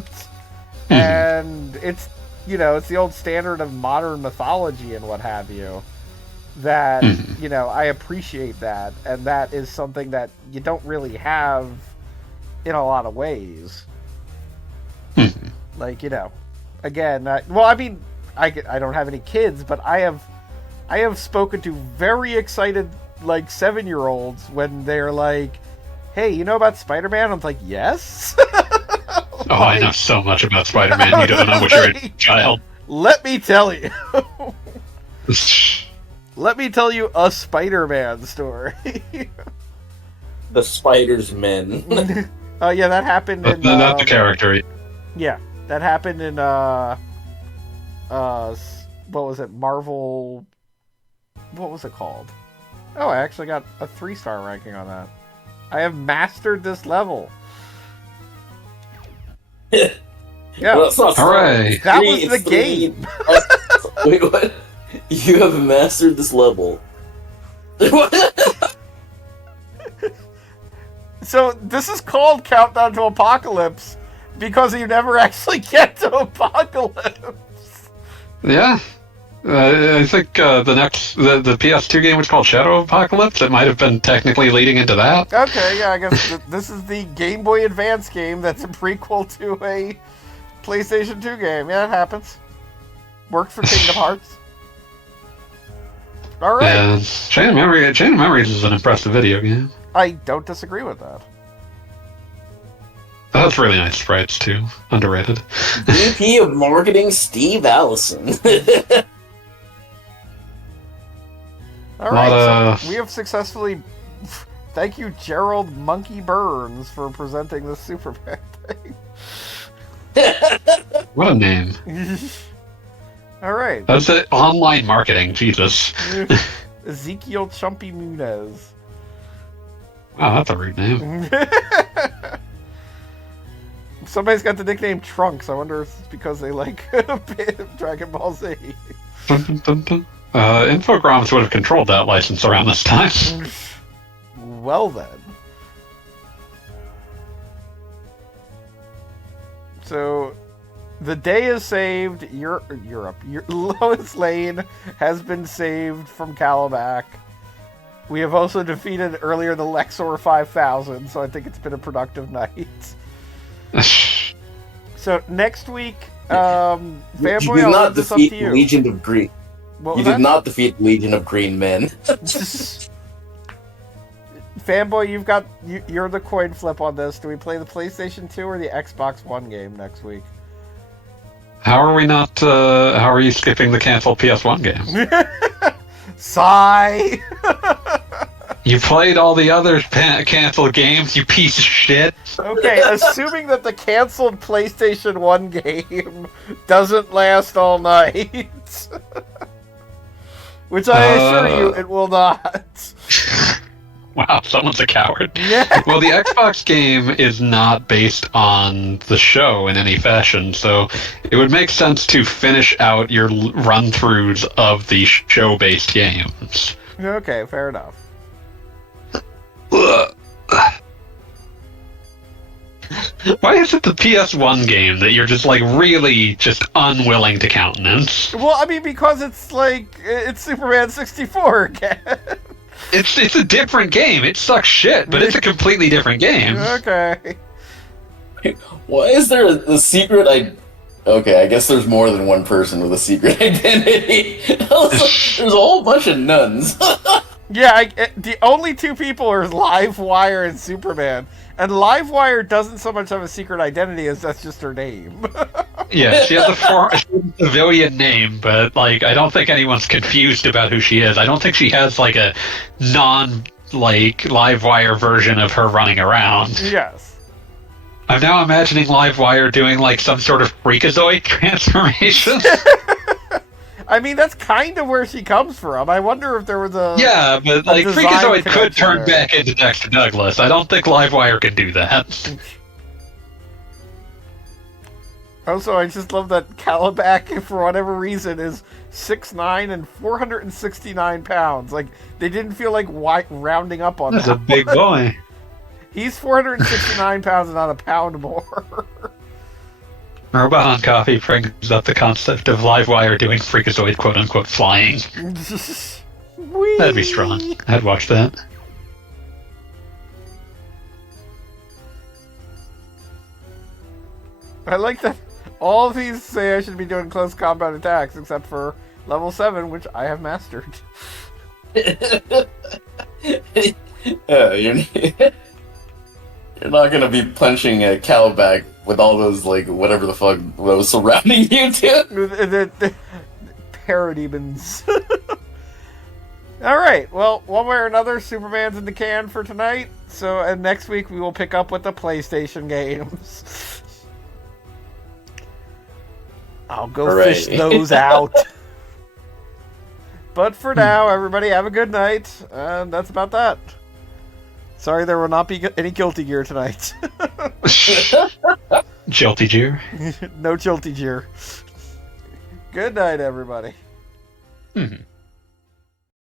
And it's, it's the old standard of modern mythology and what have you. That, I appreciate that. And that is something that you don't really have in a lot of ways. Like, again, I don't have any kids, but I have spoken to very excited, like, 7-year-olds when they're like, hey, you know about Spider-Man? I'm like, yes. Oh, I know so much about Spider-Man. You don't know what you're a child. Let me tell you. Let me tell you a Spider-Man story. The Spider's Men. Oh, yeah, that happened in... Not the character. Yeah, that happened in, what was it? Marvel... What was it called? Oh, I actually got a 3-star ranking on that. I have mastered this level. Yeah. Well, it's not Hooray. That was the game. Wait, what? You have mastered this level. So, this is called Countdown to Apocalypse because you never actually get to Apocalypse. Yeah. I think the PS2 game was called Shadow Apocalypse. It might have been technically leading into that. Okay, yeah, I guess this is the Game Boy Advance game that's a prequel to a PlayStation 2 game. Yeah, it happens. Worked for Kingdom Hearts. All right. Yeah, Chain of Memories is an impressive video game. I don't disagree with that. That's really nice sprites too. Underrated. VP of Marketing Steve Allison. All right, so we have successfully... Thank you, Gerald Monkey Burns, for presenting this Superman thing. What a name. All right. That's it. Online marketing, Jesus. Ezekiel Chumpy Munez. Wow, that's a rude name. Somebody's got the nickname Trunks. I wonder if it's because they like Dragon Ball Z. Dun, dun, dun, dun. Infogrames would have controlled that license around this time. Well then. So, The day is saved. Europe. Lois Lane has been saved from Calabac. We have also defeated earlier the Lexor 5000, so I think it's been a productive night. So next week, Fanboy, you did I'll not leave this up defeat to you. Legion of Green. What You was did that? not defeat Legion of Green Men. Fanboy, you're the coin flip on this. Do we play the PlayStation 2 or the Xbox One game next week? How are we not? How are you skipping the canceled PS1 game? Sigh. You played all the other canceled games, you piece of shit. Okay, assuming that the canceled PlayStation 1 game doesn't last all night. Which I assure you it will not. Wow, someone's a coward. Yeah. Well, the Xbox game is not based on the show in any fashion, so it would make sense to finish out your run-throughs of the show-based games. Okay, fair enough. Why is it the PS1 game that you're just like really just unwilling to countenance? Well, I mean, because it's Superman 64 again. It's a different game. It sucks shit, but it's a completely different game. Okay. Why is there a secret? Okay, I guess there's more than one person with a secret identity. There's a whole bunch of nuns. Yeah, the only two people are Livewire and Superman. And Livewire doesn't so much have a secret identity as that's just her name. Yeah, she has a civilian name, but like I don't think anyone's confused about who she is. I don't think she has like a Livewire version of her running around. Yes. I'm now imagining Livewire doing like some sort of freakazoid transformation. I mean, that's kind of where she comes from. I wonder if there was a... Yeah, but like design freakazoid could connection turn there. back into Dexter Douglas. I don't think Livewire can do that. Also, I just love that Calabac, for whatever reason, is 6'9" and 469 pounds. Like, they didn't feel like rounding up on That's that. a big boy. He's 469 pounds and not a pound more. Robot on Coffee brings up the concept of Livewire doing freakazoid quote-unquote flying. Whee! That'd be strong. I'd watch that. I like that all of these say I should be doing close combat attacks, except for level 7, which I have mastered. You're not gonna be punching a Calabac with all those, like, whatever the fuck was surrounding you, dude. The parademons. Alright, well, one way or another, Superman's in the can for tonight. So, and next week we will pick up with the PlayStation games. I'll go fish those out. But for now, everybody have a good night. And that's about that. Sorry there will not be any Guilty Gear tonight. Jilty Jeer. No Guilty Gear. Good night, everybody. Mm-hmm.